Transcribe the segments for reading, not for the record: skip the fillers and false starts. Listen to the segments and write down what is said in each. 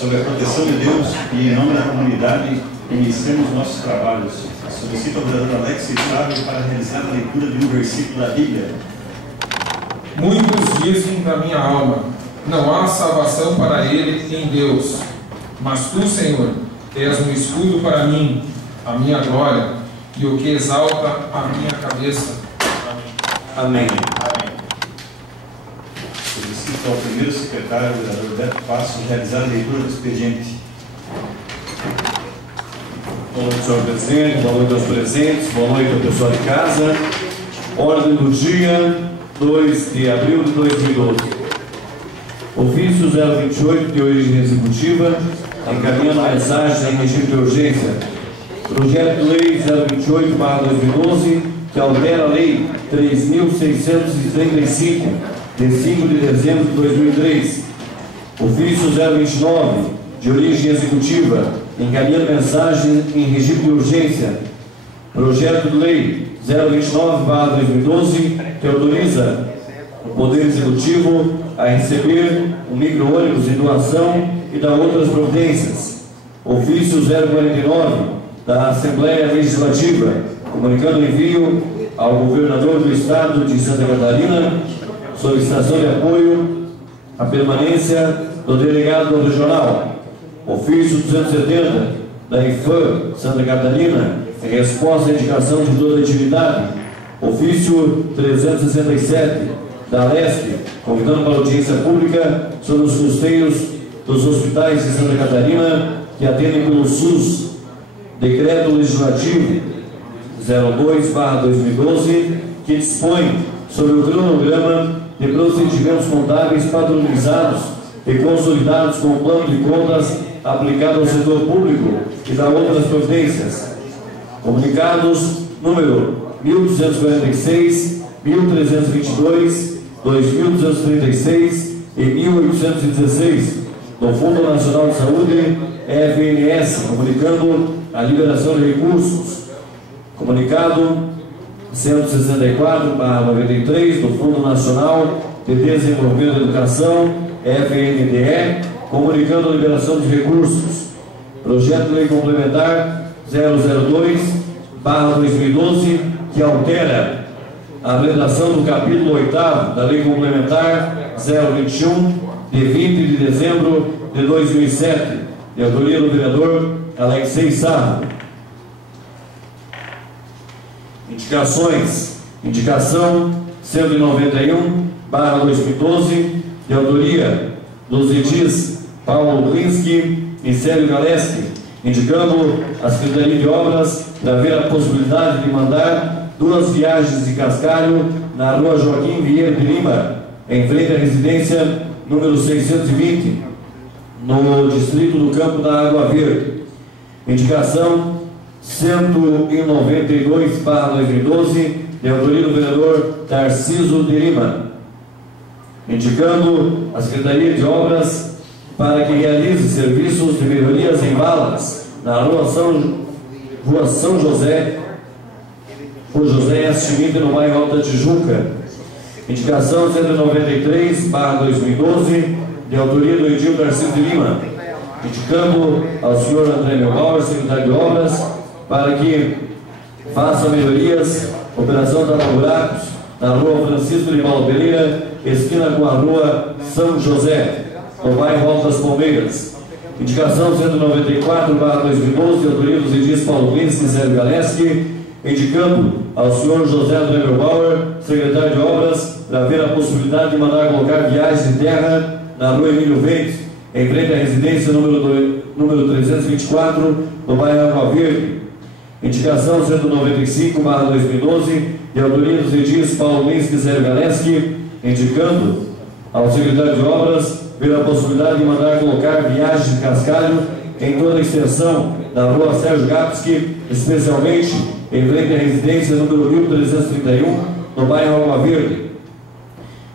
Sobre a proteção de Deus e em nome da comunidade, iniciamos nossos trabalhos. Solicito ao vereador Alex Sávio para realizar a leitura de um versículo da Bíblia. Muitos dizem da minha alma: não há salvação para ele em Deus. Mas tu, Senhor, és um escudo para mim, a minha glória, e o que exalta a minha cabeça. Amém. Solicito ao primeiro secretário, o vereador Beto Passos, realizar a leitura do expediente. Boa noite, senhor presidente, boa noite aos presentes, boa noite ao pessoal de casa. Ordem do dia, 2 de abril de 2012. Ofício 028, de origem executiva, encaminhando mensagem em regime de urgência. Projeto de Lei 028/2012, que altera a Lei 3.635, de 5 de dezembro de 2003. Ofício 029, de origem executiva, encaminhando mensagem em regime de urgência. Projeto de Lei 029/2012, que autoriza o Poder Executivo a receber um micro-ônibus em doação e dar outras providências. Ofício 049, da Assembleia Legislativa, comunicando o envio ao governador do Estado de Santa Catarina solicitação de apoio à permanência do delegado regional. Ofício 270, da IFAM Santa Catarina, em resposta à indicação de toda a atividade. Ofício 367, da Leste, convidando para audiência pública sobre os custeios dos hospitais de Santa Catarina que atendem pelo SUS. Decreto Legislativo 02/2012, que dispõe sobre o cronograma de procedimentos contábeis padronizados e consolidados com o plano de contas aplicado ao setor público e da outras providências. Comunicados número 1246, 1322, 2236 e 1816 do Fundo Nacional de Saúde, FNS, comunicando a liberação de recursos. Comunicado 164/93 do Fundo Nacional de Desenvolvimento da Educação, FNDE, comunicando a liberação de recursos. Projeto de Lei Complementar 002/2012, que altera a redação do capítulo 8º da Lei Complementar 021, de 20 de dezembro de 2007, de autoria do vereador Alexei Sarro. Indicações. Indicação 191/2012, de autoria dos edis Paulo Blinski e Célio Galeski, indicando a Secretaria de Obras para ver a possibilidade de mandar 2 viagens de cascalho na rua Joaquim Vieira de Lima, em frente à residência número 620, no distrito do Campo da Água Verde. Indicação 192/2012, de autoria do vereador Tarciso de Lima, indicando a Secretaria de Obras para que realize serviços de melhorias em valas na rua São José, por José S. Schmidt, no bairro Alta Tijuca. Indicação 193/2012, de autoria do edil Tarciso de Lima, indicando ao senhor André Melbauer, secretário de Obras, para que faça melhorias, operação tapa-buracos, na rua Francisco de Paulo Pereira, esquina com a rua São José, no bairro Altas Palmeiras. Indicação 194/2012, de autoria dos edis Paulo Blinski e Célio Galeski, indicando ao senhor José André Melbauer, secretário de Obras, para ver a possibilidade de mandar colocar viagens de terra na rua Emílio Veites, em frente à residência número 324, no bairro Água Verde. Indicação 195/2012, de autoria dos edis Paulo Blinski e Célio Galeski, indicando ao secretário de Obras ver a possibilidade de mandar colocar viagens de cascalho em toda a extensão da rua Sérgio Gapski, especialmente em frente à residência número 1331, no bairro Água Verde.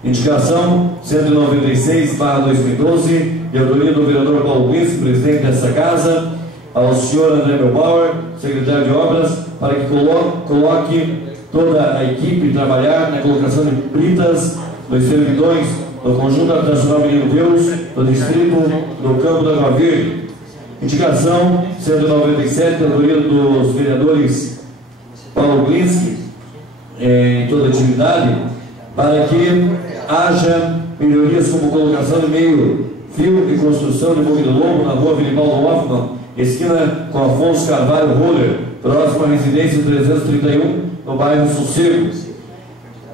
Indicação 196/2012, de autoria do vereador Paulo Blinski, presidente dessa casa, ao senhor André Melbauer, secretário de Obras, para que coloque toda a equipe trabalhar na colocação de britas nos servidões no Conjunto Habitacional Menino Deus, do Distrito do Campo da Água Verde. Indicação 197, autoria dos vereadores Paulo Glinski, em toda a atividade, para que haja melhorias como colocação de meio fio e construção de Morro do Lobo na rua Vinibaldo Hoffmann, esquina com Afonso Carvalho Roller, próxima à residência 331, no bairro Sossego.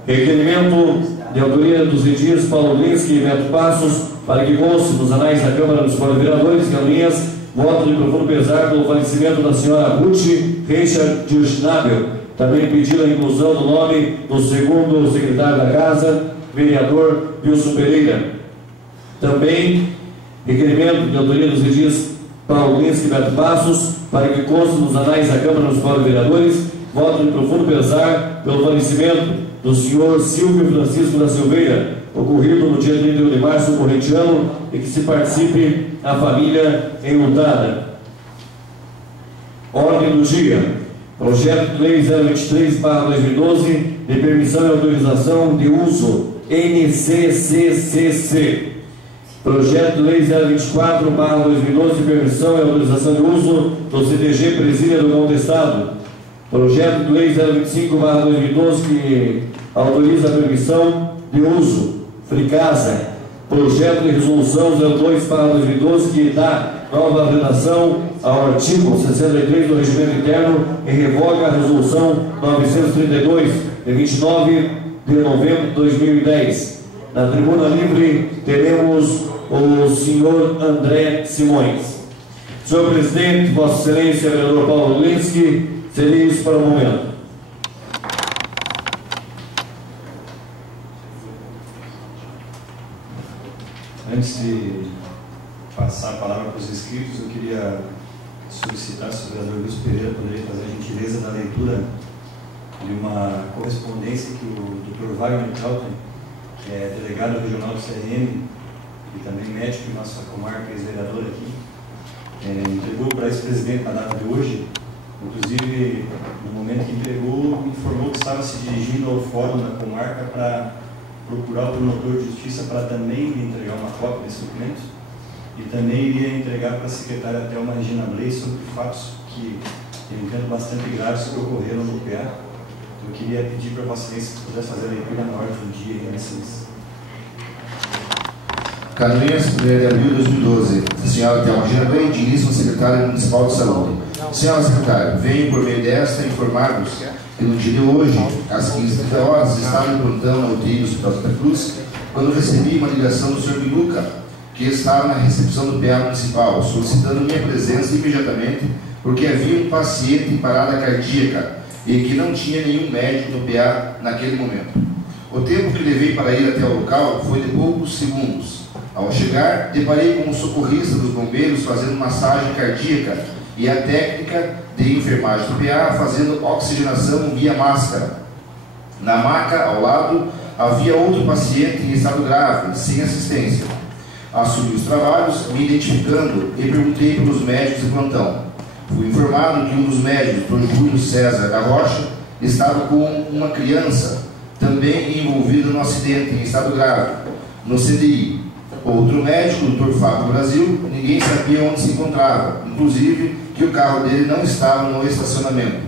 Requerimento de autoria dos edis Paulo Glinski e Beto Passos, para que conste nos anais da Câmara dos Vereadores que Galinhas voto de profundo pesar pelo falecimento da senhora Ruth Richard de Schnabel. Também pedindo a inclusão do nome do segundo secretário da Casa, vereador Wilson Pereira. Também requerimento de autoria dos edis Paulo Glinski e Beto Passos, para que conste nos anais da Câmara dos Vereadores voto de profundo pesar pelo falecimento do senhor Silvio Francisco da Silveira, ocorrido no dia 31 de março corrente ano, e que se participe a família enlutada. Ordem do dia. Projeto de Lei 023/2012 de permissão e autorização de uso NCCCC. Projeto de Lei 024/2012 de permissão e autorização de uso do CDG Presília do Contestado. Projeto de Lei 025/2012 que autoriza a permissão de uso Fricasa. Projeto de Resolução 02/2012 que dá nova redação ao artigo 63 do Regimento Interno e revoga a Resolução 932 de 29 de novembro de 2010. Na tribuna livre teremos o senhor André Simões. Senhor Presidente, Vossa Excelência, vereador Paulo Glinski, seria isso para o momento. Antes de passar a palavra para os inscritos, eu queria solicitar se o vereador Luiz Pereira poderia fazer a gentileza da leitura de uma correspondência que o Dr. Wagner Calton, que é delegado regional do CRM e também médico em nossa comarca, ex-vereador aqui, entregou para esse presidente na data de hoje. Inclusive, no momento que entregou, informou que estava se dirigindo ao fórum da comarca para procurar o promotor de justiça para também lhe entregar uma cópia desse documento e também iria entregar para a secretária Thelma Regina Bley sobre fatos que eu entendo bastante graves que ocorreram no PA. Eu queria pedir para Vossa Excelência se pudesse fazer a leitura na ordem do dia, Canuinhas, 1 de abril de 2012. Senhora Thelma Regina Bley, digníssima secretária municipal de saúde. Senhora secretária, venho por meio desta informar-vos que no dia de hoje, às 15h30, estava em plantão na UTI do Hospital Santa Cruz, quando recebi uma ligação do Sr. Biluca, que estava na recepção do PA municipal, solicitando minha presença imediatamente, porque havia um paciente em parada cardíaca e que não tinha nenhum médico no PA naquele momento. O tempo que levei para ir até o local foi de poucos segundos. Ao chegar, deparei com um socorrista dos bombeiros fazendo massagem cardíaca e a técnica de enfermagem do PA fazendo oxigenação via máscara. Na maca, ao lado, havia outro paciente em estado grave, sem assistência. Assumi os trabalhos, me identificando e perguntei pelos médicos de plantão. Fui informado que um dos médicos, Dr. Júlio César da Rocha, estava com uma criança também envolvida no acidente em estado grave, no CDI. Outro médico, o Dr. Fábio Brasil, ninguém sabia onde se encontrava, inclusive que o carro dele não estava no estacionamento.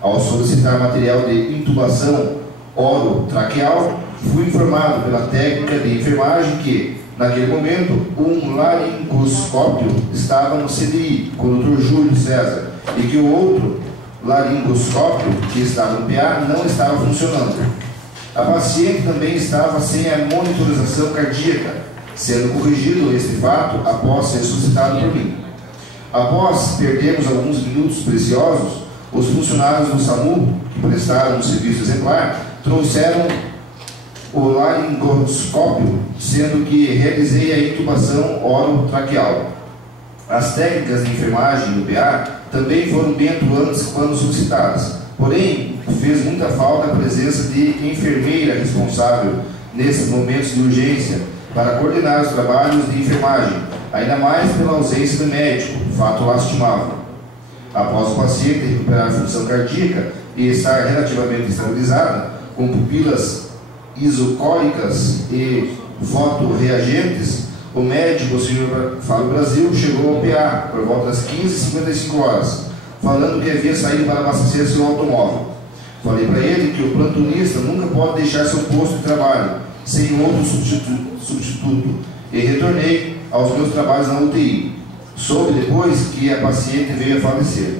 Ao solicitar material de intubação orotraqueal, fui informado pela técnica de enfermagem que, naquele momento, um laringoscópio estava no CDI, com o Dr. Júlio César, e que o outro laringoscópio, que estava no PA, não estava funcionando. A paciente também estava sem a monitorização cardíaca, sendo corrigido este fato após ser suscitado por mim. Após perdermos alguns minutos preciosos, os funcionários do SAMU, que prestaram um serviço exemplar, trouxeram o laringoscópio, sendo que realizei a intubação orotraqueal. As técnicas de enfermagem do PA também foram bem atuantes quando solicitadas, porém, fez muita falta a presença de enfermeira responsável nesses momentos de urgência para coordenar os trabalhos de enfermagem, ainda mais pela ausência do médico, fato lastimável. Após o paciente recuperar a função cardíaca e estar relativamente estabilizada, com pupilas isocóricas e fotorreagentes, o médico, o senhor Fábio Brasil, chegou ao PA por volta das 15h55, falando que havia saído para abastecer seu automóvel. Falei para ele que o plantonista nunca pode deixar seu posto de trabalho sem outro substituto, e retornei aos meus trabalhos na UTI. Soube depois que a paciente veio a falecer.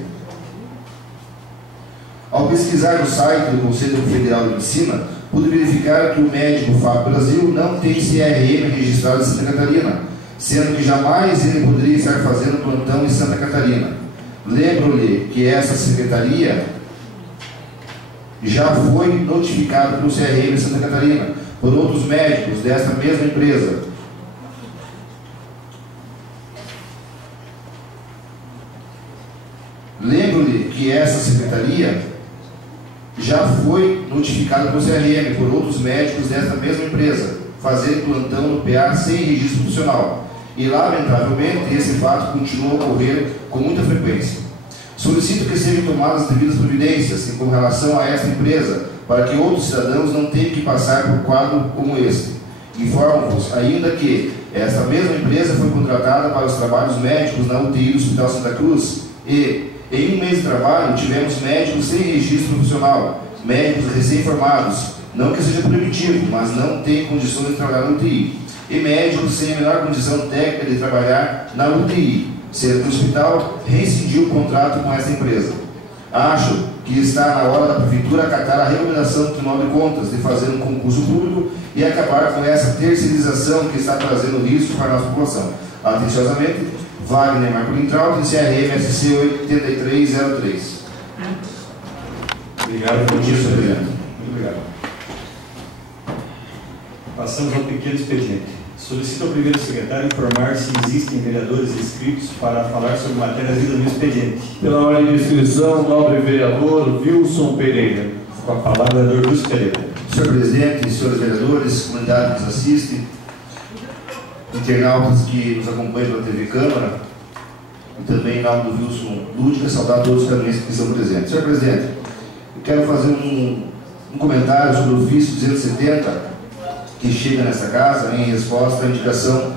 Ao pesquisar no site do Conselho Federal de Medicina, pude verificar que o médico Fábio Brasil não tem CRM registrado em Santa Catarina, sendo que jamais ele poderia estar fazendo plantão em Santa Catarina. Lembro-lhe que essa secretaria já foi notificada pelo CRM de Santa Catarina por outros médicos desta mesma empresa. Lembro-lhe que essa secretaria já foi notificada pelo CRM por outros médicos desta mesma empresa, fazendo plantão no PA sem registro profissional. E, lamentavelmente, esse fato continua a ocorrer com muita frequência. Solicito que sejam tomadas as devidas providências com relação a esta empresa, para que outros cidadãos não tenham que passar por quadro como este. Informo-vos ainda que esta mesma empresa foi contratada para os trabalhos médicos na UTI do Hospital Santa Cruz e, em um mês de trabalho, tivemos médicos sem registro profissional, médicos recém-formados, não que seja proibitivo, mas não têm condições de trabalhar na UTI, e médicos sem a menor condição técnica de trabalhar na UTI, sendo que o hospital rescindiu o contrato com essa empresa. Acho que está na hora da Prefeitura acatar a recomendação do Tribunal de Contas de fazer um concurso público e acabar com essa terceirização que está trazendo risco para a nossa população. Atenciosamente, Wagner Marcolin Traut, CRM SC 8303. Obrigado, Bom dia, senhor presidente. Muito obrigado. Passamos ao pequeno expediente. Solicito ao primeiro secretário informar se existem vereadores inscritos para falar sobre matérias do meu expediente. Pela ordem de inscrição, nobre vereador Wilson Pereira. Com a palavra, vereador Wilson Pereira. Senhor presidente, senhores vereadores, comunidade que nos assiste, internautas que nos acompanham pela TV Câmara, e também em nome do Wilson Lúdica, saudar todos os caminhões que estão presentes. Senhor presidente, eu quero fazer um comentário sobre o ofício 270 que chega nesta casa em resposta à indicação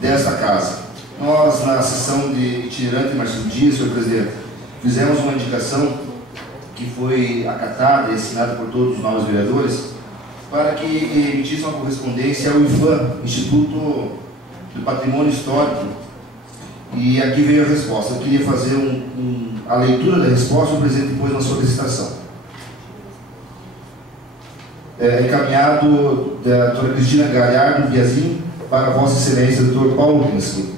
desta casa. Nós, na sessão de itinerante Marcelo Dias, senhor presidente, fizemos uma indicação que foi acatada e assinada por todos os novos vereadores para que emitisse uma correspondência ao IFAM, Instituto do Patrimônio Histórico, e aqui veio a resposta. Eu queria fazer a leitura da resposta, o presidente depois na solicitação. Encaminhado da doutora Cristina Galhardo Biazin para Vossa Excelência, doutor Paulo Kinski,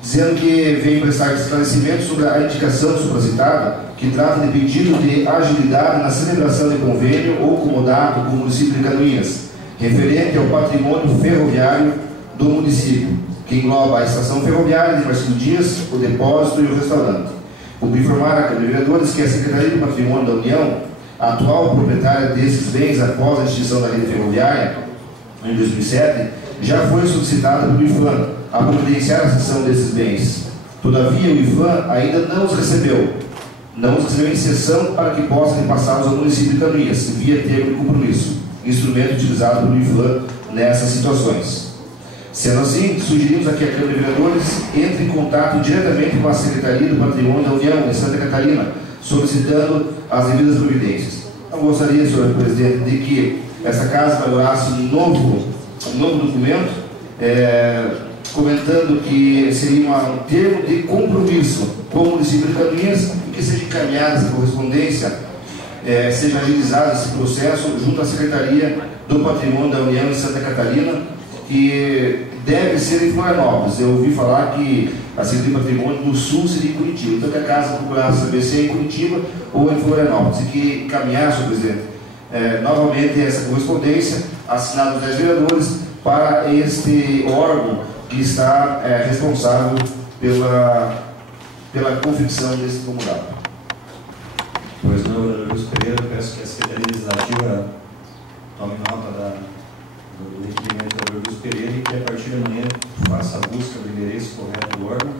dizendo que vem prestar esclarecimento sobre a indicação supracitada, que trata de pedido de agilidade na celebração de convênio ou comodato com o município de Canoinhas, referente ao patrimônio ferroviário do município, que engloba a estação ferroviária de Marcelo Dias, o depósito e o restaurante. Vou informar a Câmara de Vereadores que a Secretaria do Patrimônio da União, a atual proprietária desses bens após a extinção da rede ferroviária, em 2007, já foi solicitada pelo IFAM a providenciar a cessão desses bens. Todavia, o IFAM ainda não os recebeu em cessão para que possa repassá-los ao município de Canoinhas, via termo de compromisso, instrumento utilizado pelo IFAM nessas situações. Sendo assim, sugerimos aqui a Câmara de Vereadores entre em contato diretamente com a Secretaria do Patrimônio da União, em Santa Catarina, solicitando as devidas providências. Eu gostaria, senhor presidente, de que essa casa elaborasse um novo documento, comentando que seria um termo de compromisso com o município de Canoinhas e que seja encaminhada essa correspondência, seja agilizado esse processo junto à Secretaria do Patrimônio da União em Santa Catarina, que deve ser em Florianópolis. Eu ouvi falar que a Secretaria do Patrimônio no Sul seria em Curitiba, então que a casa procurasse saber se é em Curitiba ou em Florianópolis, e que encaminhar, senhor presidente, novamente essa correspondência, assinada dos 10 vereadores, para este órgão que está responsável pela confecção desse comunicado. Pois não, vereador Luiz Pereira, peço que a Secretaria Legislativa tome nota do requerimento do vereador Luiz Pereira e que a partir de amanhã faça a busca do endereço correto do órgão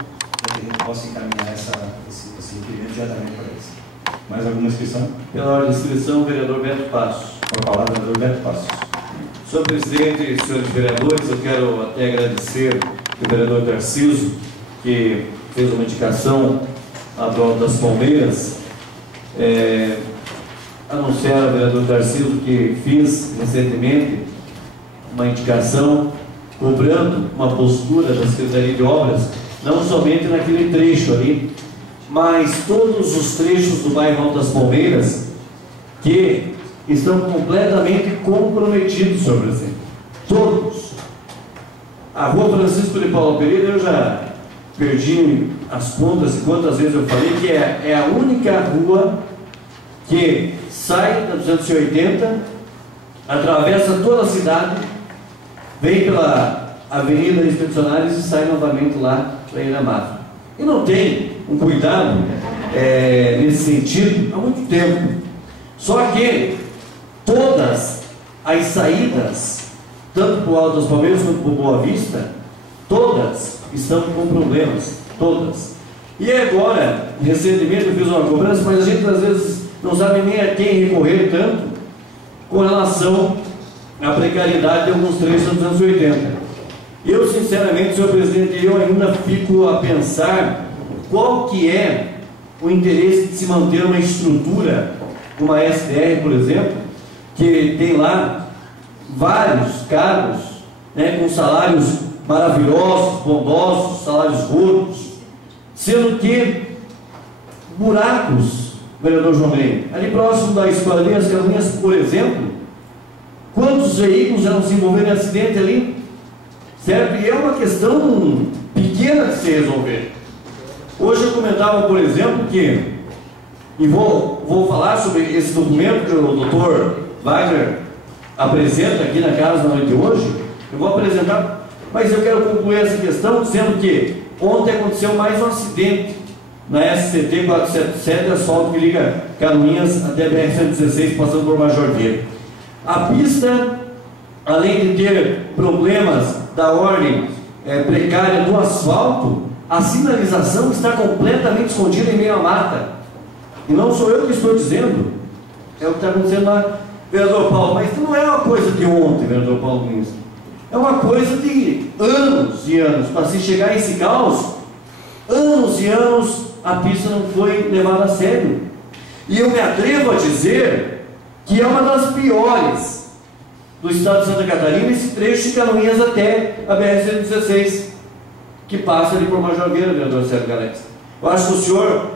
para que a gente possa encaminhar esse requerimento diretamente para eles. Mais alguma inscrição? Pela ordem de inscrição, vereador Beto Passos. Com a palavra, vereador Beto Passos. Senhor presidente, senhores vereadores, eu quero até agradecer o vereador Tarcísio, que fez uma indicação à Alto das Palmeiras. Anunciar ao vereador Tarcísio que fiz recentemente uma indicação cobrando uma postura da Secretaria de Obras, não somente naquele trecho ali, mas todos os trechos do bairro Alto das Palmeiras que estão completamente comprometidos, senhor presidente. Todos. A rua Francisco de Paula Pereira, eu já perdi as contas de quantas vezes eu falei que é a única rua que sai da 280, atravessa toda a cidade, vem pela Avenida Expedicionários e sai novamente lá para Ilha Mata. E não tem um cuidado nesse sentido há muito tempo. Só que todas as saídas, tanto para o Alto das Palmeiras quanto para o Boa Vista, todas estão com problemas, todas. E agora, recentemente eu fiz uma cobrança, mas a gente às vezes não sabe nem a quem recorrer tanto com relação à precariedade de alguns trechos da 280. Eu, sinceramente, senhor presidente, eu ainda fico a pensar qual que é o interesse de se manter uma estrutura, como a SDR, por exemplo, que tem lá vários cargos, né, com salários maravilhosos, bondosos, salários gordos, sendo que buracos, vereador João Grêmio, ali próximo da Escola das Caminhas, por exemplo, quantos veículos já não se envolveram em acidente ali, certo? E é uma questão pequena de se resolver. Hoje eu comentava, por exemplo, que, e vou falar sobre esse documento que o doutor Wagner apresenta aqui na casa na noite de hoje, eu vou apresentar, mas eu quero concluir essa questão dizendo que ontem aconteceu mais um acidente na SCT 477, asfalto que liga Canoinhas até BR-116, passando por Major Vieira. A pista, além de ter problemas da ordem precária do asfalto, a sinalização está completamente escondida em meio à mata. E não sou eu que estou dizendo, é o que está acontecendo lá, vereador Paulo, mas não é uma coisa de ontem, vereador Paulo Ministro. É uma coisa de anos e anos. Para se chegar a esse caos, anos e anos a pista não foi levada a sério. E eu me atrevo a dizer que é uma das piores do estado de Santa Catarina, esse trecho de Canoinhas até a BR-116, que passa ali por Major Vieira, vereador Sérgio Galés. Eu acho que o senhor,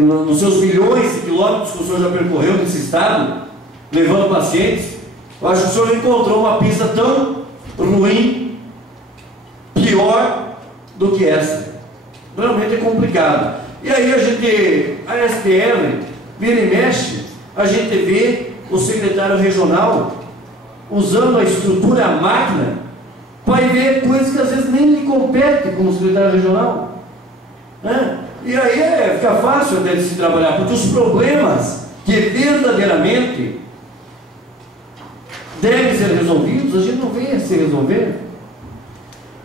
nos seus milhões de quilômetros que o senhor já percorreu nesse estado, levando pacientes, eu acho que o senhor encontrou uma pista tão ruim, pior do que essa. Realmente é complicado. E aí a SPL vira e mexe, a gente vê o secretário regional usando a estrutura, a máquina, para ver coisas que às vezes nem lhe compete como secretário regional, né? E aí fica fácil até de se trabalhar, porque os problemas que verdadeiramente devem ser resolvidos, a gente não vê se resolver.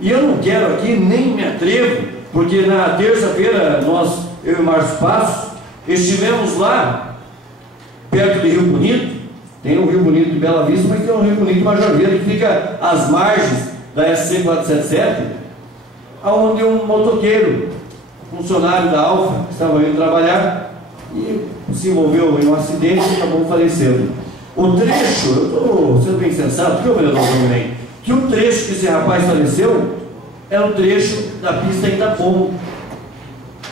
E eu não quero aqui, nem me atrevo, porque na terça-feira eu e o Márcio Passos estivemos lá perto de Rio Bonito. Tem o Rio Bonito de Bela Vista, mas tem o Rio Bonito de Major Vieira, que fica às margens da SC477, onde um motoqueiro, funcionário da Alfa, estava indo trabalhar e se envolveu em um acidente e acabou falecendo. O trecho, eu estou sendo bem sensato, porque o vereador Dominei, que o trecho que esse rapaz faleceu é um trecho da pista Itapom.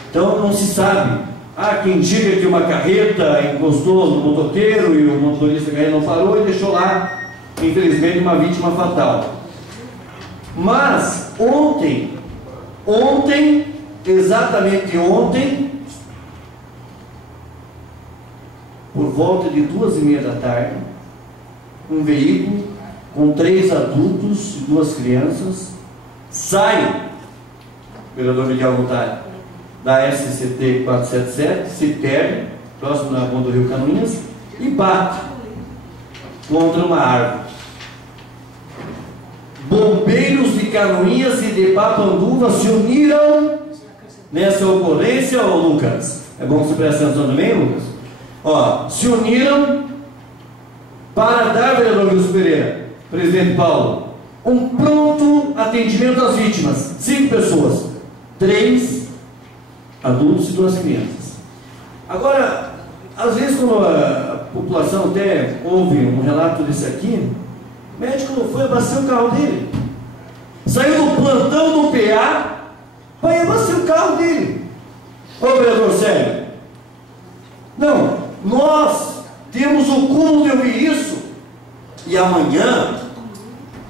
Então não se sabe. Há quem diga que uma carreta encostou no motoqueiro e o motorista não parou e deixou lá, infelizmente, uma vítima fatal. Mas ontem, exatamente ontem, por volta de 2h30 da tarde, um veículo com 3 adultos e 2 crianças sai, vereador Miguel Montari, da SCT 477, se perde, próximo da ponta do Rio Canoinhas, e bate contra uma árvore. Bombeiros de Canoinhas e de Papanduva se uniram nessa ocorrência, Lucas? É bom que você preste atenção também, Lucas? Se uniram para dar, vereador Wilson Pereira, presidente Paulo, um pronto atendimento às vítimas, 5 pessoas, 3 adultos e 2 crianças. Agora, às vezes quando a população até ouve um relato desse aqui, o médico foi abastecer o carro dele, saiu do plantão do PA para abastecer o carro dele. Ô vereador Sérgio, não, nós temos o cúmulo de ouvir isso, e amanhã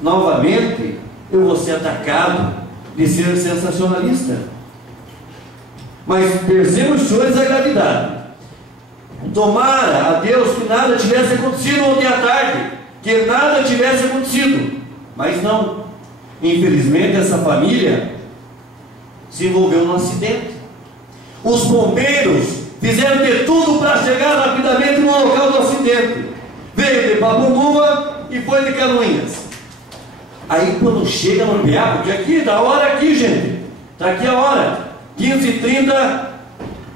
novamente eu vou ser atacado de ser sensacionalista. Mas percebam os senhores a gravidade. Tomara a Deus que nada tivesse acontecido ontem à tarde, que nada tivesse acontecido, mas não. Infelizmente essa família se envolveu num acidente. Os bombeiros fizeram de tudo para chegar rapidamente no local do acidente. Veio de Papunduva e foi de Canoinhas. Aí quando chega no PA, porque aqui, da hora aqui, gente, está aqui a hora, 15h30,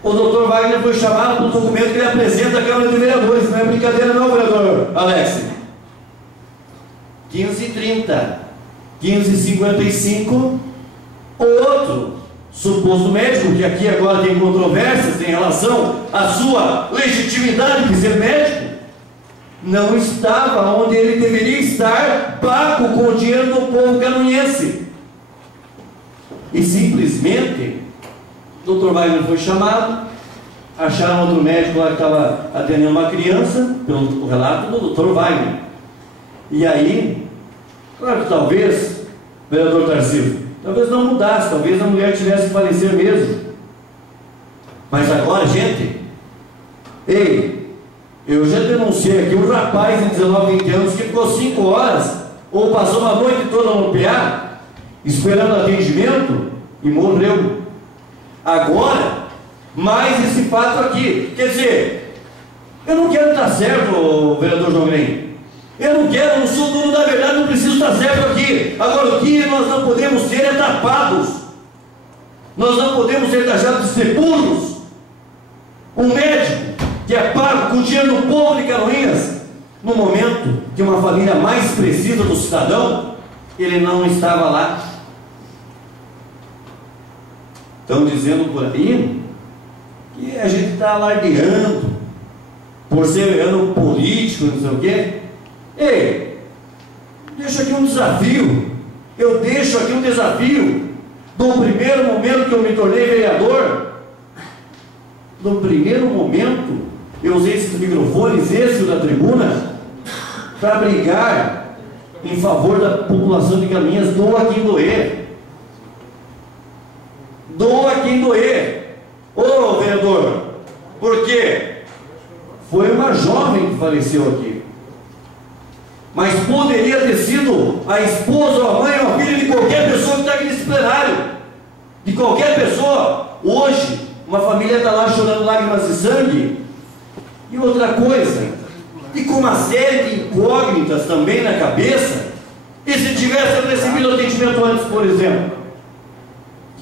o doutor Wagner foi chamado para o documento que ele apresenta à Câmara de Vereadores. Não é brincadeira não, vereador Alex. 15h30, 15h55, o outro suposto médico, que aqui agora tem controvérsias em relação à sua legitimidade de ser médico, não estava onde ele deveria estar, pago com o dinheiro do povo canoinhense. E simplesmente o Dr. Wagner foi chamado, acharam outro médico lá que estava atendendo uma criança, pelo relato do Dr. Wagner. E aí, claro que talvez, vereador Tarcísio, talvez não mudasse, talvez a mulher tivesse que falecer mesmo. Mas agora, gente, ei, eu já denunciei aqui um rapaz de 19, 20 anos que ficou 5 horas, ou passou uma noite toda no PA, esperando atendimento, e morreu. Agora, mais esse fato aqui. Quer dizer, eu não quero estar certo, vereador João Green. Eu não quero, não sou dono da verdade, não preciso estar certo aqui. Agora, o que nós não podemos ser é tapados. Nós não podemos ser taxados de ser burros. Um médico que é pago com dinheiro do povo de Canoinhas, no momento que uma família mais precisa do cidadão, ele não estava lá. Estão dizendo por aí que a gente está alardeando por ser ano político, não sei o quê. Ei, deixo aqui um desafio. Eu deixo aqui um desafio. Do primeiro momento que eu me tornei vereador, no primeiro momento, eu usei esses microfones, esse da tribuna, para brigar em favor da população de Canoinhas. Doa quem doer. Doa quem doer. Ô vereador, porque foi uma jovem que faleceu aqui, mas poderia ter sido a esposa, ou a mãe, ou a filha de qualquer pessoa que está aqui nesse plenário, de qualquer pessoa. Hoje, uma família está lá chorando lágrimas de sangue. E outra coisa, e com uma série de incógnitas também na cabeça, e se tivesse recebido atendimento antes, por exemplo?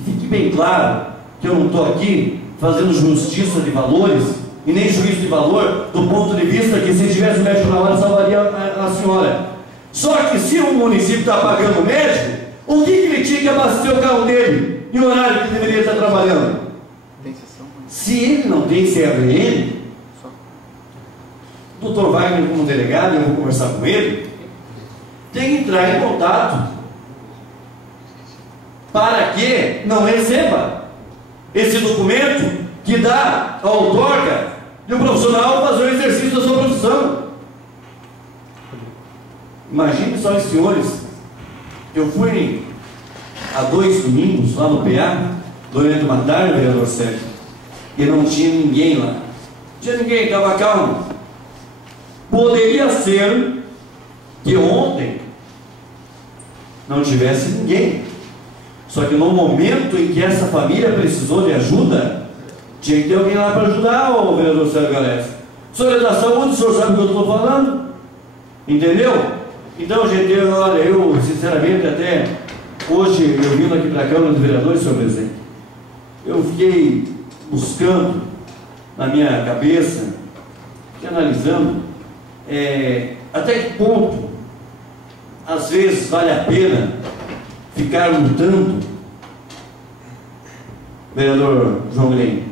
Fique bem claro que eu não estou aqui fazendo justiça de valores e nem juízo de valor do ponto de vista que se tivesse o médico na hora salvaria a senhora. Só que se o município está pagando o médico, o que ele tinha que abastecer o carro dele em horário que deveria estar trabalhando? Se ele não tem CRM, o Dr. Wagner, como delegado, eu vou conversar com ele, tem que entrar em contato para que não receba esse documento que dá a outorga de um profissional fazer o exercício da sua profissão. Imagine só os senhores, eu fui há 2 domingos lá no PA, durante uma tarde, vereador Sérgio, e não tinha ninguém lá. Não tinha ninguém, estava calmo. Poderia ser que ontem não tivesse ninguém. Só que no momento em que essa família precisou de ajuda, tinha que ter alguém lá para ajudar, o vereador Sérgio Galés. O senhor é da saúde, o senhor sabe o que eu estou falando? Entendeu? Então, gente, olha, eu sinceramente até hoje, eu vindo aqui para a Câmara dos Vereadores, senhor presidente, eu fiquei buscando na minha cabeça, analisando até que ponto às vezes vale a pena ficar lutando, vereador João Green,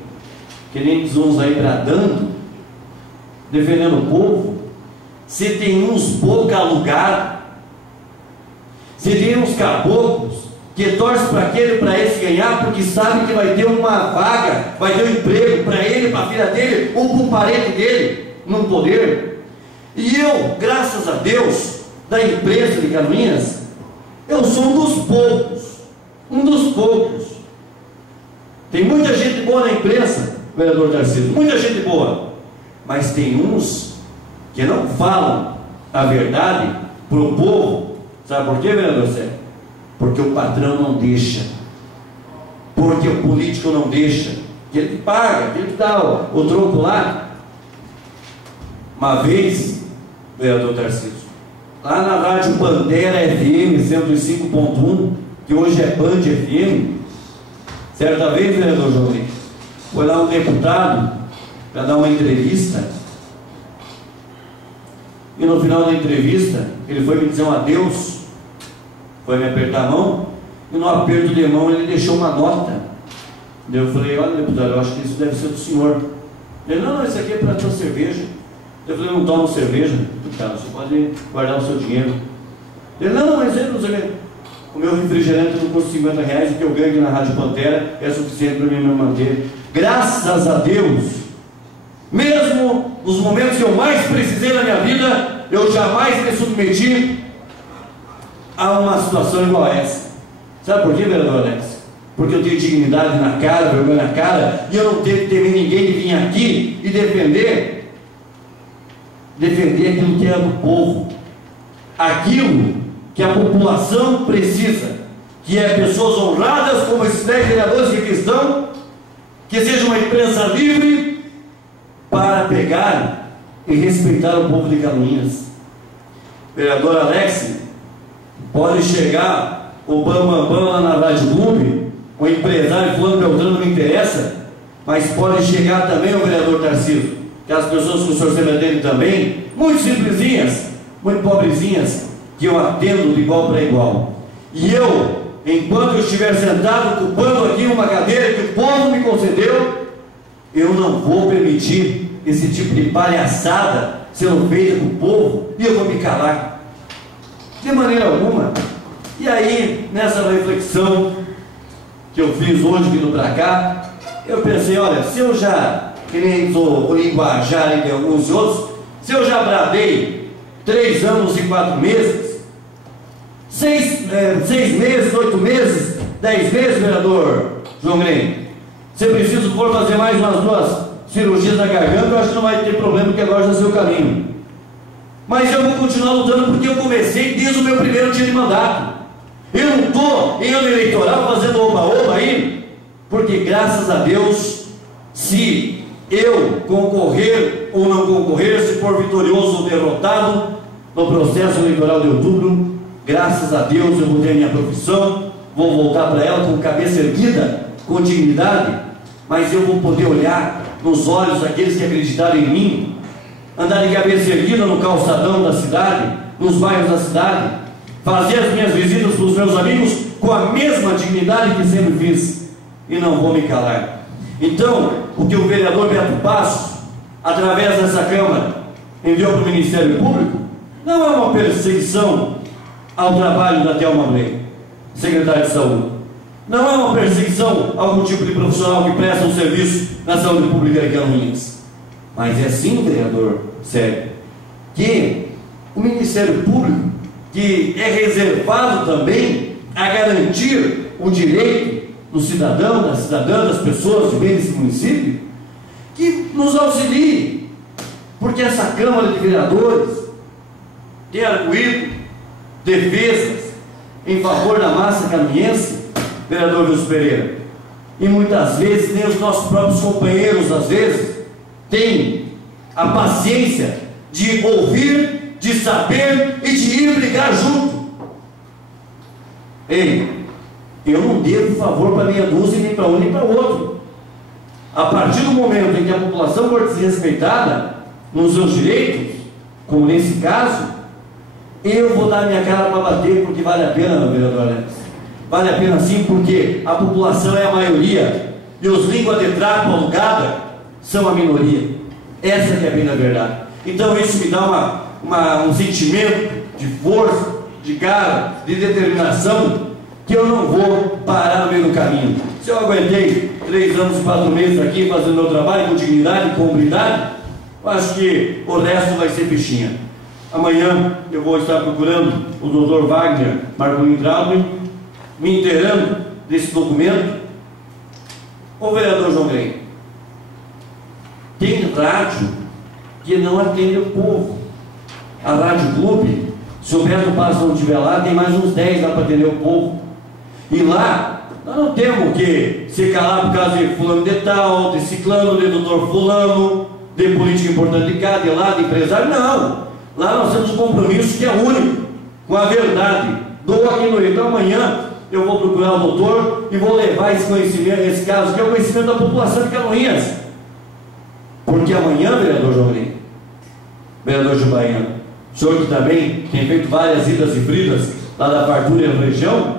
que nem uns aí bradando, defendendo o povo, se tem uns boca alugada, se tem uns caboclos que torcem para aquele e para esse ganhar, porque sabe que vai ter uma vaga, vai ter um emprego para ele, para a filha dele, ou para o parente dele, num poder. E eu, graças a Deus, da imprensa de Canoinhas, eu sou um dos poucos. Tem muita gente boa na imprensa, vereador Tarcísio, muita gente boa, mas tem uns que não falam a verdade para o povo. Sabe por quê, vereador Sérgio? Porque o patrão não deixa, porque o político não deixa, que ele paga, que ele dá o troco lá. Uma vez, vereador Tarcísio, lá na rádio Pantera FM 105.1, que hoje é Band FM, certa vez, vereador João, foi lá um deputado para dar uma entrevista, e no final da entrevista ele foi me dizer um adeus, foi me apertar a mão, e no aperto de mão ele deixou uma nota. Eu falei: olha, deputado, eu acho que isso deve ser do senhor. Ele: não, isso aqui é para a tua cerveja. Eu falei: não tomo cerveja, deputado, você pode guardar o seu dinheiro. Ele: não, mas ele não sei. O meu refrigerante não custa R$50, e o que eu ganho na Rádio Pantera é suficiente para mim me manter. Graças a Deus, mesmo nos momentos que eu mais precisei na minha vida, eu jamais me submeti a uma situação igual a essa. Sabe por quê, vereador Alex? Porque eu tenho dignidade na cara, vergonha na cara, e eu não tenho que temer ninguém de vir aqui e defender aquilo que é do povo, aquilo que a população precisa, que é pessoas honradas como esses 10 vereadores que aqui estão, que seja uma imprensa livre para pegar e respeitar o povo de Canoinhas. Vereador Alex, pode chegar o Bambambam lá na Rádio Clube, o empresário fulano Beltrano, não me interessa, mas pode chegar também o vereador Tarcísio, que as pessoas que o senhor sempre atende também, muito simplesinhas, muito pobrezinhas, que eu atendo de igual para igual. E eu, enquanto eu estiver sentado ocupando aqui uma cadeira que o povo me concedeu, eu não vou permitir esse tipo de palhaçada sendo feita com o povo, e eu vou me calar de maneira alguma. E aí, nessa reflexão que eu fiz hoje vindo para cá, eu pensei: olha, se eu já, que nem o linguajar de alguns outros, se eu já bradei 3 anos e 4 meses, 6 meses, 8 meses, 10 meses, vereador João Green, se preciso for fazer mais umas 2 cirurgias na garganta, eu acho que não vai ter problema, porque agora já sei o caminho. Mas eu vou continuar lutando, porque eu comecei desde o meu primeiro dia de mandato. Eu não estou em ano eleitoral fazendo oba-oba aí, porque graças a Deus, se eu concorrer ou não concorrer, se for vitorioso ou derrotado no processo eleitoral de outubro, graças a Deus eu vou ter minha profissão, vou voltar para ela com cabeça erguida, com dignidade, mas eu vou poder olhar nos olhos daqueles que acreditaram em mim, andar de cabeça erguida no calçadão da cidade, nos bairros da cidade, fazer as minhas visitas para os meus amigos com a mesma dignidade que sempre fiz, e não vou me calar. Então, o que o vereador Beto Passos, através dessa Câmara, enviou para o Ministério Público, não é uma perseguição ao trabalho da Thelma Bley, secretária de Saúde. Não é uma perseguição a algum tipo de profissional que presta um serviço na saúde pública de Canoinhas. Mas é sim, vereador Sérgio, que o Ministério Público, que é reservado também a garantir o direito do cidadão, da cidadã, das pessoas de bem desse município, que nos auxilie, porque essa Câmara de Vereadores tem arguído defesas em favor da massa canoinhense, vereador Wilson Pereira, e muitas vezes nem os nossos próprios companheiros, às vezes, têm a paciência de ouvir, de saber e de ir brigar junto. Ei, eu não devo favor para meia dúzia, nem para um nem para outro. A partir do momento em que a população for desrespeitada nos seus direitos, como nesse caso, Eu vou dar minha cara para bater, porque vale a pena, vereador Alex. Vale a pena sim, porque a população é a maioria e os línguas de trapo alugada são a minoria. Essa que é bem a verdade. Então isso me dá um sentimento de força, de garra, de determinação, que eu não vou parar no meio do caminho. Se eu aguentei 3 anos e 4 meses aqui fazendo meu trabalho com dignidade, com humildade, eu acho que o resto vai ser fichinha. Amanhã eu vou estar procurando o Dr. Wagner Marcolin Trautmann, me inteirando desse documento. O vereador João Green, tem rádio que não atende o povo. A Rádio Clube, se o Beto Passo não estiver lá, tem mais uns 10 lá para atender o povo. E lá, nós não temos que se calar por causa de fulano de tal, de ciclano, de doutor fulano, de política importante de cá, de lá, de empresário. Não. Lá nós temos um compromisso que é único, com a verdade. Dou aqui no Rio. Então amanhã eu vou procurar o doutor e vou levar esse conhecimento, esse caso, que é o conhecimento da população de Canoinhas. Porque amanhã, vereador João Green, vereador Jubainha, o senhor que também tem feito várias idas e fridas lá da fartura e da região,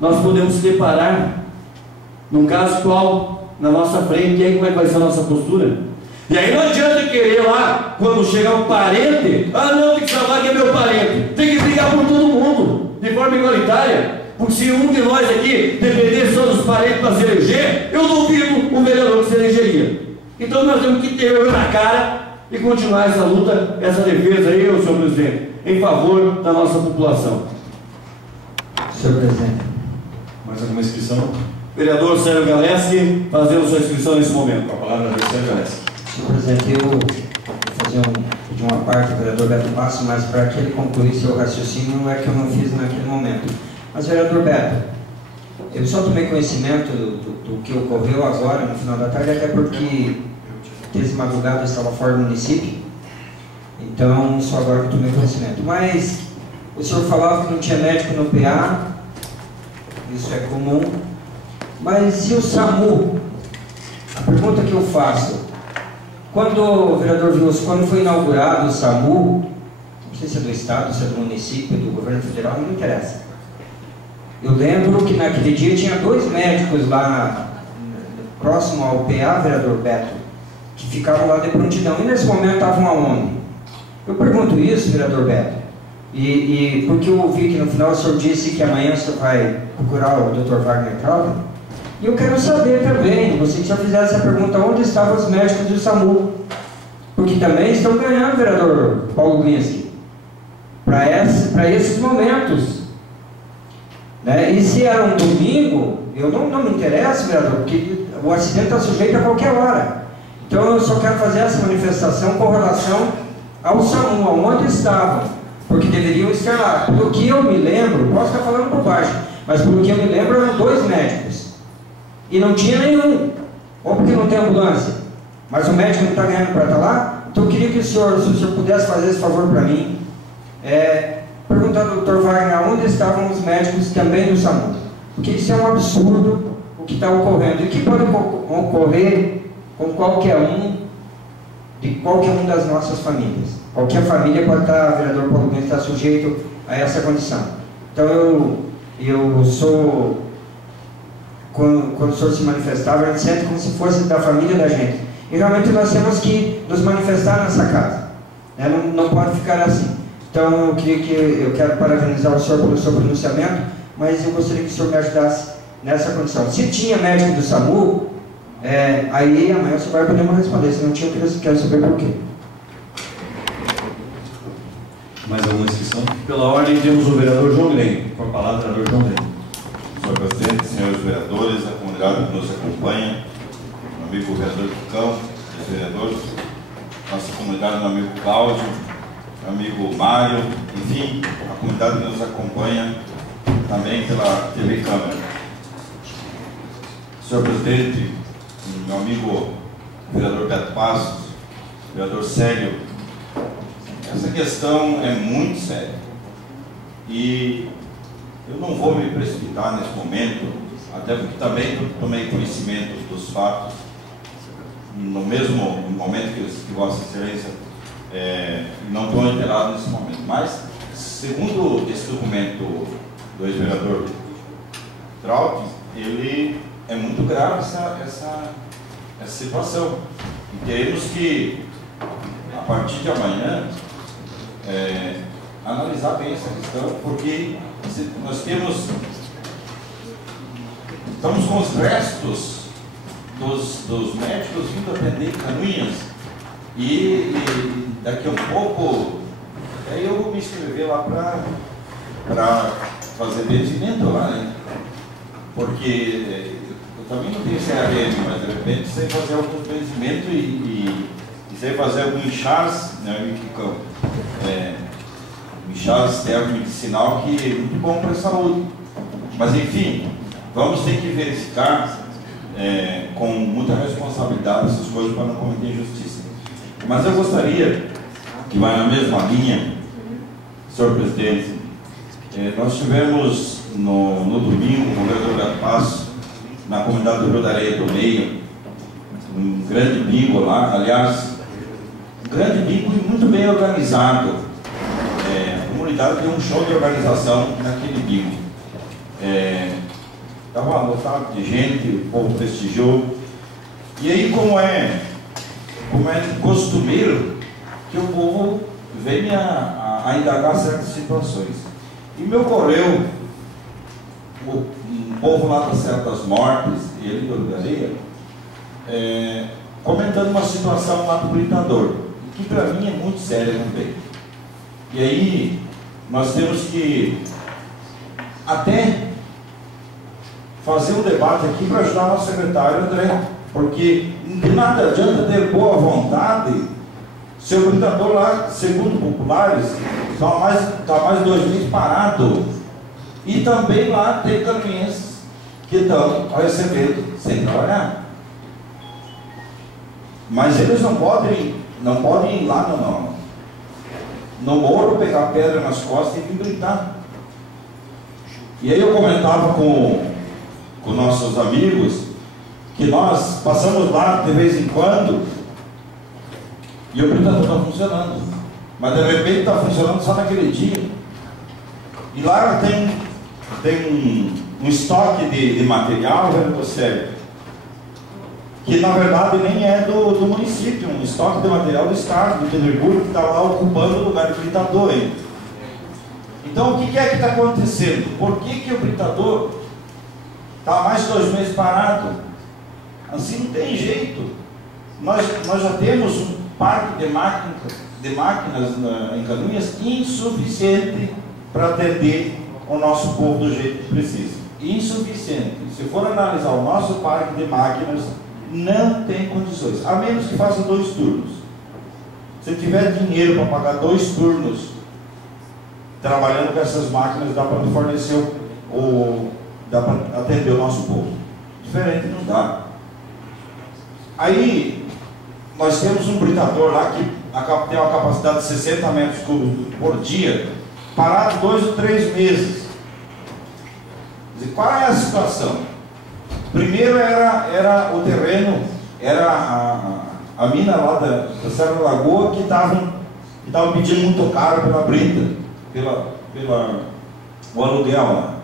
nós podemos se deparar num caso qual na nossa frente. E aí como é que vai ser a nossa postura? E aí não adianta querer lá, quando chegar um parente, não, tem que salvar que é meu parente, tem que brigar por todo mundo, de forma igualitária, porque se um de nós aqui depender só dos parentes para se eleger, eu duvido o vereador que se elegeria. Então nós temos que ter olho na cara e continuar essa luta, essa defesa aí, senhor presidente, em favor da nossa população. Senhor presidente. Mais alguma inscrição? Vereador Sérgio Galeski, fazendo sua inscrição nesse momento. Com a palavra, vereador Sérgio Galeski. Senhor presidente, eu vou fazer de uma parte do vereador Beto Passo, mas para que ele concluísse seu raciocínio, não é que eu não fiz naquele momento. Mas, vereador Beto, eu só tomei conhecimento do que ocorreu agora, no final da tarde, até porque desde madrugada eu estava fora do município, então só agora que eu tomei conhecimento. Mas o senhor falava que não tinha médico no PA, isso é comum, mas e o SAMU? A pergunta que eu faço, quando, vereador Vilso, quando foi inaugurado o SAMU, não sei se é do Estado, se é do município, do governo federal, não interessa. Eu lembro que naquele dia tinha 2 médicos lá próximo ao PA, vereador Beto, que ficavam lá de prontidão, e nesse momento estavam aonde? Eu pergunto isso, vereador Beto, e porque eu ouvi que no final o senhor disse que amanhã o senhor vai procurar o Dr. Wagner Trautmann, e eu quero saber também, você que já fizesse essa pergunta, onde estavam os médicos do SAMU? Porque também estão ganhando, vereador Paulo Glinski, para esses momentos. Né? E se era um domingo, eu não me interessa, vereador, porque o acidente está sujeito a qualquer hora. Então eu só quero fazer essa manifestação com relação ao SAMU, aonde estavam, porque deveriam estar lá. Pelo que eu me lembro, posso estar falando por baixo, mas pelo que eu me lembro eram 2 médicos. E não tinha nenhum, ou porque não tem ambulância, mas o médico não está ganhando para estar lá. Então eu queria que se o senhor pudesse fazer esse favor para mim, perguntar ao Dr. Wagner onde estavam os médicos também do SAMU, porque isso é um absurdo o que está ocorrendo, e que pode ocorrer com qualquer um, de qualquer um das nossas famílias. Qualquer família pode estar, vereador Paulo Glinski, está sujeito a essa condição. Então eu sou... Quando o senhor se manifestava, a gente sente como se fosse da família da gente. E realmente nós temos que nos manifestar nessa casa. Não pode ficar assim. Então eu quero parabenizar o senhor pelo seu pronunciamento, mas eu gostaria que o senhor me ajudasse nessa condição. Se tinha médico do SAMU, aí amanhã o senhor vai poder me responder. Se não tinha, eu quero saber por quê. Mais alguma inscrição? Pela ordem temos o vereador João Green. Com a palavra, o vereador João Green. Senhor presidente, senhores vereadores, a comunidade que nos acompanha, meu amigo vereador Kikão, os vereadores, nossa comunidade, meu amigo Cláudio, meu amigo Mário, enfim, a comunidade que nos acompanha também pela TV Câmara. Senhor presidente, meu amigo vereador Beto Passos, vereador Célio, essa questão é muito séria e eu não vou me precipitar nesse momento, até porque também tomei conhecimento dos fatos no mesmo momento que Vossa Excelência não estou inteirado nesse momento, mas segundo esse documento do ex-vereador Traut, ele é muito grave essa situação. E queremos que, a partir de amanhã, analisar bem essa questão, porque nós estamos com os restos dos médicos vindo atender em Canoinhas, e daqui a um pouco aí eu vou me inscrever lá para fazer benzimento lá, né? Porque eu também não tenho CRM, mas de repente sei fazer algum benzimento e sei fazer algum inchaço, né, inchaço térmico medicinal, que é muito bom para a saúde. Mas enfim, vamos ter que verificar com muita responsabilidade essas coisas para não cometer injustiça. Mas eu gostaria que vai na mesma linha, senhor presidente. Nós tivemos no domingo, com o vereador Beto Passos, na comunidade do Rio da Areia do Meio, um grande bingo lá, aliás, um grande bingo e muito bem organizado. A comunidade deu um show de organização naquele bingo. Estava lotado de gente, o povo prestigiou. E aí, como é costumeiro, que o povo venha a indagar certas situações. E me ocorreu um povo lá da Serra das Mortes, ele do Rio da Areia, comentando uma situação lá do Britador, que para mim é muito séria também. E aí nós temos que até fazer um debate aqui para ajudar nosso secretário André, porque de nada adianta ter boa vontade se o Britador lá, segundo populares, está mais de 2 meses parado. E também lá tem caminhenses que estão recebendo sem trabalhar. Mas eles não podem ir lá no morro, pegar pedra nas costas e vir gritar. E aí eu comentava com nossos amigos que nós passamos lá de vez em quando e o Britador está funcionando, mas de repente está funcionando só naquele dia. E lá tem um estoque de material, que na verdade nem é do município, um estoque de material do Estado, do Penerburo, que está lá ocupando o lugar do Britador ainda. Então o que é que está acontecendo? Por que o Britador está há mais de 2 meses parado? Assim não tem jeito. Nós já temos um parque de máquinas em Canoinhas insuficiente para atender o nosso povo do jeito que precisa. Insuficiente. Se for analisar o nosso parque de máquinas, não tem condições, a menos que faça 2 turnos. Se tiver dinheiro para pagar 2 turnos trabalhando com essas máquinas, dá para fornecer dá para atender o nosso povo. Diferente não dá. Aí nós temos um Britador lá que tem uma capacidade de 60 metros cúbicos por dia, parado 2 ou 3 meses. Qual é a situação? Primeiro era o terreno, era a mina lá da Serra da Lagoa, que estavam pedindo muito caro pela brita, o aluguel lá.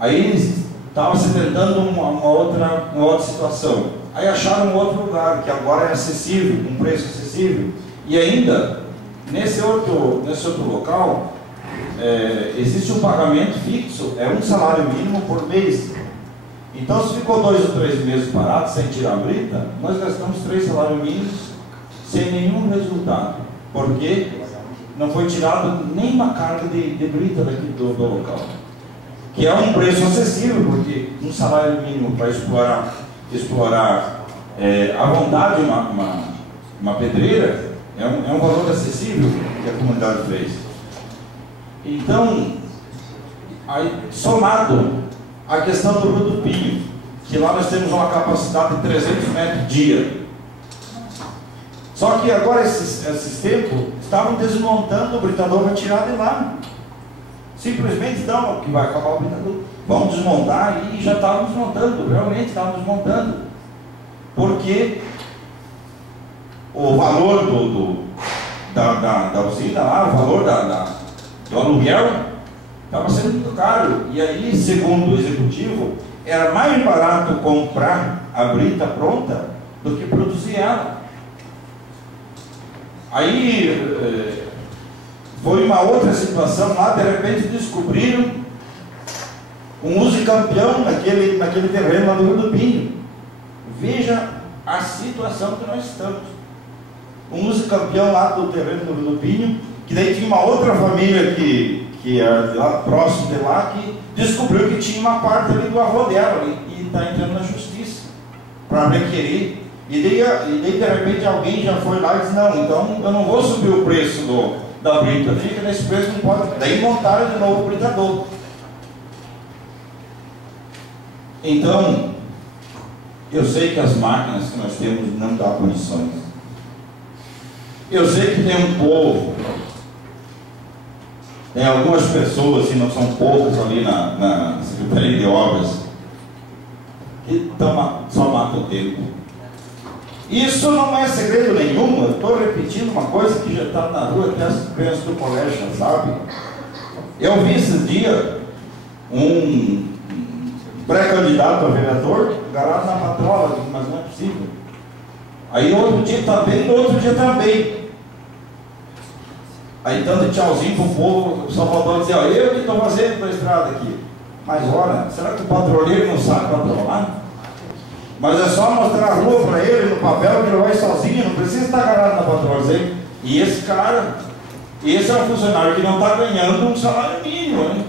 Aí estava se tentando uma outra situação. Aí acharam um outro lugar, que agora é acessível, com preço acessível. E ainda, nesse outro local, existe um pagamento fixo, é um salário mínimo por mês. Então, se ficou 2 ou 3 meses parado, sem tirar a brita, nós gastamos 3 salários mínimos sem nenhum resultado. Porque não foi tirado nenhuma carga de brita daqui do local. Que é um preço acessível, porque um salário mínimo para explorar à vontade uma pedreira é um valor acessível que a comunidade fez. Então, aí, somado a questão do Rio do Pinho, que lá nós temos uma capacidade de 300 metros dia. Só que agora esses tempos estavam desmontando o Britador para tirar de lá. Simplesmente não, que vai acabar o Britador. Vamos desmontar, e já estavam desmontando, realmente estavam desmontando. Porque o valor da usina lá, o valor O aluguel estava sendo muito caro. E aí, segundo o executivo, era mais barato comprar a brita pronta do que produzir ela. Aí foi uma outra situação lá, de repente descobriram um uso campeão naquele terreno lá do Rio do Pinho. Veja a situação que nós estamos. Um uso campeão lá do terreno do Rio do Pinho, que daí tinha uma outra família que era lá próximo de lá, que descobriu que tinha uma parte ali do avô dela e está entrando na justiça para requerer. E daí de repente alguém já foi lá e disse: não, então eu não vou subir o preço da brita, fica nesse preço, não pode. Daí montaram de novo o britador. Então, eu sei que as máquinas que nós temos não dão condições. Eu sei que tem um povo, tem algumas pessoas, e não são poucas ali na Secretaria de Obras, que só matam o tempo. Isso não é segredo nenhum. Eu estou repetindo uma coisa que já está na rua, até as crianças do colégio já sabem. Eu vi esses dias um pré-candidato a vereador garado na patrola, mas não é possível. Aí no outro dia também, no outro dia também. Aí dando tchauzinho pro povo, o Salvador dizia: ó, eu que estou fazendo a estrada aqui. Mas olha, será que o patrulheiro não sabe patrolar? Mas é só mostrar a rua para ele no papel que ele vai sozinho, não precisa estar agarrado na patroa. E esse cara, esse é um funcionário que não está ganhando um salário mínimo, né?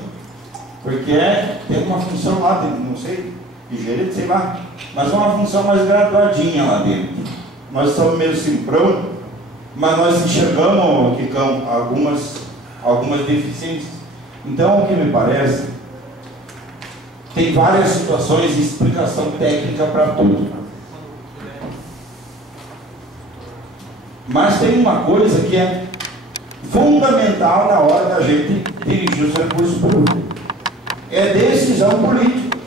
Porque tem uma função lá, não sei, de gerente, sei lá, mas é uma função mais graduadinha lá dentro. Nós estamos meio simprão, mas nós enxergamos que algumas deficiências. Então, o que me parece, tem várias situações de explicação técnica para tudo. Mas tem uma coisa que é fundamental na hora da gente dirigir os recursos públicos. É decisão política.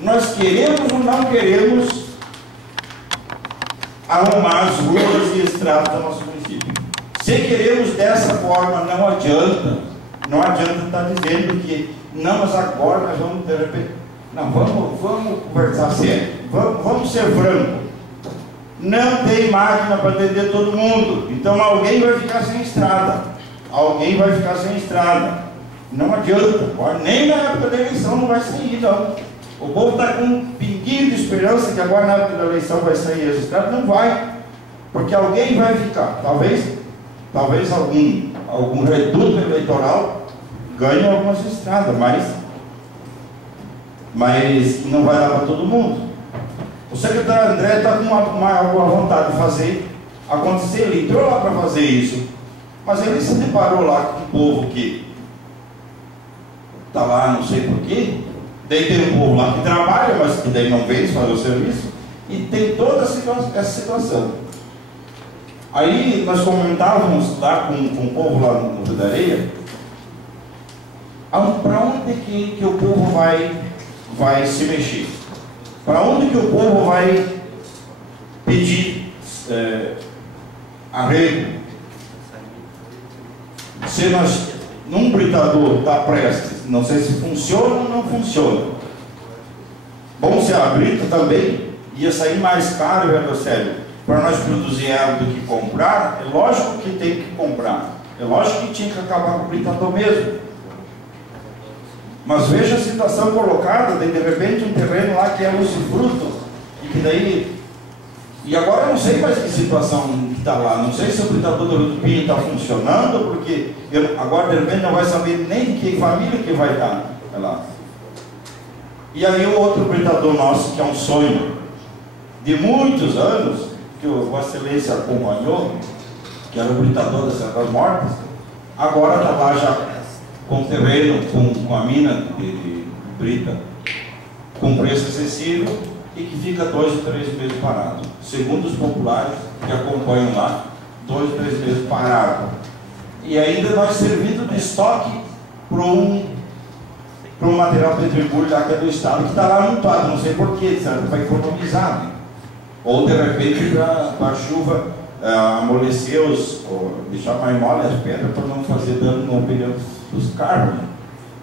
Nós queremos ou não queremos arrumar as ruas e estradas do nosso município. Se queremos dessa forma, não adianta estar dizendo que não, mas agora nós vamos de repente. Não, vamos conversar sério, vamos ser franco. Não tem máquina para atender todo mundo, então alguém vai ficar sem estrada. Não adianta, nem na época da eleição não vai sair, não. O povo está com um pinguinho de esperança que agora na época da eleição vai sair as estradas. Não vai, porque alguém vai ficar. Talvez algum reduto eleitoral ganhe algumas estradas, mas não vai dar para todo mundo. O secretário André está com uma vontade de fazer acontecer. Ele entrou lá para fazer isso, mas ele se deparou lá com o povo que está lá, não sei porquê. Daí tem um povo lá que trabalha, mas que daí não vem fazer o serviço, e tem toda essa situação. Aí nós comentávamos lá com o povo lá no Rio da Areia, para onde que o povo vai se mexer? Para onde que o povo vai pedir arrego? Se nós, num britador está prestes, não sei se funciona ou não funciona. Bom, se a brita também ia sair mais caro, velho, sério, para nós produzir ela do que comprar. É lógico que tem que comprar, é lógico que tinha que acabar com o britador mesmo. Mas veja a situação colocada, de repente um terreno lá que é usufruto, e que daí. E agora eu não sei mais que situação que está lá, não sei se o britador do Rio do Pinho está funcionando, porque agora de repente não vai saber nem que família que vai estar lá. E aí o outro britador nosso, que é um sonho de muitos anos, que o Vossa Excelência acompanhou, que era o britador da Serra das Mortas, agora está lá já com terreno, com a mina de brita, com preço acessível, e que fica 2 ou 3 meses parado. Segundo os populares que acompanham lá, 2 ou 3 meses parado. E ainda nós servindo de estoque para um material petrolífero lá que é do Estado, que está lá montado, não sei porquê, para economizar, né? Ou de repente para a chuva amolecer deixar mais mole as pedras para não fazer dano no pneu dos carros, né?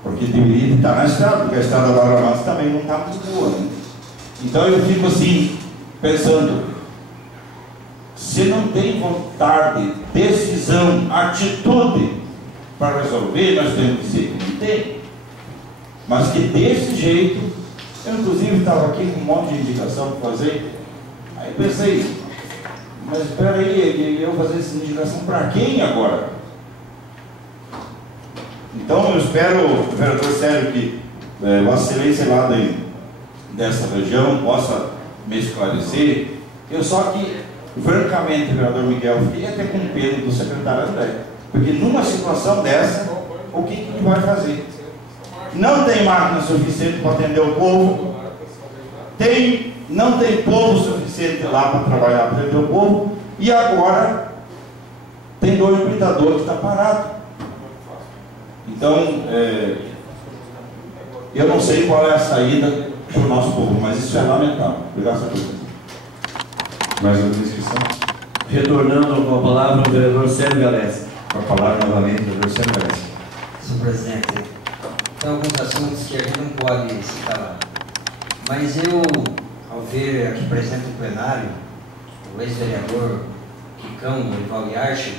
Porque deveria estar na estrada, porque a estrada da Laura Matos também não está muito boa, né? Então eu fico assim, pensando, se não tem vontade, decisão, atitude para resolver, nós temos que dizer que não tem. Mas que desse jeito, eu inclusive estava aqui com um monte de indicação para fazer, aí pensei, mas espera aí, eu fazer essa indicação para quem agora? Então eu espero, vereador Célio, que Vossa Excelência lá dessa região possa me esclarecer. Eu só que, francamente, vereador Miguel, fiquei até com pena do secretário André, porque numa situação dessa, o que ele vai fazer? Não tem máquina suficiente para atender o povo, não tem povo suficiente lá para trabalhar para atender o povo, e agora tem 2 britadores que estão parados. Então, eu não sei qual é a saída para o nosso povo, mas isso é lamentável. Obrigado, senhor presidente. Mais alguma inscrição? Retornando com a palavra o vereador Célio Galés. Com a palavra novamente, vereador Célio Galés. Senhor presidente, tem alguns assuntos que a gente não pode citar lá. Mas eu, ao ver aqui presente no plenário, o ex-vereador Quicão, Orivaldo Yarchi,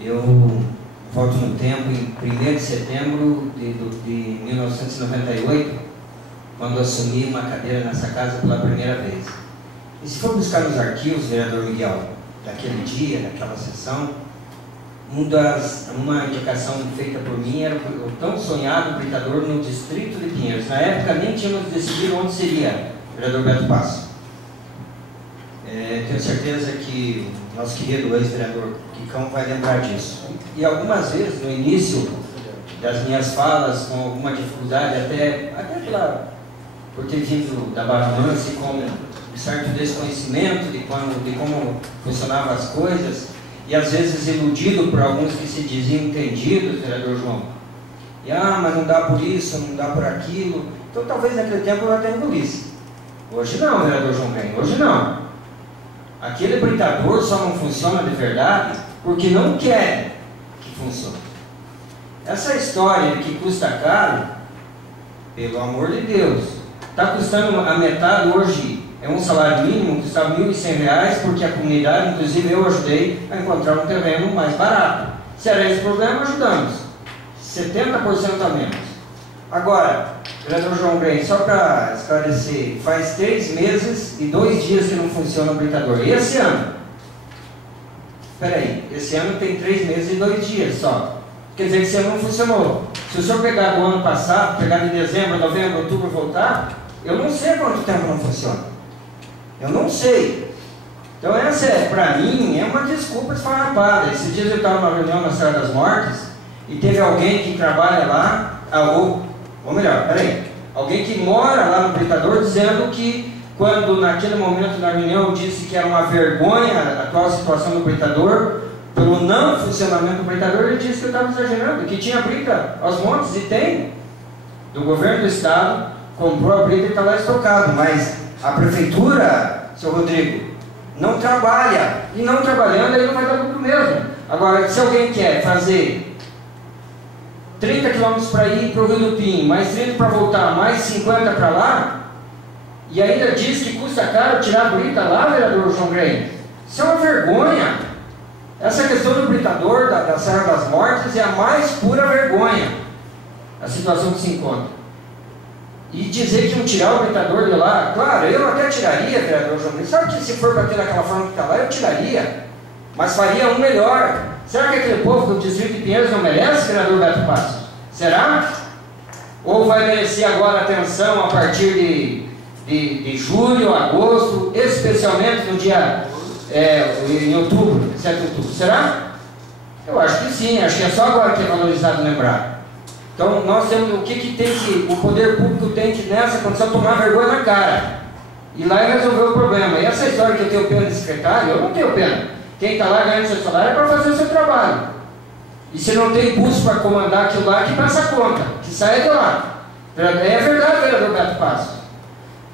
eu volto no tempo, em 1º de setembro de 1998, quando assumi uma cadeira nessa casa pela primeira vez. E se for buscar nos arquivos, vereador Miguel, daquele dia, daquela sessão, uma indicação feita por mim era o tão sonhado britador no distrito de Pinheiros. Na época nem tínhamos decidido onde seria, vereador Beto Passo. Tenho certeza que o nosso querido ex-vereador Quicão vai lembrar disso. E algumas vezes, no início das minhas falas, com alguma dificuldade, até por ter vindo da Barra Mansa e com um certo desconhecimento de como funcionavam as coisas, e às vezes iludido por alguns que se diziam entendidos, vereador João. E mas não dá por isso, não dá por aquilo. Então talvez naquele tempo eu até engolisse. Hoje não, vereador João Bem, hoje não. Aquele britador só não funciona de verdade porque não quer que funcione. Essa história de que custa caro, pelo amor de Deus, está custando a metade hoje. É um salário mínimo, custava R$ 1.100, porque a comunidade, inclusive eu ajudei a encontrar um terreno mais barato. Se era esse problema, ajudamos. 70% a menos. Agora, vereador João Green, só para esclarecer, faz 3 meses e 2 dias que não funciona o britador. E esse ano? Espera aí, esse ano tem 3 meses e 2 dias só. Quer dizer que esse ano não funcionou. Se o senhor pegar do ano passado, pegar de dezembro, novembro, outubro, voltar, eu não sei quanto tempo não funciona. Eu não sei. Então essa, para mim, é uma desculpa esfarrapada. Esses dias eu estava numa reunião na Serra das Mortes e teve alguém que trabalha lá, ou melhor, peraí, alguém que mora lá no britador dizendo que quando naquele momento na reunião eu disse que era uma vergonha a atual situação do britador, pelo não funcionamento do britador, ele disse que eu estava exagerando, que tinha brita aos montes, e tem. Do governo do estado, comprou a brita e está lá estocado, mas a prefeitura, seu Rodrigo, não trabalha, e não trabalhando aí não vai dar lucro mesmo. Agora, se alguém quer fazer 30 quilômetros para ir para o Rio do Pinho, mais 30 para voltar, mais 50 para lá, e ainda diz que custa caro tirar a brita lá, vereador João Grey, isso é uma vergonha. Essa questão do britador da Serra das Mortes é a mais pura vergonha, a situação que se encontra. E dizer que não tirar o britador de lá, claro, eu até tiraria, vereador João Grey, sabe que se for para ter daquela forma que está lá, eu tiraria, mas faria um melhor. Será que aquele povo do distrito de Pinheiros não merece, vereador Beto Passos? Será? Ou vai merecer agora atenção a partir de julho, agosto, especialmente no dia em outubro, 7 de outubro? Será? Eu acho que sim, acho que é só agora que é valorizado lembrar. Então nós temos o poder público tem que nessa condição tomar vergonha na cara, ir lá e resolver o problema. E essa história que eu tenho pena de secretário, eu não tenho pena. Quem está lá ganhando seu salário é para fazer o seu trabalho. E se não tem impulso para comandar aquilo lá, que passa a conta, que saia de lá. É verdade, vereador Beto Passos.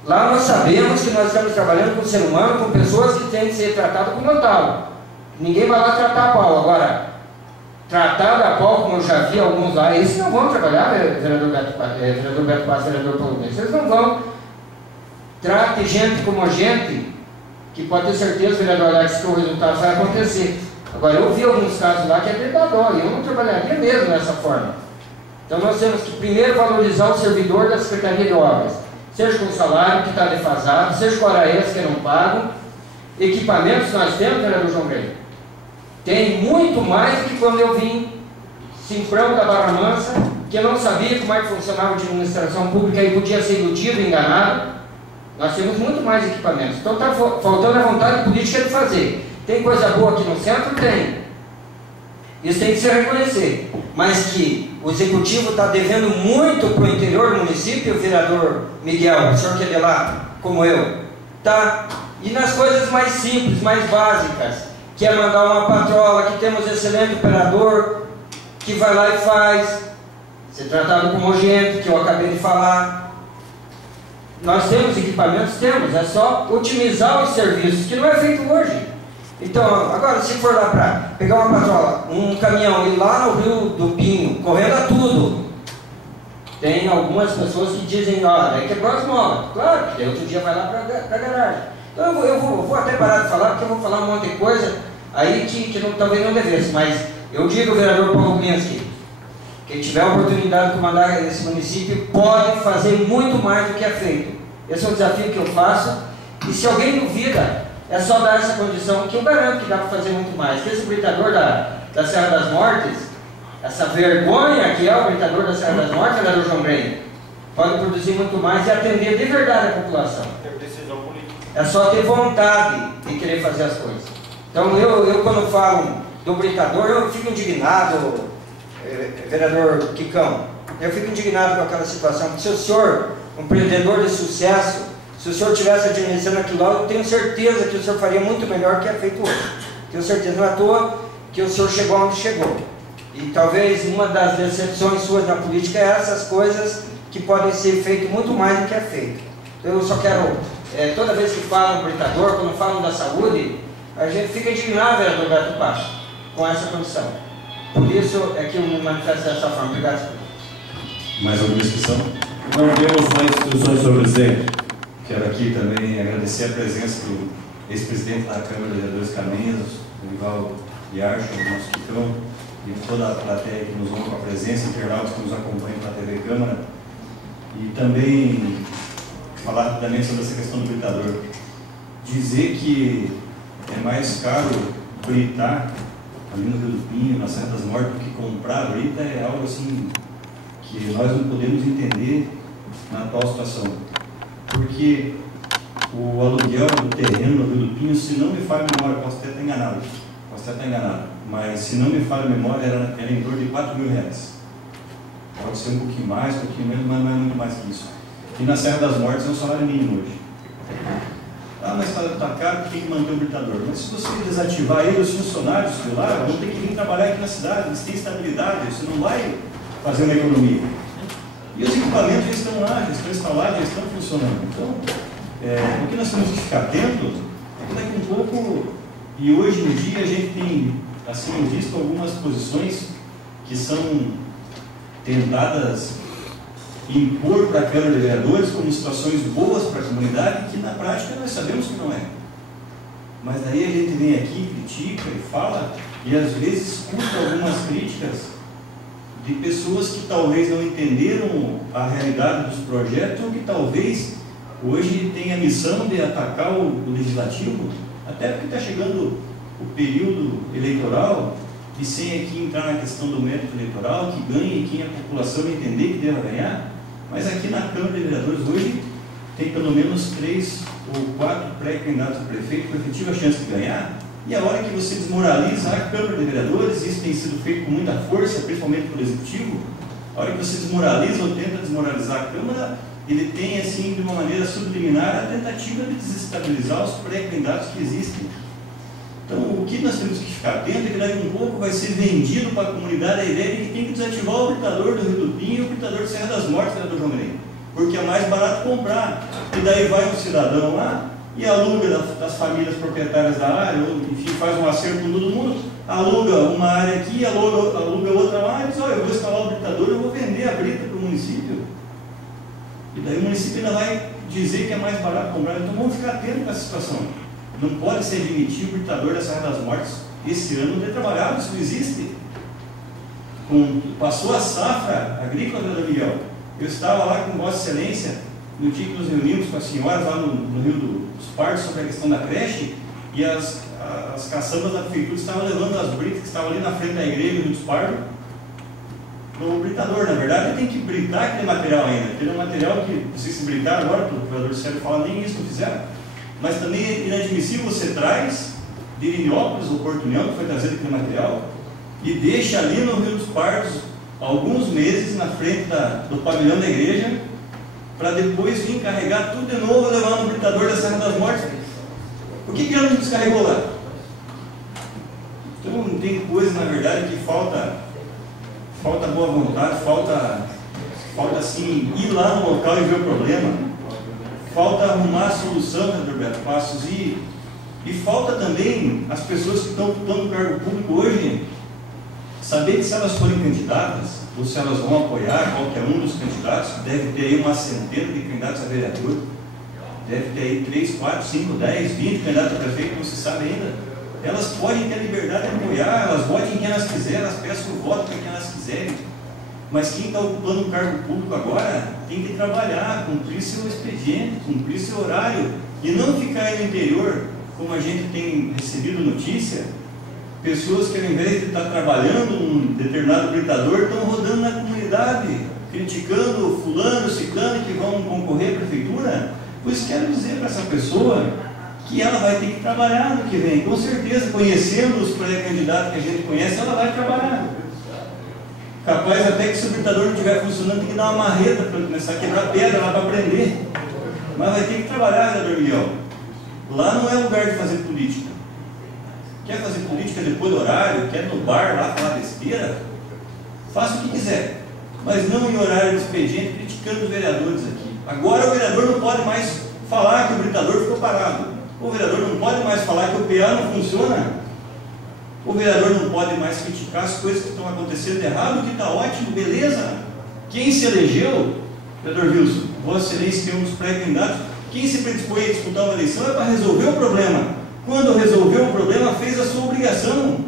Lá nós sabemos que nós estamos trabalhando com o ser humano, com pessoas que têm que ser tratadas como tal. Ninguém vai lá tratar a pau. Agora, tratado a pau, como eu já vi alguns lá. Esses não vão trabalhar, vereador Beto Paz, vereador Paulo Mendes. Eles não vão. Trate gente como gente, que pode ter certeza, vereador Alex, que o resultado vai acontecer. Agora, eu vi alguns casos lá que é dó, e eu não trabalharia mesmo dessa forma. Então, nós temos que primeiro valorizar o servidor da Secretaria de Obras, seja com o salário que está defasado, seja com hora extra que não pagam. Equipamentos nós temos, vereador João Grey. Tem muito mais do que quando eu vim Simprão da Barra Mansa, que eu não sabia como é que funcionava de administração pública e podia ser iludido, enganado. Nós temos muito mais equipamentos. Então está faltando a vontade política de fazer. Tem coisa boa aqui no centro? Tem. Isso tem que se reconhecer. Mas que o executivo está devendo muito para o interior do município, o vereador Miguel, o senhor que é de lá, como eu, tá? E nas coisas mais simples, mais básicas, que é mandar uma patrola, que temos excelente operador, que vai lá e faz, ser tratado como gente, que eu acabei de falar. Nós temos equipamentos? Temos, é só otimizar os serviços, que não é feito hoje. Então, agora, se for lá para pegar uma patrola, um caminhão e ir lá no Rio do Pinho, correndo a tudo, tem algumas pessoas que dizem, ó, daí quebrou as molas. Claro, que outro dia vai lá para a garagem. Então, eu vou até parar de falar, porque eu vou falar um monte de coisa aí que não, talvez não devesse, mas eu digo ao vereador Paulo Mendes que quem tiver a oportunidade de comandar esse município pode fazer muito mais do que é feito. Esse é um desafio que eu faço, e se alguém duvida, é só dar essa condição, que eu garanto que dá para fazer muito mais. Que esse britador da Serra das Mortes, essa vergonha que é o britador da Serra das Mortes, vereador João Grey, pode produzir muito mais e atender de verdade a população. É só ter vontade de querer fazer as coisas. Então eu quando falo do britador, eu fico indignado, vereador Quicão, eu fico indignado com aquela situação, porque se o senhor, um empreendedor de sucesso, se o senhor estivesse administrando aquilo lá, eu tenho certeza que o senhor faria muito melhor do que é feito hoje. Tenho certeza, não é à toa que o senhor chegou onde chegou. E talvez uma das decepções suas na política é essas coisas que podem ser feitas muito mais do que é feito. Então eu só quero, toda vez que falam do britador, quando falam da saúde, a gente fica indignado, vereador Beto Paz, com essa condição. Por isso é que eu me manifesto dessa forma. Obrigado. Mais alguma inscrição? Não temos mais instruções sobre o presidente. Quero aqui também agradecer a presença do ex-presidente da Câmara de Vereadores Caminhos, o Ival Yarcha, o nosso Quicão, e toda a plateia que nos honra com a presença, internautas que nos acompanham na TV Câmara. E também falar rapidamente sobre essa questão do britador. Dizer que é mais caro britar ali no Rio do Pinho, na Serra das Mortes, do que comprar a brita é algo assim que nós não podemos entender na atual situação. Porque o aluguel do terreno no Rio do Pinho, se não me falha a memória, posso até estar enganado, mas se não me falha a memória, era em torno de R$4.000. Pode ser um pouquinho mais, um pouquinho menos, mas não é muito mais que isso. E na Serra das Mortes é um salário mínimo hoje. Ah, mas está caro, tem que manter o britador. Mas se você desativar ele, os funcionários de lá vão ter que vir trabalhar aqui na cidade, eles têm estabilidade, você não vai fazer uma economia. E os equipamentos já estão lá, já estão instalados, já estão funcionando. Então, o que nós temos que ficar atentos é que daqui um pouco, e hoje em dia a gente tem assim, visto algumas posições que são tentadas impor para a Câmara de Vereadores como situações boas para a comunidade, que na prática nós sabemos que não é. Mas daí a gente vem aqui, critica e fala, e às vezes escuta algumas críticas de pessoas que talvez não entenderam a realidade dos projetos, ou que talvez hoje tenha a missão de atacar o Legislativo, até porque está chegando o período eleitoral, e sem aqui entrar na questão do mérito eleitoral, que ganhe quem a população entender que deva ganhar. Mas aqui na Câmara de Vereadores hoje tem pelo menos 3 ou 4 pré-candidatos a prefeito com efetiva chance de ganhar, e a hora que você desmoraliza a Câmara de Vereadores, isso tem sido feito com muita força, principalmente pelo Executivo, a hora que você desmoraliza ou tenta desmoralizar a Câmara, ele tem assim de uma maneira subliminar a tentativa de desestabilizar os pré-candidatos que existem. Então, o que nós temos que ficar atento é que daqui a um pouco vai ser vendido para a comunidade a ideia de que tem que desativar o britador do Rio do Pinho e o britador de Serra das Mortes, vereador João Grey, porque é mais barato comprar. E daí vai um cidadão lá e aluga das famílias proprietárias da área, ou enfim, faz um acerto com todo mundo, aluga uma área aqui, aluga outra lá, e diz, olha, eu vou instalar o britador, eu vou vender a brita para o município. E daí o município ainda vai dizer que é mais barato comprar. Então vamos ficar atentos com essa situação. Não pode se admitir o britador da Serra das Mortes esse ano não ter trabalhado, isso não existe. Passou a safra agrícola, vereador Miguel. Eu estava lá com Vossa Excelência, no dia que nos reunimos com as senhoras lá no Rio dos Pardos sobre a questão da creche, e as caçambas da prefeitura estavam levando as britas que estavam ali na frente da igreja do Rio dos Pardos o britador. Na verdade, tem que britar aquele material ainda. Aquele material que vocês se britaram agora, o vereador Sérgio fala, nem isso não fizeram. Mas também é inadmissível você traz de Irinópolis, o Porto União, que foi trazido aquele material, e deixa ali no Rio dos Pardos alguns meses na frente do pavilhão da igreja, para depois vir carregar tudo de novo e levar no britador da Serra das Mortes. Por que ela não descarregou lá? Então tem coisa, na verdade, que falta boa vontade, falta assim, ir lá no local e ver o problema, falta arrumar a solução, vereador Beto Passos, e falta também as pessoas que estão ocupando o cargo público hoje saber que se elas forem candidatas, ou se elas vão apoiar qualquer um dos candidatos, deve ter aí uma centena de candidatos a vereador, deve ter aí 3, 4, 5, 10, 20 candidatos a prefeito, não se sabe ainda. Elas podem ter a liberdade de apoiar, elas votem quem elas quiserem, elas peçam o voto para quem elas quiserem. Mas quem está ocupando um cargo público agora tem que trabalhar, cumprir seu expediente, cumprir seu horário, e não ficar aí no interior, como a gente tem recebido notícia, pessoas que ao invés de estar trabalhando num determinado britador, estão rodando na comunidade, criticando fulano, ciclano que vão concorrer à prefeitura. Pois quero dizer para essa pessoa que ela vai ter que trabalhar no que vem. Com certeza, conhecendo os pré-candidatos que a gente conhece, ela vai trabalhar. Capaz até que se o britador não estiver funcionando, tem que dar uma marreta para começar a quebrar pedra lá para aprender. Mas vai ter que trabalhar, vereador Miguel. Lá não é lugar de fazer política. Quer fazer política depois do horário, quer no bar lá falar besteira, faça o que quiser. Mas não em horário de expediente, criticando os vereadores aqui. Agora o vereador não pode mais falar que o britador ficou parado. O vereador não pode mais falar que o PA não funciona. O vereador não pode mais criticar as coisas que estão acontecendo errado, que está ótimo, beleza. Quem se elegeu, vereador Wilson, Vossa Excelência, que é um dos pré-candidatos, quem se predispõe a disputar uma eleição é para resolver o problema. Quando resolveu o problema, fez a sua obrigação.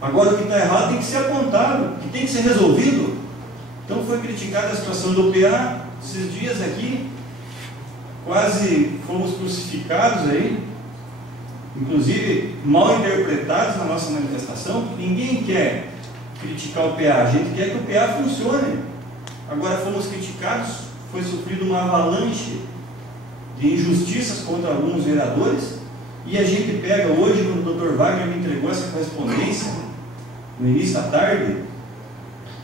Agora o que está errado tem que ser apontado, o que tem que ser resolvido. Então foi criticada a situação do PA esses dias aqui, quase fomos crucificados aí, inclusive mal interpretados na nossa manifestação. Ninguém quer criticar o PA, a gente quer que o PA funcione. Agora fomos criticados, foi sofrido uma avalanche de injustiças contra alguns vereadores, e a gente pega hoje, quando o Dr. Wagner me entregou essa correspondência, no início da tarde,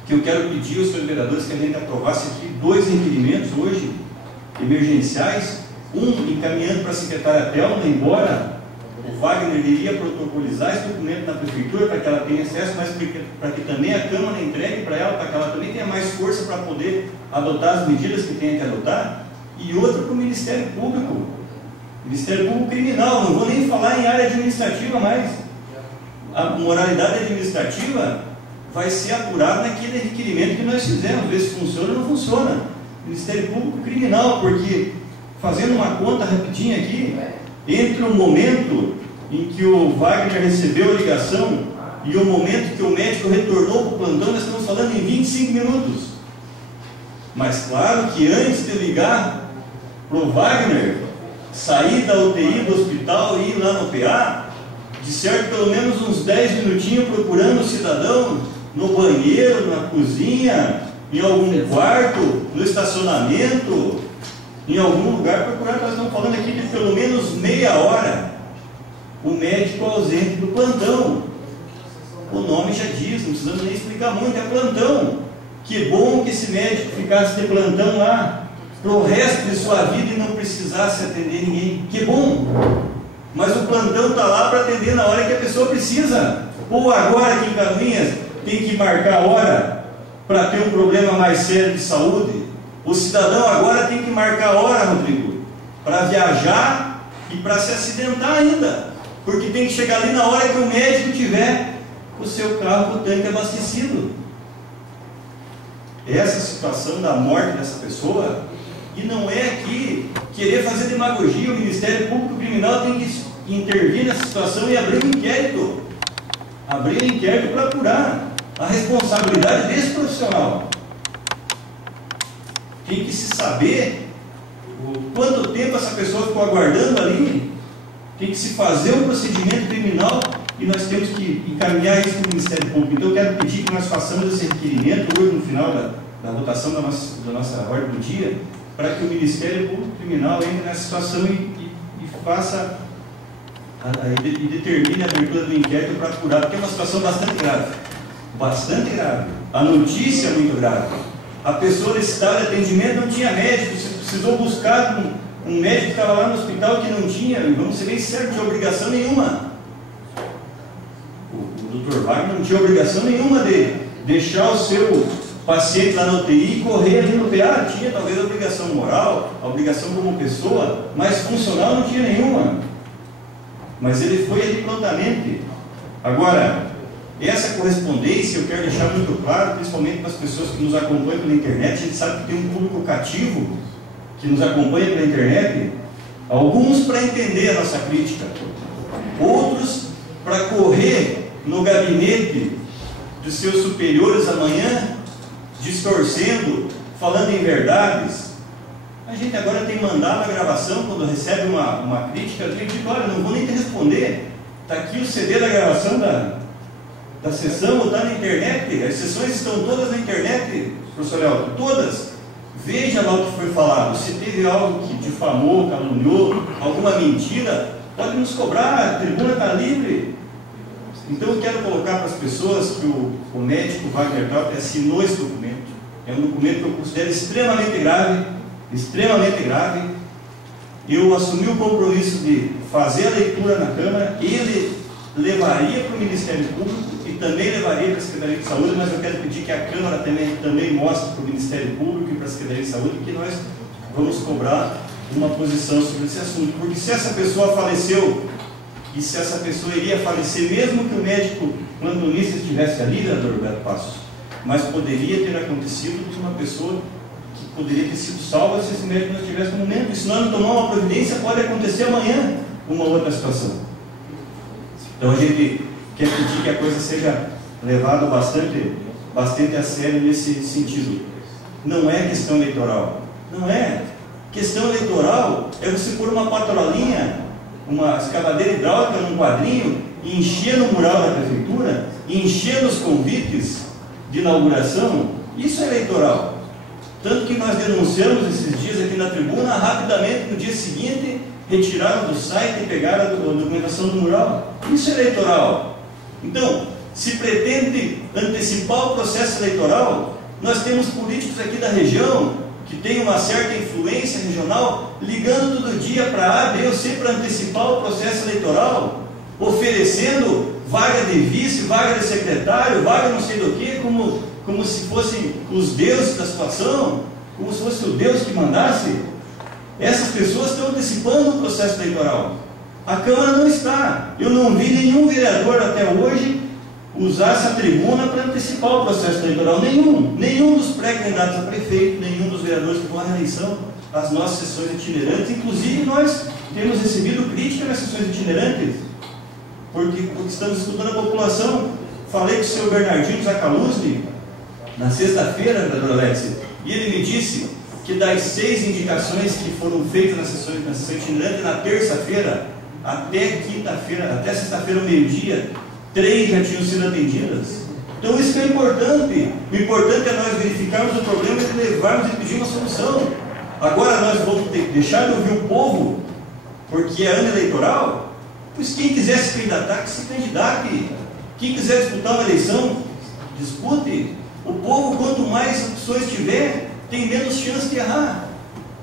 que eu quero pedir aos senhores vereadores que a gente aprovasse aqui 2 requerimentos hoje, emergenciais, um encaminhando para a secretária Thelma, embora o Wagner iria protocolizar esse documento na prefeitura para que ela tenha acesso, mas para que também a Câmara entregue para ela, para que ela também tenha mais força para poder adotar as medidas que tenha que adotar, e outra para o Ministério Público. Ministério Público Criminal, não vou nem falar em área administrativa mais. A moralidade administrativa vai ser apurada naquele requerimento que nós fizemos, ver se funciona ou não funciona. Ministério Público Criminal, porque, fazendo uma conta rapidinha aqui, entre o momento em que o Wagner recebeu a ligação e o momento que o médico retornou para o plantão, nós estamos falando em 25 minutos. Mas claro que antes de ligar para o Wagner, sair da UTI do hospital e ir lá no PA, de certo pelo menos uns 10 minutinhos procurando o cidadão no banheiro, na cozinha, em algum quarto, no estacionamento, em algum lugar procurar. Nós estamos falando aqui de pelo menos meia hora. O médico ausente do plantão. O nome já diz, não precisamos nem explicar muito, é plantão. Que bom que esse médico ficasse de plantão lá para o resto de sua vida e não precisasse atender ninguém. Que bom! Mas o plantão está lá para atender na hora que a pessoa precisa. Ou agora que em Canoinhas tem que marcar a hora para ter um problema mais sério de saúde. O cidadão agora tem que marcar a hora, Rodrigo, para viajar e para se acidentar ainda, porque tem que chegar ali na hora que o médico tiver o seu carro com o tanque abastecido. Essa situação da morte dessa pessoa, e não é aqui querer fazer demagogia, o Ministério Público Criminal tem que intervir nessa situação e abrir um inquérito para apurar a responsabilidade desse profissional. Tem que se saber quanto tempo essa pessoa ficou aguardando ali. Tem que se fazer um procedimento criminal e nós temos que encaminhar isso para o Ministério Público. Então eu quero pedir que nós façamos esse requerimento hoje no final da votação da nossa ordem do dia, para que o Ministério Público Criminal entre nessa situação e faça e determine a abertura do inquérito para apurar, porque é uma situação bastante grave. Bastante grave. A notícia é muito grave. A pessoa necessitava de atendimento, não tinha médico, você precisou buscar um médico que estava lá no hospital que não tinha, e vamos ser bem sinceros, não tinha obrigação nenhuma. O Dr. Wagner não tinha obrigação nenhuma de deixar o seu paciente lá na UTI e correr ali no PA. Tinha talvez a obrigação moral, a obrigação como pessoa, mas funcional não tinha nenhuma. Mas ele foi ali prontamente. Agora, essa correspondência eu quero deixar muito claro, principalmente para as pessoas que nos acompanham pela internet. A gente sabe que tem um público cativo que nos acompanha pela internet, alguns para entender a nossa crítica, outros para correr no gabinete dos seus superiores amanhã, distorcendo, falando em verdades. A gente agora tem mandado a gravação, quando recebe uma crítica, a gente diz: olha, não vou nem te responder, está aqui o CD da gravação da sessão, ou está na internet, as sessões estão todas na internet, professor Léo, todas. Veja lá o que foi falado. Se teve algo que difamou, caluniou, alguma mentira, pode nos cobrar, a tribuna está livre. Então eu quero colocar para as pessoas que o médico Wagner Traut assinou esse documento. É um documento que eu considero extremamente grave, extremamente grave. Eu assumi o compromisso de fazer a leitura na Câmara, ele levaria para o Ministério Público e também levaria para a Secretaria de Saúde, mas eu quero pedir que a Câmara também mostre para o Ministério Público e para a Secretaria de Saúde que nós vamos cobrar uma posição sobre esse assunto. Porque se essa pessoa faleceu, e se essa pessoa iria falecer, mesmo que o médico plantonista estivesse ali, vereador Beto Passos, mas poderia ter acontecido de uma pessoa que poderia ter sido salva se esse médico não estivesse no momento. E se nós não tomar uma providência, pode acontecer amanhã uma outra situação. Então a gente quer pedir que a coisa seja levada bastante a sério nesse sentido. Não é questão eleitoral. Não é. Questão eleitoral é você pôr uma patrolinha, uma escavadeira hidráulica num quadrinho, e encher no mural da prefeitura, encher nos convites de inauguração. Isso é eleitoral. Tanto que nós denunciamos esses dias aqui na tribuna, rapidamente no dia seguinte retiraram do site e pegaram a documentação do mural. Isso é eleitoral. Então, se pretende antecipar o processo eleitoral, nós temos políticos aqui da região que têm uma certa influência regional, ligando todo dia para A, B ou C para antecipar o processo eleitoral, oferecendo vaga de vice, vaga de secretário, vaga não sei do que, como se fossem os deuses da situação, como se fosse o Deus que mandasse. Essas pessoas estão antecipando o processo eleitoral. A Câmara não está. Eu não vi nenhum vereador até hoje usar essa tribuna para antecipar o processo eleitoral. Nenhum dos pré-candidatos a prefeito, nenhum dos vereadores que vão à reeleição, as nossas sessões itinerantes. Inclusive nós temos recebido crítica nas sessões itinerantes, porque estamos escutando a população. Falei com o senhor Bernardino Zacaluzzi na sexta-feira, vereador Alex, e ele me disse que das 6 indicações que foram feitas na sessão itinerante, na terça-feira, até quinta-feira, até sexta-feira, ao meio-dia, 3 já tinham sido atendidas. Então isso é importante. O importante é nós verificarmos o problema e levarmos e pedir uma solução. Agora nós vamos ter que deixar de ouvir o povo, porque é ano eleitoral. Pois quem quiser se candidatar, que se candidate. Quem quiser disputar uma eleição, dispute. O povo, quanto mais opções tiver, tem menos chance de errar.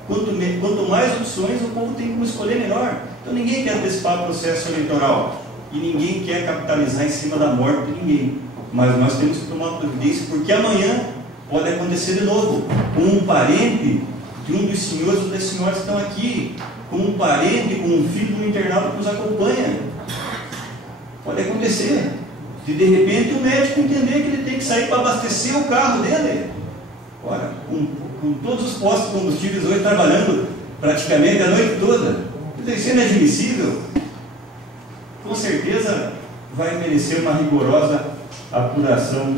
Quanto mais opções, o povo tem como escolher melhor. Então ninguém quer antecipar o processo eleitoral e ninguém quer capitalizar em cima da morte de ninguém. Mas nós temos que tomar providência, porque amanhã pode acontecer de novo. Um parente de um dos senhores ou das senhoras que estão aqui, com um parente, com um filho do internauta que nos acompanha. Pode acontecer. De repente o médico entender que ele tem que sair para abastecer o carro dele. Ora, com todos os postos de combustíveis hoje trabalhando praticamente a noite toda. Isso é inadmissível. Com certeza vai merecer uma rigorosa apuração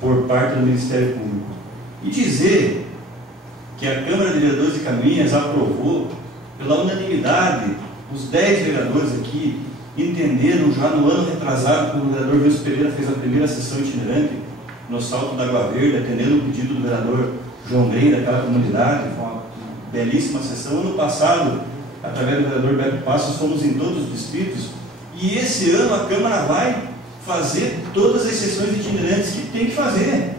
por parte do Ministério Público. E dizer que a Câmara de Vereadores de Canoinhas aprovou pela unanimidade, os 10 vereadores aqui entenderam já no ano retrasado, quando o vereador Wilson Pereira fez a primeira sessão itinerante no Salto da Água Verde, atendendo o pedido do vereador João Grey daquela comunidade. Foi uma belíssima sessão. Ano passado, através do vereador Beto Passos, fomos em todos os distritos, e esse ano a Câmara vai fazer todas as sessões itinerantes que tem que fazer.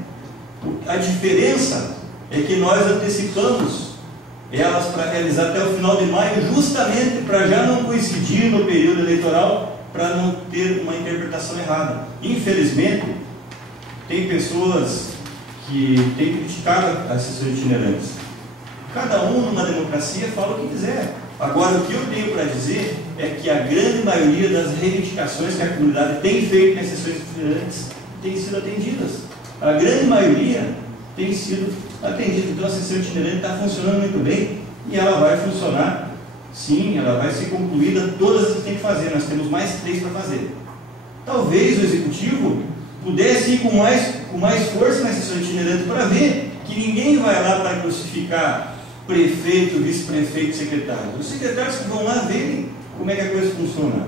A diferença é que nós antecipamos elas para realizar até o final de maio, justamente para já não coincidir no período eleitoral, para não ter uma interpretação errada. Infelizmente, tem pessoas que têm criticado as sessões itinerantes. Cada um, numa democracia, fala o que quiser. Agora, o que eu tenho para dizer é que a grande maioria das reivindicações que a comunidade tem feito nas sessões itinerantes têm sido atendidas. A grande maioria tem sido atendida. Então, a sessão itinerante está funcionando muito bem, e ela vai funcionar, sim, ela vai ser concluída todas as que tem que fazer. Nós temos mais 3 para fazer. Talvez o Executivo pudesse ir com mais força na sessão itinerante para ver que ninguém vai lá para crucificar prefeito, vice-prefeito, secretário. Os secretários que vão lá verem como é que a coisa funciona.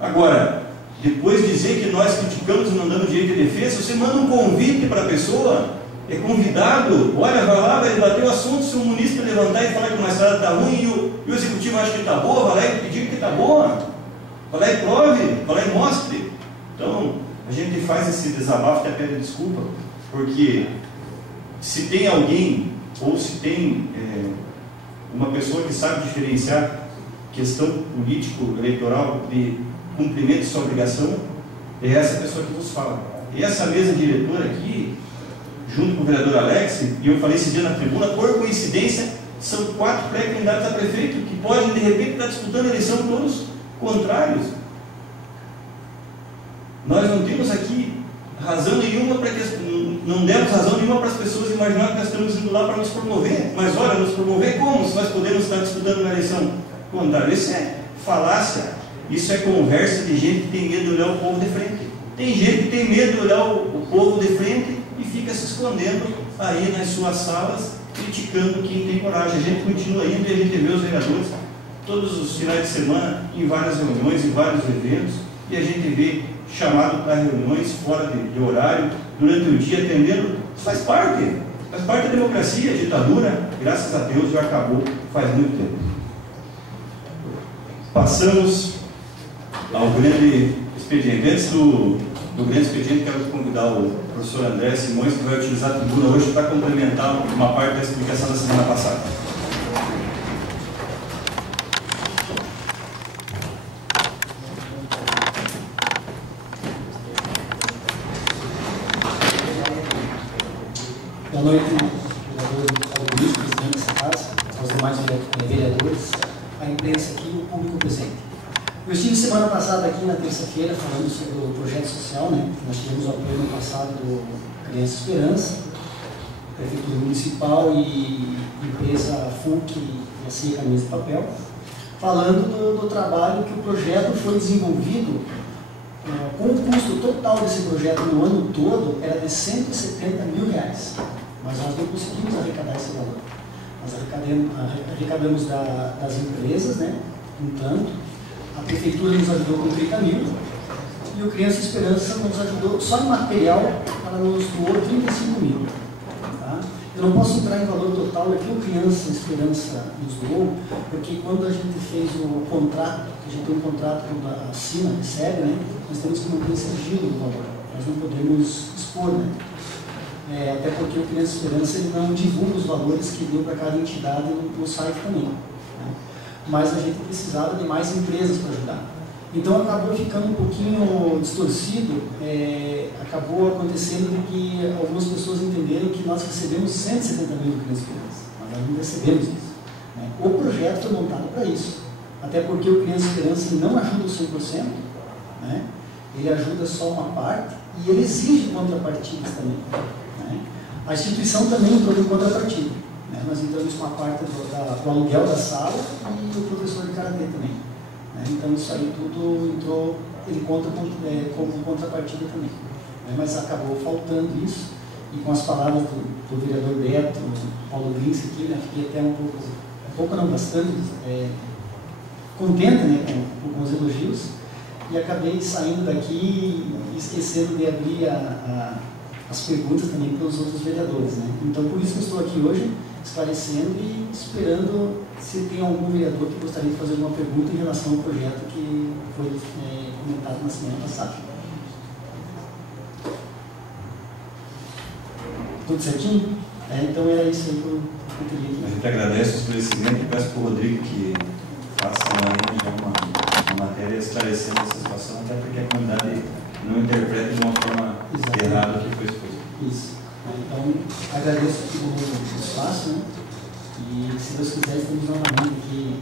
Agora, depois de dizer que nós criticamos e não damos direito de defesa, você manda um convite para a pessoa, é convidado, olha, vai lá, vai debater o assunto. Se o munícipe levantar e falar que uma estrada está ruim e o executivo acha que está boa, vai lá e pedir que está boa, vai lá e prove, vai lá e mostre. Então, a gente faz esse desabafo, até pede desculpa, porque se tem alguém, ou se tem uma pessoa que sabe diferenciar questão político-eleitoral de cumprimento de sua obrigação, é essa pessoa que nos fala. E essa mesa diretora aqui, junto com o vereador Alex, e eu falei esse dia na tribuna, por coincidência, são 4 pré-candidatos a prefeito que podem, de repente, estar disputando a eleição todos contrários. Nós não temos aqui razão nenhuma para que não demos razão nenhuma para as pessoas imaginar que nós estamos indo lá para nos promover. Mas olha, nos promover como? Se nós podemos estar disputando uma eleição contrária. Isso é falácia, isso é conversa de gente que tem medo de olhar o povo de frente. Tem gente que tem medo de olhar o povo de frente e fica se escondendo aí nas suas salas, criticando quem tem coragem. A gente continua indo e a gente vê os vereadores todos os finais de semana em várias reuniões, em vários eventos, e a gente vê chamado para reuniões fora de horário, durante o dia, atendendo. Isso faz parte da democracia. A ditadura, graças a Deus, já acabou faz muito tempo. Passamos ao grande expediente. Antes do grande expediente, quero convidar o professor André Simões, que vai utilizar a tribuna hoje para complementar uma parte da explicação da semana passada. Boa noite, vereador Augusto, presidente dessa casa, aos demais vereadores, a imprensa aqui e o público presente. Eu estive semana passada aqui na terça-feira falando sobre o projeto social, né? Nós tivemos o apoio no passado do Criança Esperança, Prefeitura Municipal e empresa FUC e assim Camisa de Papel, falando do trabalho que o projeto foi desenvolvido. Com o custo total desse projeto no ano todo era de R$170 mil, mas nós não conseguimos arrecadar esse valor. Nós arrecadamos das empresas, né, um tanto, a Prefeitura nos ajudou com 30 mil e o Criança Esperança nos ajudou, só em material, ela nos doou 35 mil. Tá? Eu não posso entrar em valor total, aqui o Criança Esperança nos doou, porque quando a gente fez o contrato, a gente tem um contrato quando assina, recebe, né, nós temos que manter sigilo do valor, nós não podemos expor, né? Até porque o Criança Esperança ele não divulga os valores que deu para cada entidade no site também, né? Mas a gente precisava de mais empresas para ajudar. Então acabou ficando um pouquinho distorcido, acabou acontecendo de que algumas pessoas entenderam que nós recebemos 170 mil do Criança Esperança, mas nós não recebemos isso, né? o projeto foi montado para isso. Até porque o Criança Esperança não ajuda o 100%, né? Ele ajuda só uma parte e ele exige contrapartidas também. Né? A instituição também entrou em contrapartida. Né? Nós entramos com a parte do aluguel da sala e do professor de karatê também. Né? Então isso aí tudo entrou, ele conta como contrapartida também. Né? Mas acabou faltando isso, e com as palavras do vereador Beto, Paulo Lins aqui, né? Fiquei até um pouco não, bastante contente, né? com os elogios, e acabei saindo daqui e esquecendo de abrir as perguntas também para os outros vereadores. Né? Então, por isso que eu estou aqui hoje, esclarecendo e esperando se tem algum vereador que gostaria de fazer alguma pergunta em relação ao projeto que foi comentado na semana passada. Tudo certinho? Então era isso aí que eu queria aqui. A gente agradece o esclarecimento e peço para o Rodrigo que faça uma matéria esclarecendo essa situação, até porque a comunidade não interpreta de uma forma errada o que foi exposto. Isso. Então, agradeço aqui o espaço, né? E se Deus quiser, estamos novamente aqui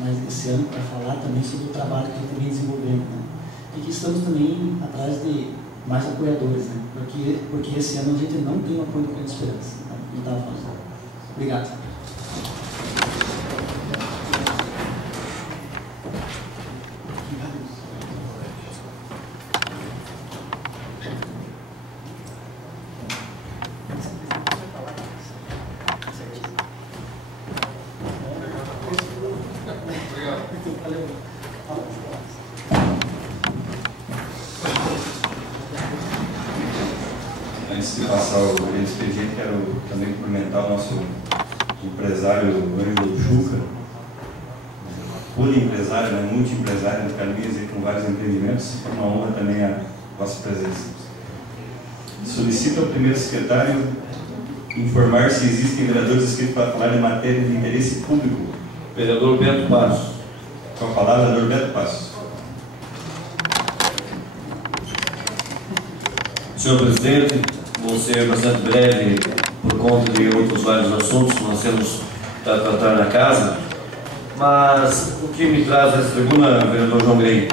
mais esse ano para falar também sobre o trabalho que ele vem desenvolvendo. Né? E que estamos também atrás de mais apoiadores, né? Porque esse ano a gente não tem o apoio do Criança Esperança. Né? Não estava falando. Obrigado. Antes de passar o expediente, quero também cumprimentar o nosso empresário Ângelo Chuca, poliempresário, né, multi-empresário no Carlinhos e com vários empreendimentos. É uma honra também a vossa presença. Solicito ao primeiro secretário informar se existem vereadores inscritos para falar de matéria de interesse público. Vereador Beto Passos. Com a palavra, vereador Beto Passos. Senhor presidente, vou ser bastante breve por conta de outros vários assuntos que nós temos para tratar na casa, mas o que me traz essa tribuna, vereador João Grey,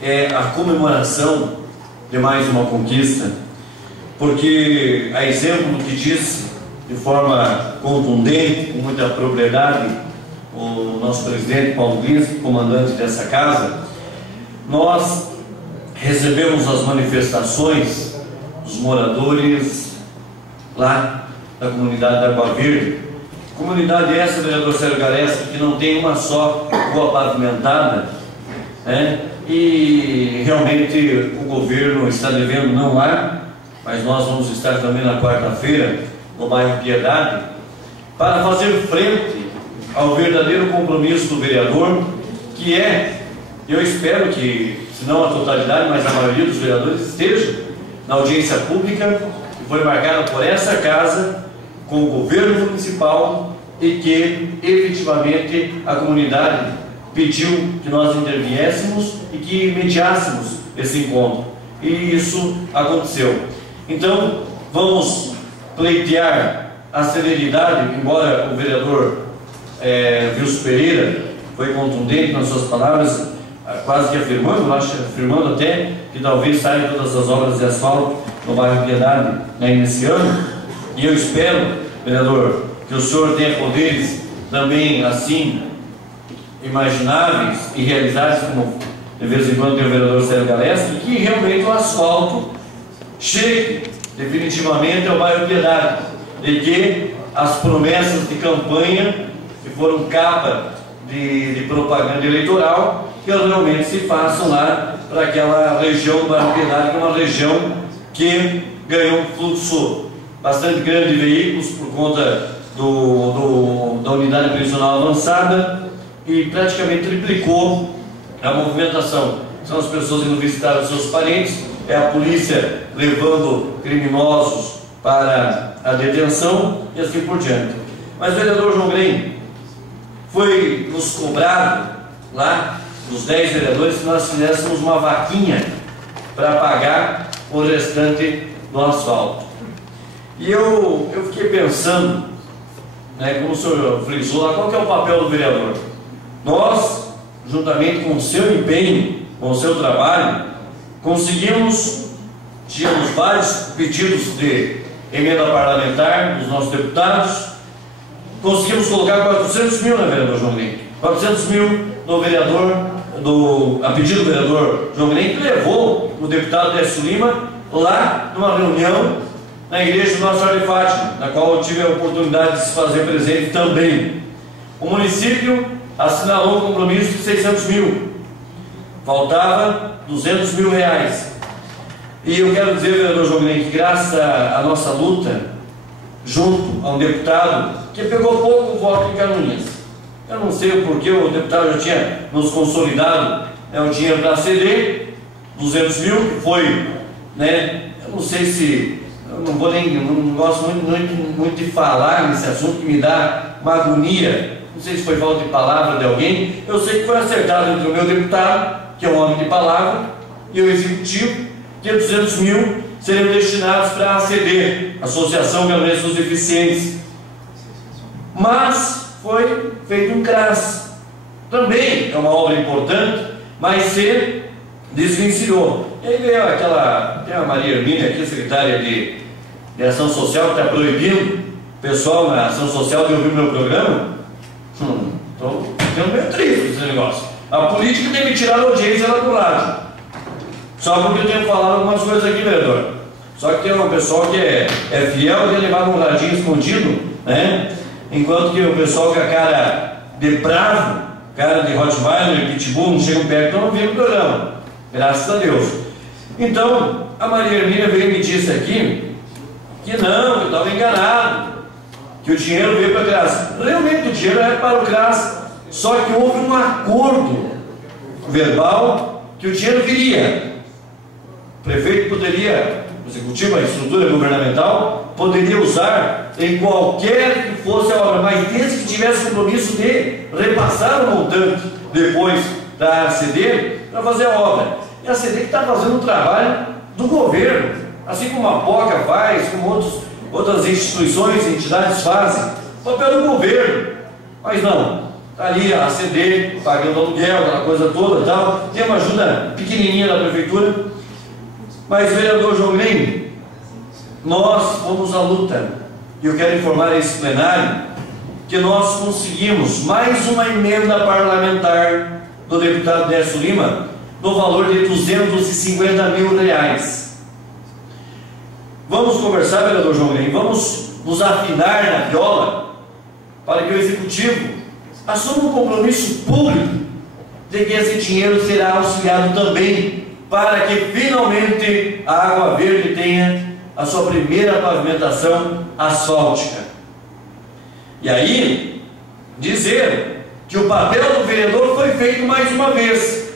é a comemoração de mais uma conquista, porque a exemplo do que disse de forma contundente, com muita propriedade, o nosso presidente Paulo Lins, comandante dessa casa, nós recebemos as manifestações dos moradores lá da comunidade da Água Verde. Comunidade essa, vereador Sérgio Gareschi, que não tem uma só rua pavimentada, né? E realmente o governo está devendo, não lá, mas nós vamos estar também na quarta-feira no bairro Piedade para fazer frente ao verdadeiro compromisso do vereador, que é, eu espero que, se não a totalidade, mas a maioria dos vereadores esteja na audiência pública, que foi marcada por essa casa, com o governo municipal, e que efetivamente a comunidade pediu que nós interviéssemos e que mediássemos esse encontro. E isso aconteceu. Então, vamos pleitear a celeridade, embora o vereador Wilson Pereira foi contundente nas suas palavras, quase que afirmando, afirmando até que talvez saiam todas as obras de asfalto no bairro Piedade nesse ano. E eu espero, vereador, que o senhor tenha poderes também assim imagináveis e realizáveis, como de vez em quando tem o vereador Sérgio Gareschi, e que realmente o asfalto chegue definitivamente ao bairro Piedade, e que as promessas de campanha que foram capa de propaganda eleitoral, que elas realmente se façam lá para aquela região do bairro Piedade, que é uma região que ganhou um fluxo bastante grande de veículos por conta da unidade prisional avançada, e praticamente triplicou a movimentação. São as pessoas indo visitar os seus parentes, é a polícia levando criminosos para a detenção e assim por diante. Mas, vereador João Grey, foi nos cobrado lá, dos 10 vereadores, que nós fizéssemos uma vaquinha para pagar o restante do asfalto. E eu fiquei pensando, né, como o senhor frisou lá, qual que é o papel do vereador? Nós, juntamente com o seu empenho, com o seu trabalho, tínhamos vários pedidos de emenda parlamentar dos nossos deputados, conseguimos colocar 400 mil, né, vereador João Guilherme? 400 mil no vereador, a pedido do vereador João Guilherme, que levou o deputado Décio Lima lá numa reunião na igreja do Nossa Senhora de Fátima, na qual eu tive a oportunidade de se fazer presente também. O município assinalou um compromisso de 600 mil, faltava 200 mil reais. E eu quero dizer, vereador João Guilherme, que graças à nossa luta, junto a um deputado que pegou pouco voto em Canoinhas, eu não sei o porquê, o deputado já tinha nos consolidado o dinheiro para ceder, 200 mil, que foi, né, eu não sei se, eu não gosto muito de falar nesse assunto, que me dá uma agonia, não sei se foi falta de palavra de alguém, eu sei que foi acertado entre o meu deputado, que é um homem de palavra, e o executivo, que 200 mil seriam destinados para a ACD, Associação Canoense dos Deficientes. Mas foi feito um CRAS. Também é uma obra importante, mas se desvencilhou. E aí veio tem a Maria Hermínia aqui, secretária de Ação Social, que está proibindo o pessoal na Ação Social de ouvir o meu programa. Estou ficando meio triste esse negócio. A política tem que tirar a audiência lá do rádio. Só porque eu tenho falado algumas coisas aqui, vereador. Só que tem um pessoal que é fiel, que levar um radinho escondido, né? Enquanto que o pessoal com a cara de bravo, cara de Rottweiler, Pitbull, não chegam perto, então não vem o programa. Graças a Deus. Então, a Maria Hermínia veio e me disse aqui que não, que eu estava enganado, que o dinheiro veio para o CRAS. Realmente o dinheiro era para o CRAS, só que houve um acordo verbal que o dinheiro viria. O prefeito poderia, o executivo, a estrutura governamental, poderia usar em qualquer que fosse a obra, mas desde que tivesse compromisso de repassar o montante depois da ACD para fazer a obra. E a ACD que está fazendo o trabalho do governo, assim como a POCA faz, como outras instituições, entidades fazem, o papel do governo. Mas não, está ali a ACD pagando aluguel, aquela coisa toda, tal. Tem uma ajuda pequenininha da prefeitura. Mas, vereador João Guilherme, nós fomos à luta, e eu quero informar a esse plenário que nós conseguimos mais uma emenda parlamentar do deputado Décio Lima, no valor de 250 mil reais. Vamos conversar, vereador João Guilherme, vamos nos afinar na viola, para que o executivo assuma um compromisso público de que esse dinheiro será auxiliado também, para que finalmente a Água Verde tenha a sua primeira pavimentação asfáltica. E aí, dizer que o papel do vereador foi feito mais uma vez.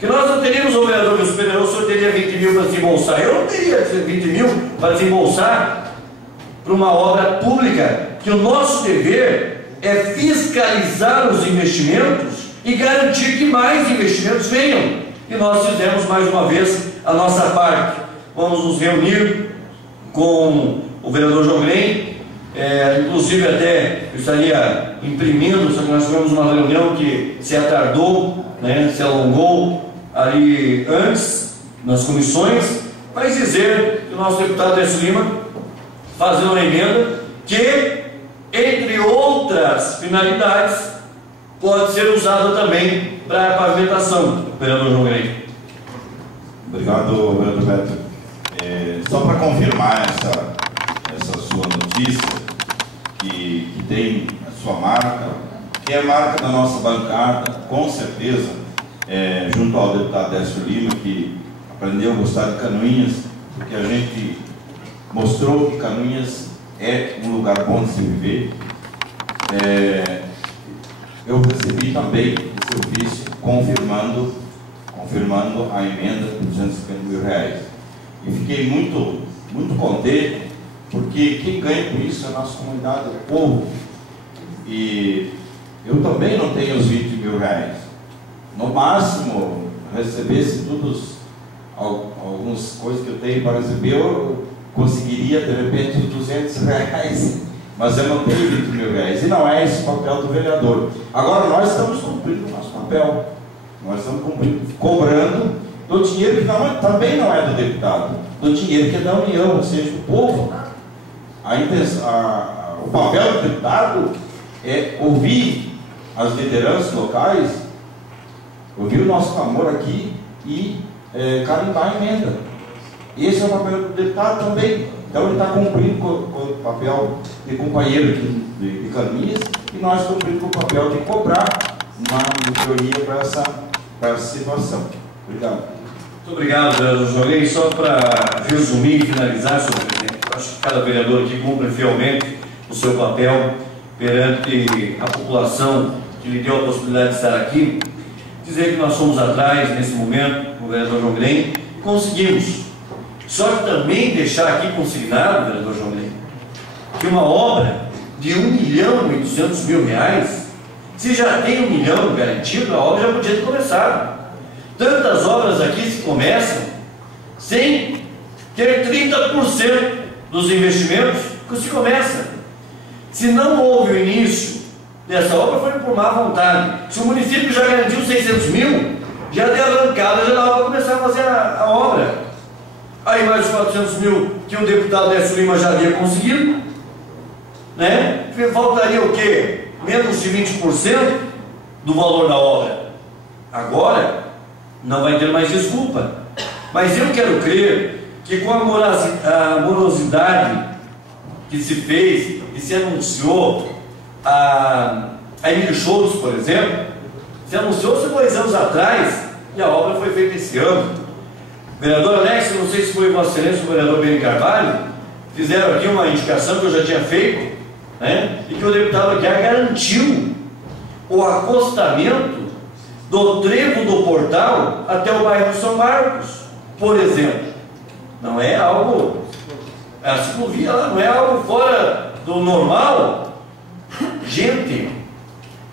Que nós não teríamos o vereador que o senhor teria 20 mil para desembolsar. Eu não teria 20 mil para desembolsar para uma obra pública, que o nosso dever é fiscalizar os investimentos e garantir que mais investimentos venham. E nós fizemos mais uma vez a nossa parte. Vamos nos reunir com o vereador João Guilherme, inclusive até eu estaria imprimindo, só que nós tivemos uma reunião que se atardou, né, se alongou ali antes, nas comissões, mas dizer que o nosso deputado Décio Lima fazendo uma emenda que, entre outras finalidades, pode ser usada também para a pavimentação, vereador João Guilherme. Obrigado, vereador Beto. Só para confirmar essa sua notícia, que tem a sua marca, que é a marca da nossa bancada, com certeza, junto ao deputado Décio Lima, que aprendeu a gostar de Canoinhas, porque a gente mostrou que Canoinhas é um lugar bom de se viver. Eu recebi também o seu ofício confirmando a emenda de 250 mil reais. E fiquei muito contente, porque quem ganha com isso é a nossa comunidade, o povo. E eu também não tenho os 20 mil reais. No máximo, recebesse algumas coisas que eu tenho para receber, eu conseguiria de repente os 200 reais mas é manter 20 mil reais. E não é esse o papel do vereador. Agora nós estamos cumprindo o nosso papel. Nós estamos cobrando do dinheiro que também não é do deputado, do dinheiro que é da União, ou seja, do povo. O papel do deputado é ouvir as lideranças locais, ouvir o nosso clamor aqui e carimbar a emenda. Esse é o papel do deputado também. Então ele está cumprindo com o papel de companheiro de caminhos, e nós cumprimos com o papel de cobrar uma melhoria para essa situação. Obrigado. Muito obrigado, vereador Jonglei. Só para resumir e finalizar, senhor presidente, eu acho que cada vereador aqui cumpre fielmente o seu papel perante a população que lhe deu a possibilidade de estar aqui. Dizer que nós fomos atrás, nesse momento, com o vereador Jonglei, e conseguimos. Só que também deixar aqui consignado, vereador Jonglei, que uma obra de R$1.800.000, se já tem 1 milhão garantido, a obra já podia ter começado. Tantas obras aqui se começam sem ter 30% dos investimentos que se começa. Se não houve o início dessa obra, foi por má vontade. Se o município já garantiu 600 mil, já de arrancada, já dava para começar a fazer a obra. Aí mais os 400 mil que o deputado Décio Lima já havia conseguido, né? Faltaria o quê? Menos de 20% do valor da obra. Agora não vai ter mais desculpa. Mas eu quero crer que com a morosidade que se fez e se anunciou a Emílio Schultz, por exemplo, se anunciou-se 2 anos atrás e a obra foi feita esse ano. Vereador Alex, não sei se foi Vossa Excelência ou o vereador Beni Carvalho, fizeram aqui uma indicação que eu já tinha feito, né, e que o deputado aqui garantiu o acostamento do trevo do Portal até o bairro São Marcos, por exemplo. Não é algo, a ciclovia lá não é algo fora do normal. Gente,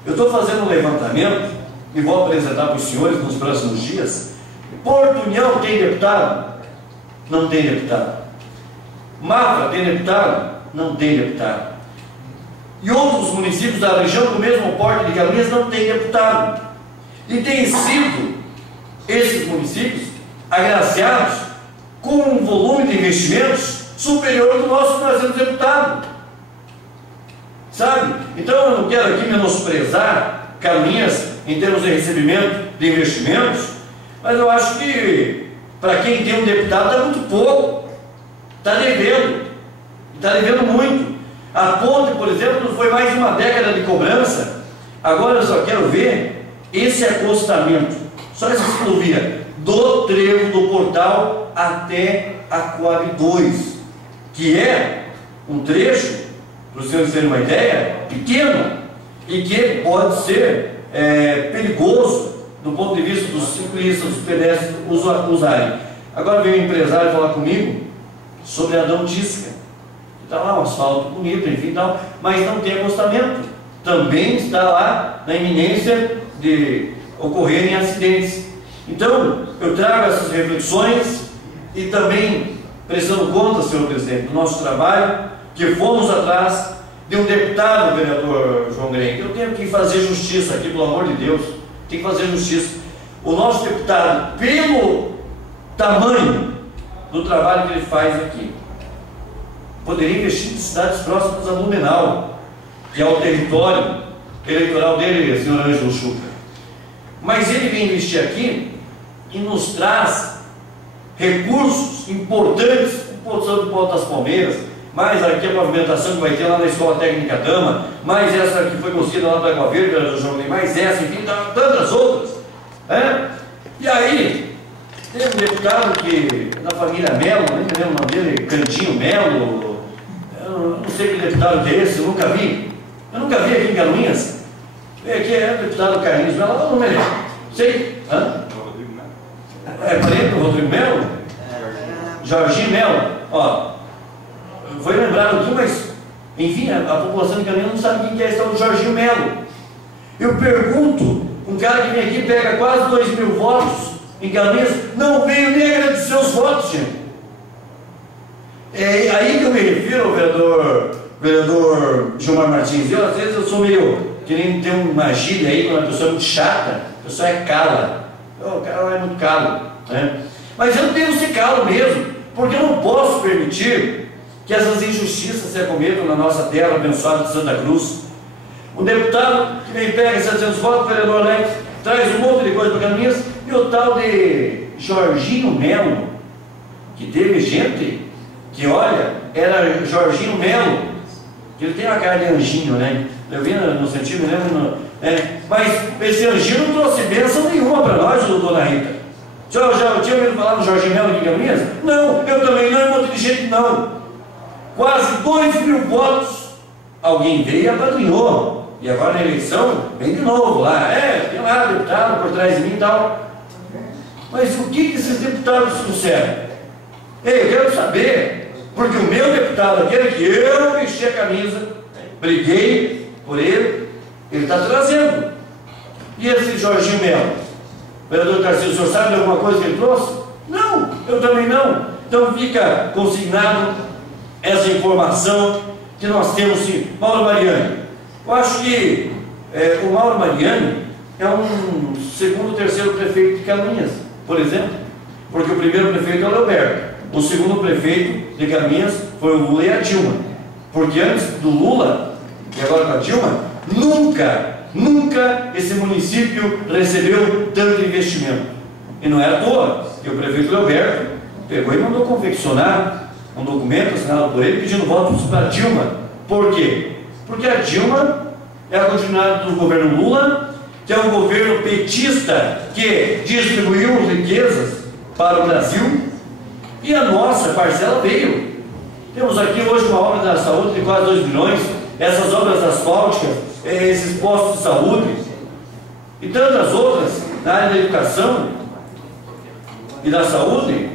eu estou fazendo um levantamento e vou apresentar para os senhores nos próximos dias. Porto União tem deputado? Não tem deputado. Mafra tem deputado? Não tem deputado. E outros municípios da região do mesmo porte de Caminhas não tem deputado. E têm sido esses municípios agraciados com um volume de investimentos superior do nosso que nós temos deputado. Sabe? Então eu não quero aqui menosprezar Caminhas em termos de recebimento de investimentos, mas eu acho que para quem tem um deputado está muito pouco, está devendo muito. A ponte, por exemplo, foi mais de uma década de cobrança. Agora eu só quero ver esse acostamento, só essa ciclovia do trevo do Portal até a Coab 2, que é um trecho, para os senhores terem uma ideia, pequeno, e que pode ser perigoso do ponto de vista dos ciclistas, dos pedestres usarem. Agora veio um empresário falar comigo sobre Adão Tisca. Está lá um asfalto bonito, enfim, tal, mas não tem acostamento. Também está lá na iminência de ocorrerem acidentes. Então, eu trago essas reflexões e também prestando conta, senhor presidente, do nosso trabalho, que fomos atrás de um deputado, vereador João Green. Eu tenho que fazer justiça aqui, pelo amor de Deus. Tem que fazer justiça. O nosso deputado, pelo tamanho do trabalho que ele faz aqui, poderia investir em cidades próximas a Blumenau, que é o território eleitoral dele, senhor Ângelo Chuca. Mas ele vem investir aqui e nos traz recursos importantes, construção do Ponto das Palmeiras, mais aqui a pavimentação que vai ter lá na Escola Técnica Dama, mais essa que foi construída lá da Água Verde, mais essa, enfim, tantas outras. E aí, tem um deputado que, da família Melo, nem me lembro o nome dele, Cantinho Melo, eu não sei que deputado que é esse, eu nunca vi aqui em Caminhas. Aqui é o deputado Carlinhos Melo, não me lembro, sei, é parente do Rodrigo Melo? Jorginho Melo, ó. Foi lembrado aqui, mas enfim, a população de Caminhas não sabe quem que é esse tal do Jorginho Melo. Eu pergunto, um cara que vem aqui pega quase 2.000 votos em Caminhas, não veio nem agradecer os votos, gente. É aí que eu me refiro, vereador vereador Gilmar Martins, às vezes eu sou meio, que nem tem uma gíria aí, quando a pessoa é muito chata, a pessoa é cala. O cara é muito calo, né? Mas eu devo ser calo mesmo, porque eu não posso permitir que essas injustiças se acometam na nossa terra abençoada de Santa Cruz. O deputado que vem pega 700 votos, o vereador Alex, traz um monte de coisa para Caminhas, e o tal de Jorginho Melo, que teve gente que, olha, era Jorginho Melo, que ele tem uma cara de anjinho, né? Eu vi no sentido, me lembro, mas esse anjinho não trouxe bênção nenhuma para nós, dona Rita. Já tinha ouvido falar no Jorginho Melo aqui em Caminhas? Não, eu também não, e um monte de gente não. Quase 2.000 votos, alguém veio e apadrinhou. E agora na eleição, vem de novo lá, tem lá deputado por trás de mim e tal. Mas o que esses deputados trouxeram? Eu quero saber, porque o meu deputado, aquele que eu vesti a camisa, briguei por ele está trazendo. E esse Jorginho Melo? Vereador Tarcísio, o senhor sabe de alguma coisa que ele trouxe? Não, eu também não. Então fica consignado essa informação que nós temos sim. Mauro Mariani, eu acho que o Mauro Mariani é um segundo, terceiro prefeito de Caminhas, por exemplo, porque o primeiro prefeito é o Leoberto, o segundo prefeito de Caminhas foi o Lula e a Dilma, porque antes do Lula e agora com a Dilma, nunca esse município recebeu tanto investimento. E não é à toa que o prefeito Leoberto pegou e mandou confeccionar um documento assinado por ele pedindo votos para a Dilma. Por quê? Porque a Dilma é a continuidade do governo Lula, que é um governo petista que distribuiu riquezas para o Brasil, e a nossa parcela veio. Temos aqui hoje uma obra da saúde de quase 2 bilhões, essas obras asfálticas, esses postos de saúde e tantas outras na área da educação e da saúde,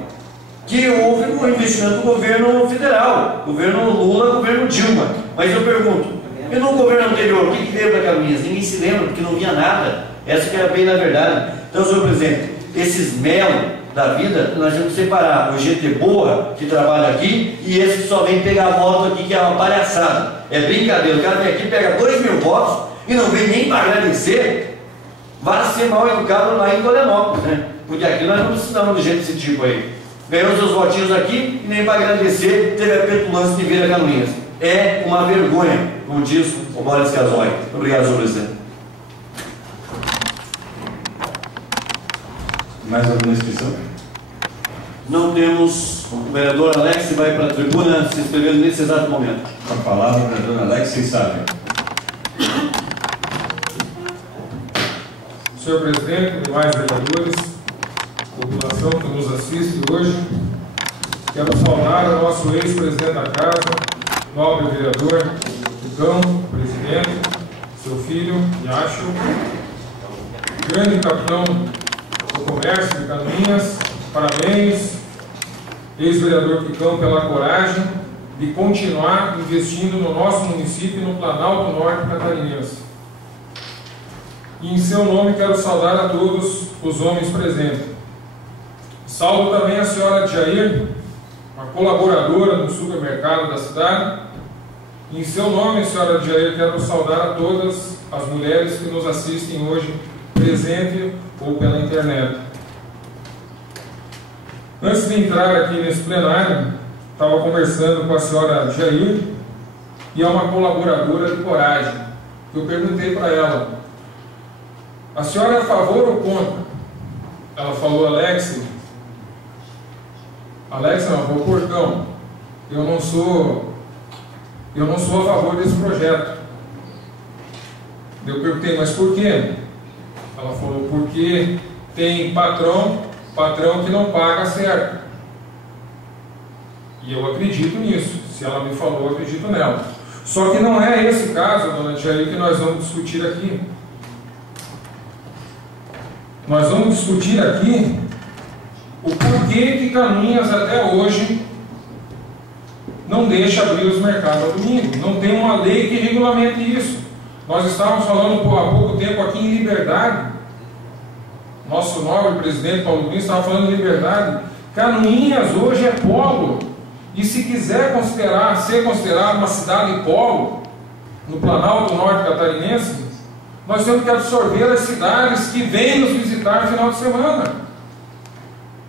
que houve um investimento do governo federal, governo Lula, governo Dilma. Mas eu pergunto, e no governo anterior, o que veio para Caminhas? Ninguém se lembra, porque não vinha nada. Essa que era bem na verdade. Então, senhor presidente, esses melos da vida, nós temos que separar o gente boa que trabalha aqui e esse que só vem pegar voto aqui, que é uma palhaçada. É brincadeira, o cara vem aqui, pega 2.000 votos e não vem nem para agradecer. Vai ser mal educado lá em Florianópolis, né? Porque aqui nós não precisamos de gente desse tipo aí. Ganhou seus votinhos aqui e nem para agradecer teve a petulância de vir a Caminhas. É uma vergonha, como diz o Boris Casoy. Obrigado, senhor presidente. Mais alguma inscrição? Não temos. O vereador Alex vai para a tribuna se inscrevendo nesse exato momento. Com a palavra, o vereador Alex, vocês sabem. Senhor presidente, demais vereadores, população que nos assiste hoje, quero saudar o nosso ex-presidente da casa, nobre vereador Ticão, presidente, seu filho, Yacho, grande capitão do comércio de Caminhas. Parabéns, ex-vereador Ticão, pela coragem de continuar investindo no nosso município e no Planalto Norte catarinense. E em seu nome quero saudar a todos os homens presentes. Saúdo também a senhora Jair, uma colaboradora no supermercado da cidade. E em seu nome, senhora Jair, quero saudar a todas as mulheres que nos assistem hoje, presente ou pela internet. Antes de entrar aqui nesse plenário, estava conversando com a senhora Jair, e é uma colaboradora de coragem. Eu perguntei para ela: a senhora é a favor ou contra? Ela falou: Alex, não, vou porcão. Eu não sou a favor desse projeto. Eu perguntei: mas por quê? Ela falou: porque tem patrão que não paga certo. E eu acredito nisso. Se ela me falou, eu acredito nela. Só que não é esse caso, dona Jair, que nós vamos discutir aqui. Nós vamos discutir aqui o porquê que Caminhas até hoje não deixa abrir os mercados ao domingo. Não tem uma lei que regulamente isso. Nós estávamos falando há pouco tempo aqui em Liberdade. Nosso nobre presidente Paulo Brins estava falando de Liberdade. Caminhas hoje é polo E se quiser ser considerado uma cidade polo no Planalto Norte Catarinense, nós temos que absorver as cidades que vêm nos visitar no final de semana.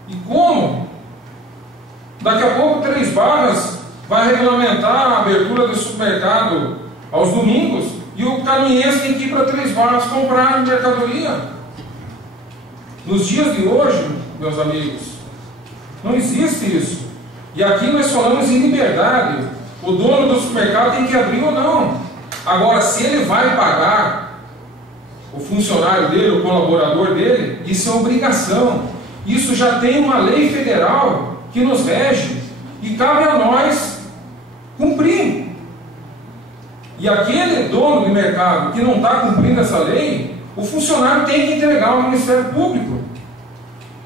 E como? Daqui a pouco Três Barras vai regulamentar a abertura do supermercado aos domingos e o caminhense tem que ir para Três Barras comprar mercadoria. Nos dias de hoje, meus amigos, não existe isso. E aqui nós falamos em liberdade. O dono do supermercado tem que abrir ou não. Agora, se ele vai pagar o funcionário dele, o colaborador dele, isso é obrigação. Isso já tem uma lei federal que nos rege e cabe a nós cumprir. E aquele dono de mercado que não está cumprindo essa lei, o funcionário tem que entregar ao Ministério Público.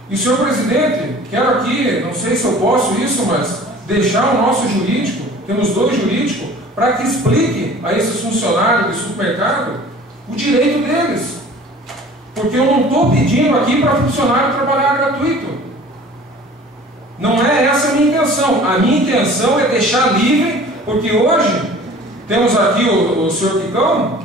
E, senhor presidente, quero aqui, não sei se eu posso isso, mas deixar o nosso jurídico, temos 2 jurídicos, para que explique a esses funcionários de supermercado o direito deles. Porque eu não estou pedindo aqui para funcionário trabalhar gratuito. Não é essa a minha intenção. A minha intenção é deixar livre, porque hoje temos aqui o senhor Picão,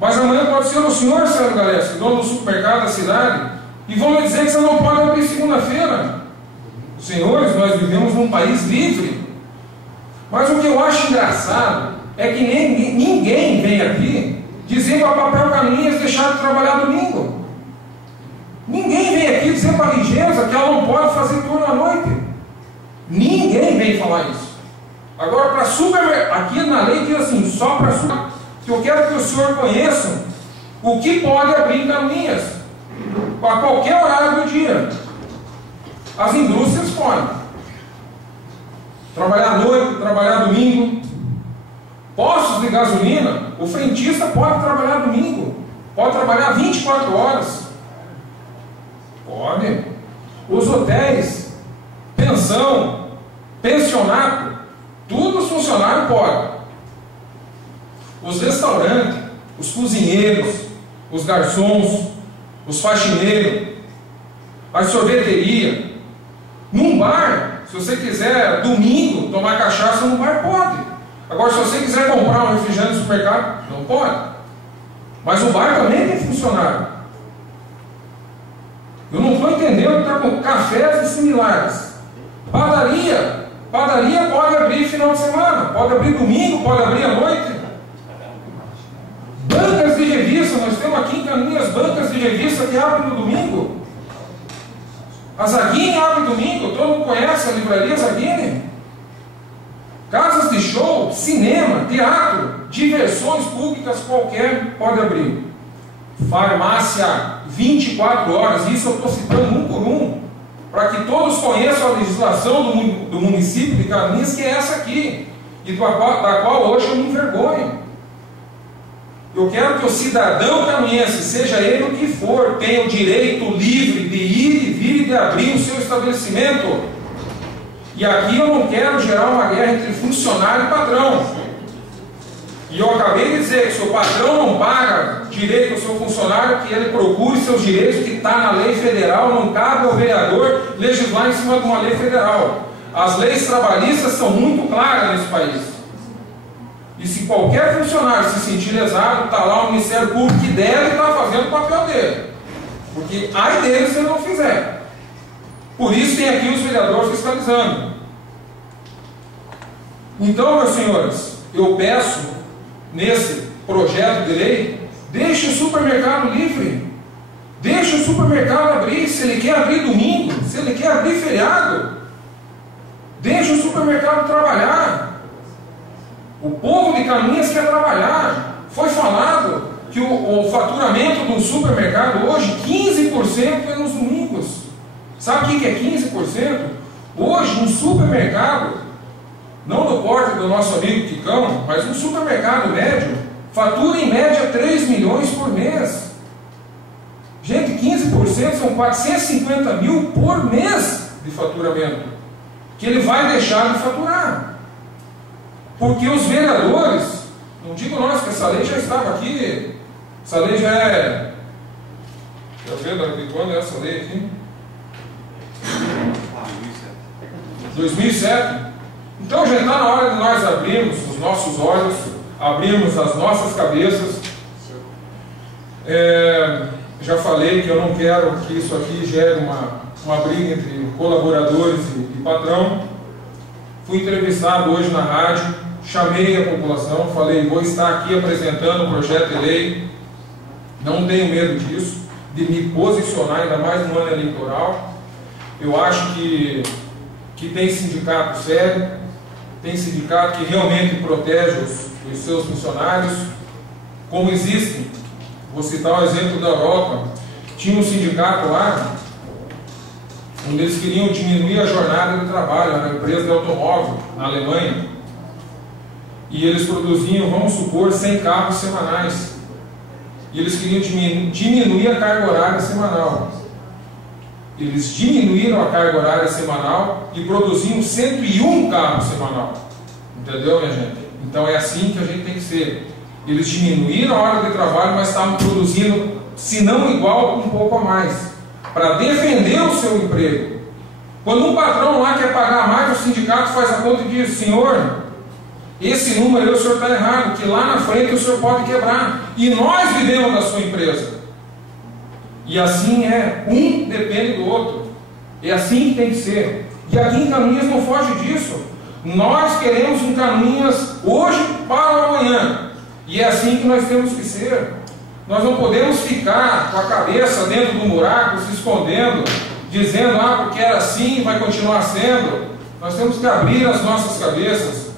mas amanhã pode ser o senhor, Sérgio Galeschi, dono do supermercado da cidade, e vão me dizer que você não pode abrir segunda-feira. Senhores, nós vivemos num país livre. Mas o que eu acho engraçado é que ninguém vem aqui dizer para a Papel Caminhas deixar de trabalhar domingo. Ninguém vem aqui dizer para a Rigeza que ela não pode fazer turno à noite. Ninguém vem falar isso. Agora, para supermercado, aqui na lei diz assim, só para supermercado, que eu quero que o senhor conheça o que pode abrir em Caminhas, a qualquer horário do dia. As indústrias podem trabalhar à noite, trabalhar domingo. Postos de gasolina, o frentista pode trabalhar domingo, pode trabalhar 24 horas. Pode. Os hotéis, pensão, pensionato, tudo os funcionários podem. Os restaurantes, os cozinheiros, os garçons, os faxineiros, a sorveteria. Num bar, se você quiser domingo tomar cachaça no bar, pode. Agora, se você quiser comprar um refrigerante no supermercado, não pode. Mas o bar também tem funcionário. Eu não estou entendendo que está com cafés e similares. Padaria pode abrir final de semana, pode abrir domingo, pode abrir à noite. Bancas de revista, nós temos aqui em Caminhas bancas de revista que abrem no domingo. A Zaguini abre domingo, todo mundo conhece a livraria Zaguini. Casas de show, cinema, teatro, diversões públicas qualquer pode abrir. Farmácia, 24 horas, isso eu estou citando um por um, para que todos conheçam a legislação do município de Caminhas, que é essa aqui, e da qual hoje eu me envergonho. Eu quero que o cidadão caminhense, seja ele o que for, tenha o direito livre de ir e vir e de abrir o seu estabelecimento. E aqui eu não quero gerar uma guerra entre funcionário e patrão. E eu acabei de dizer que se o patrão não paga direito ao seu funcionário, que ele procure seus direitos, que está na lei federal, não cabe ao vereador legislar em cima de uma lei federal. As leis trabalhistas são muito claras nesse país. E se qualquer funcionário se sentir lesado, está lá o Ministério Público que deve estar fazendo o papel dele. Porque ai dele se ele não fizer. Por isso tem aqui os vereadores fiscalizando. Então, meus senhores, eu peço, nesse projeto de lei, deixe o supermercado livre. Deixe o supermercado abrir, se ele quer abrir domingo, se ele quer abrir feriado. Deixe o supermercado trabalhar. O povo de Caminhas quer trabalhar. Foi falado que o faturamento do supermercado hoje, 15% é nos domingos. Sabe o que é 15%? Hoje, um supermercado, não do porte do nosso amigo Ticão, mas um supermercado médio, fatura em média 3 milhões por mês. Gente, 15% são 450 mil por mês de faturamento, que ele vai deixar de faturar. Porque os vereadores, não digo nós que essa lei já estava aqui, essa lei já é... Deixa eu ver de quando é essa lei aqui? 2007. Então já está na hora de nós abrirmos os nossos olhos, abrirmos as nossas cabeças. Já falei que eu não quero que isso aqui gere uma briga entre colaboradores e patrão. Fui entrevistado hoje na rádio, chamei a população, falei, vou estar aqui apresentando um projeto de lei, não tenho medo disso, de me posicionar, ainda mais no ano eleitoral. Eu acho que tem sindicato sério, tem sindicato que realmente protege os seus funcionários, como existem. Vou citar o exemplo da Europa. Tinha um sindicato lá, onde eles queriam diminuir a jornada de trabalho na empresa de automóvel, na Alemanha. E eles produziam, vamos supor, 100 carros semanais. E eles queriam diminuir a carga horária semanal. Eles diminuíram a carga horária semanal e produziam 101 carros semanal. Entendeu, minha gente? Então é assim que a gente tem que ser. Eles diminuíram a hora de trabalho, mas estavam produzindo, se não igual, um pouco a mais, para defender o seu emprego. Quando um patrão lá quer pagar mais, o sindicato faz a conta e diz, senhor, esse número aí o senhor está errado, que lá na frente o senhor pode quebrar. E nós vivemos da sua empresa. E assim é, um depende do outro. É assim que tem que ser. E aqui em Canoinhas não foge disso. Nós queremos um Canoinhas hoje para o amanhã. E é assim que nós temos que ser. Nós não podemos ficar com a cabeça dentro do buraco, se escondendo, dizendo, porque era assim, vai continuar sendo. Nós temos que abrir as nossas cabeças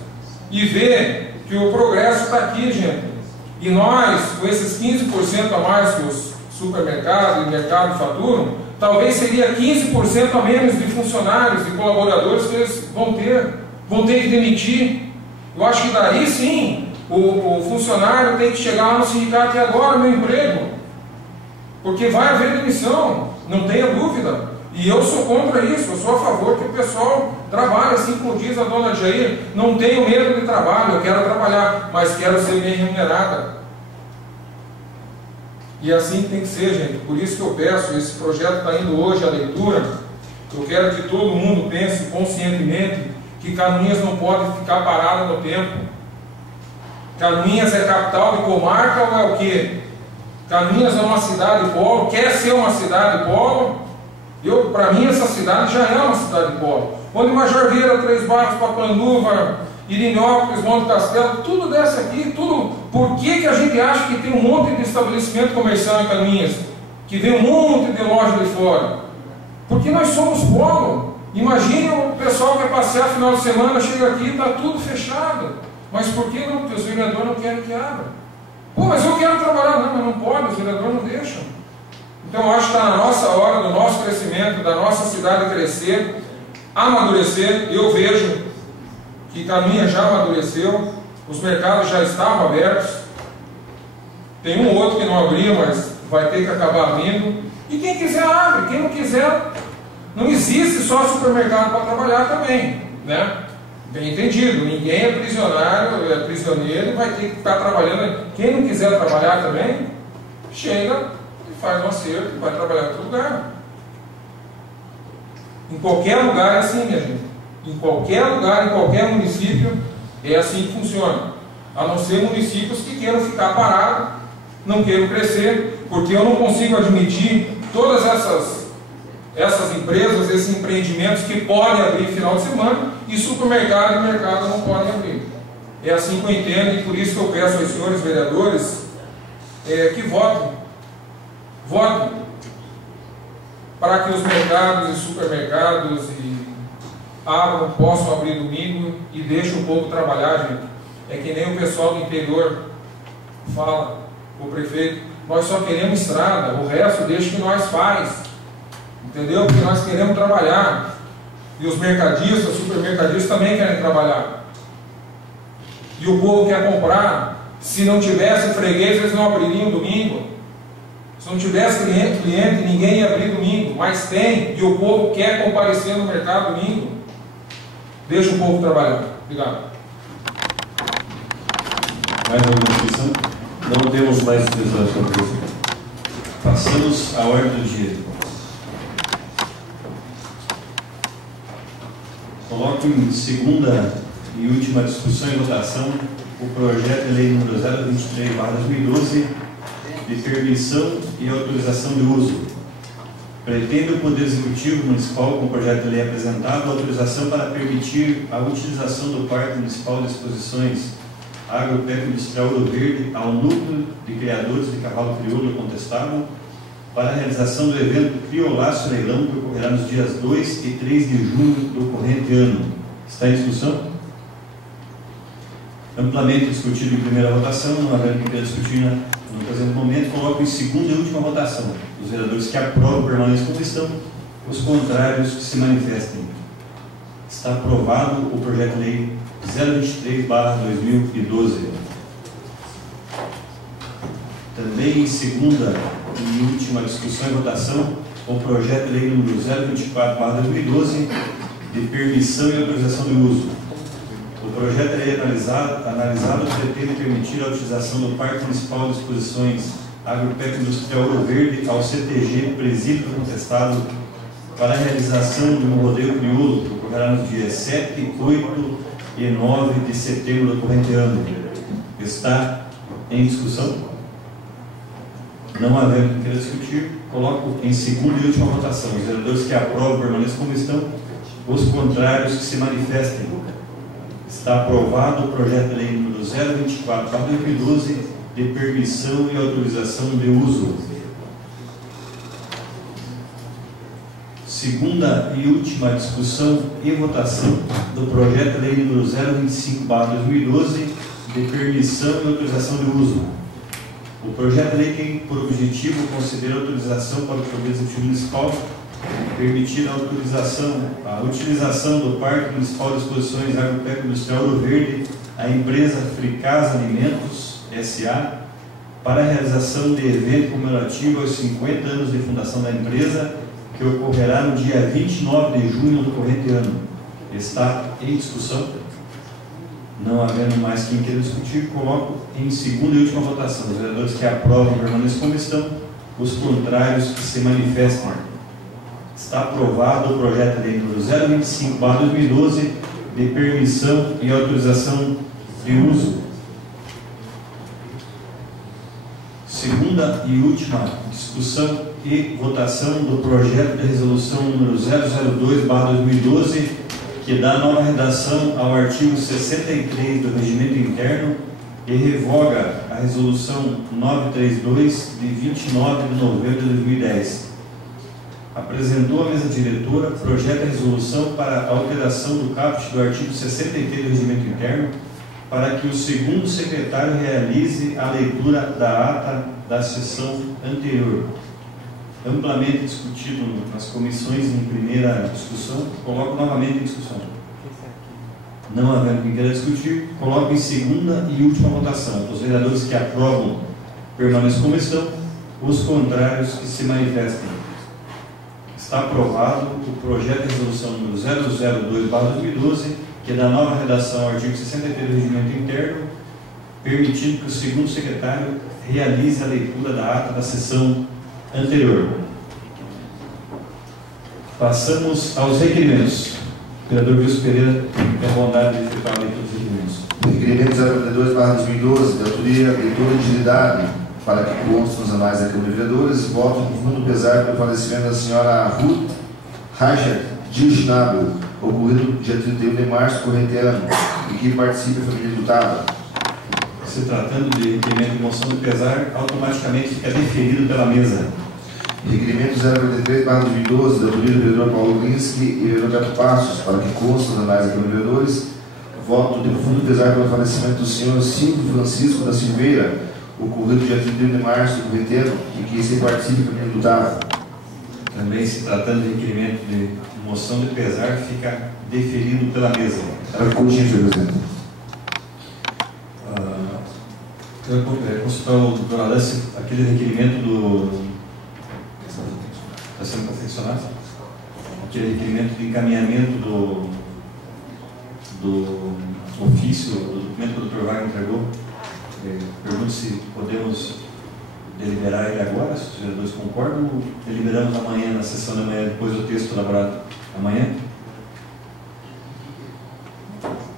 e ver que o progresso está aqui, gente. E nós, com esses 15% a mais que os supermercados e mercado faturam, talvez seria 15% a menos de funcionários e colaboradores que eles vão ter que demitir. Eu acho que daí sim o funcionário tem que chegar lá no sindicato e agora meu emprego, porque vai haver demissão, não tenha dúvida. E eu sou contra isso, eu sou a favor que o pessoal trabalhe, assim como diz a dona Jair, não tenho medo de trabalho, eu quero trabalhar, mas quero ser bem remunerada. E assim tem que ser, gente. Por isso que eu peço, esse projeto está indo hoje à leitura, eu quero que todo mundo pense conscientemente que Canoinhas não pode ficar parada no tempo. Canoinhas é capital de comarca ou é o quê? Canoinhas é uma cidade polo, quer ser uma cidade polo? Para mim essa cidade já é uma cidade polo. Onde Major Vieira, Três Barros, Papanduva, Irinópolis, Monte Castelo, tudo dessa aqui, tudo. Por que a gente acha que tem um monte de estabelecimento comercial em Canoinhas? Que vem um monte de loja de fora? Porque nós somos polo. Imagine o pessoal que quer passear final de semana, chega aqui e está tudo fechado. Mas por que não? Porque os vereadores não querem que abra. Pô, mas eu quero trabalhar. Não, mas não pode, os vereadores não deixam. Então eu acho que está na nossa hora, do nosso crescimento, da nossa cidade crescer, amadurecer. Eu vejo que Canoinhas já amadureceu, os mercados já estavam abertos. Tem um ou outro que não abriu, mas vai ter que acabar abrindo. E quem quiser abre, quem não quiser, não existe só supermercado para trabalhar também, né? Bem entendido, ninguém é prisioneiro e vai ter que ficar trabalhando. Quem não quiser trabalhar também, chega e faz um acerto e vai trabalhar em outro lugar. Em qualquer lugar é assim, minha gente. Em qualquer lugar, em qualquer município, é assim que funciona. A não ser municípios que queiram ficar parados, não queiram crescer, porque eu não consigo admitir todas essas empresas, esses empreendimentos que podem abrir final de semana e supermercado e mercado não podem abrir. É assim que eu entendo e por isso que eu peço aos senhores vereadores que votem. Votem para que os mercados e supermercados abram, possam abrir domingo e deixem o povo trabalhar, gente. É que nem o pessoal do interior fala, o prefeito, nós só queremos estrada, o resto deixa que nós faz. Entendeu? Porque nós queremos trabalhar. E os mercadistas, supermercadistas também querem trabalhar. E o povo quer comprar. Se não tivesse freguês, eles não abririam domingo. Se não tivesse cliente, ninguém ia abrir domingo. Mas tem, e o povo quer comparecer no mercado domingo. Deixa o povo trabalhar. Obrigado. Mais alguma inscrição? Não temos mais inscrições sobre isso. Passamos à ordem do dia. Coloco em segunda e última discussão e votação, o projeto de lei número 023/2012, de permissão e autorização de uso. Pretende o Poder Executivo Municipal, com o projeto de lei apresentado, autorização para permitir a utilização do Parque Municipal de Exposições Agropecuária Industrial Ouro Verde ao núcleo de criadores de cavalo crioulo contestável para a realização do evento Criolaço Leilão, que ocorrerá nos dias 2 e 3 de junho do corrente ano. Está em discussão? Amplamente discutido em primeira votação, não havendo que discutir no presente momento, coloco em segunda e última votação. Os vereadores que aprovam permaneçam como estão, os contrários que se manifestem. Está aprovado o projeto de lei 023/2012. Também em segunda e última discussão e votação, o projeto de lei número 024/2012, de permissão e autorização de uso. O projeto de lei analisado pretende permitir a utilização do Parque Municipal de Exposições Agropecuária Industrial Ouro Verde ao CTG Presídio Contestado para a realização de um rodeio crioulo que ocorrerá nos dias 7, 8 e 9 de setembro do corrente ano. Está em discussão? Não havendo que queira discutir, coloco em segunda e última votação. Os vereadores que aprovam permaneçam como estão, os contrários que se manifestem. Está aprovado o projeto de lei número 024/2012, de permissão e autorização de uso. Segunda e última discussão e votação do projeto de lei número 025/2012, de permissão e autorização de uso. O projeto de lei tem por objetivo conceder autorização para o Poder Executivo Municipal permitir a utilização do Parque Municipal de Exposições Agropecuária Industrial Ouro Verde à empresa Fricasa Alimentos S.A. para a realização de evento comemorativo aos 50 anos de fundação da empresa, que ocorrerá no dia 29 de junho do corrente ano. Está em discussão? Não havendo mais quem queira discutir, coloco em segunda e última votação. Os vereadores que aprovam permaneçam como estão, os contrários que se manifestem. Está aprovado o projeto de lei número 025/2012, de permissão e autorização de uso. Segunda e última discussão e votação do projeto de resolução número 002/2012, que dá nova redação ao artigo 63 do Regimento Interno e revoga a resolução 932 de 29 de novembro de 2010. Apresentou à mesa diretora projeto de resolução para a alteração do caput do artigo 63 do Regimento Interno, para que o segundo secretário realize a leitura da ata da sessão anterior. Amplamente discutido nas comissões em primeira discussão, coloco novamente em discussão. Não havendo quem queira discutir, coloco em segunda e última votação. Os vereadores que aprovam permaneçam como estão, os contrários que se manifestem. Está aprovado o projeto de resolução número 002/2012, que dá nova redação ao artigo 63 do Regimento Interno, permitindo que o segundo secretário realize a leitura da ata da sessão anterior. Passamos aos requerimentos. O vereador Wilson Pereira tem a bondade de efetuar a leitura dos requerimentos. Requerimento 042/2012, de autoria leitora de utilidade, para que conste nos anais da Câmara de Vereadores, voto com fundo pesar pelo falecimento da senhora Ruth Raja Dilchinado, ocorrido dia 31 de março, corrente ano, e que participe a família lutada. Se tratando de requerimento de moção de pesar, automaticamente fica deferido pela mesa. Requerimento 043/2012, da autoria do vereador Paulo Glinski e vereador Beto Passos, para que conste nos anais da Câmara de Vereadores, voto de profundo pesar pelo falecimento do senhor Silvio Francisco da Silveira, ocorrido dia 31 de março do corrente ano, e que se participe a família lutada. Também se tratando de requerimento de moção de pesar, fica deferido pela mesa. Para corrigir, senhor presidente. Eu vou consultar o doutor Alessio, aquele requerimento está sendo confeccionado? Aquele requerimento de encaminhamento do ofício, do documento que o doutor Wagner entregou. Pergunto se podemos deliberar ele agora, se os vereadores concordam, ou deliberamos amanhã, na sessão da manhã, depois do texto elaborado amanhã?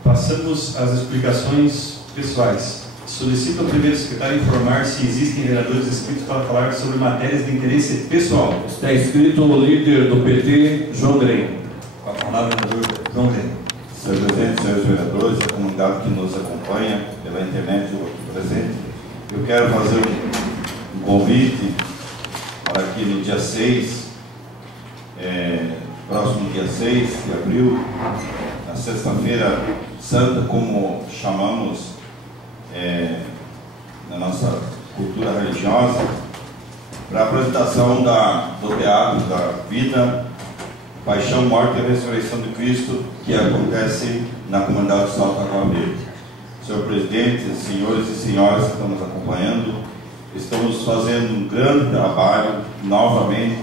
Passamos Passamos às explicações pessoais. Solicito ao primeiro secretário informar se existem vereadores inscritos para falar sobre matérias de interesse pessoal. Está inscrito o líder do PT, João Grem. Com a palavra, vereador João Grem. Senhor presidente, senhores vereadores, a comunidade que nos acompanha pela internet ou aqui presente, eu quero fazer um convite para que no dia 6, próximo dia 6 de abril, na sexta-feira santa, como chamamos na nossa cultura religiosa, para a apresentação do teatro da vida, paixão, morte e ressurreição de Cristo, que acontece na comunidade de Salto Água Verde. Senhor presidente, senhores e senhoras que estão nos acompanhando, estamos fazendo um grande trabalho novamente.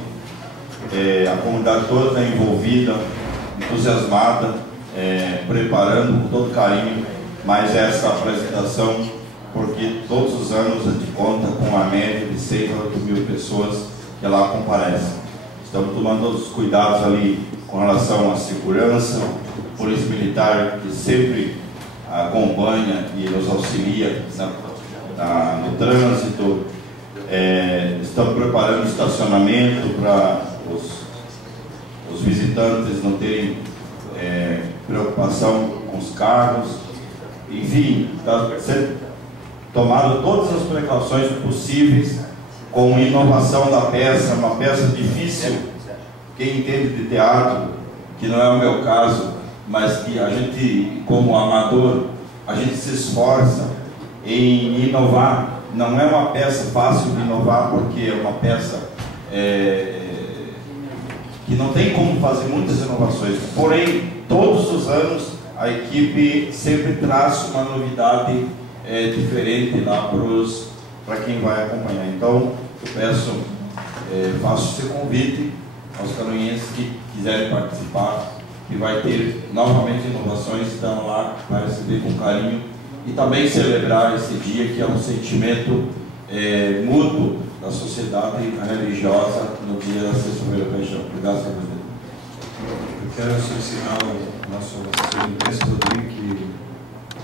A comunidade toda está envolvida, entusiasmada, preparando com todo carinho mais essa apresentação, porque todos os anos a gente conta com a média de 6 a 8 mil pessoas que lá comparecem. Estamos tomando todos os cuidados ali com relação à segurança, polícia militar que sempre acompanha e nos auxilia no trânsito. Estamos preparando estacionamento para os visitantes não terem preocupação com os carros. Enfim, está sendo tomado todas as precauções possíveis com inovação da peça, uma peça difícil. Quem entende de teatro, que não é o meu caso, mas que a gente, como amador, a gente se esforça em inovar. Não é uma peça fácil de inovar, porque é uma peça que não tem como fazer muitas inovações. Porém, todos os anos a equipe sempre traz uma novidade diferente lá para quem vai acompanhar. Então, eu faço esse convite aos canoenses que quiserem participar, que vai ter novamente inovações, estão lá para receber com carinho e também celebrar esse dia, que é um sentimento mútuo da sociedade religiosa no dia da Sexta-feira da Paixão. Obrigado, senhor presidente. Eu quero solicitar ao nosso assessor de imprensa, Rodrigo, que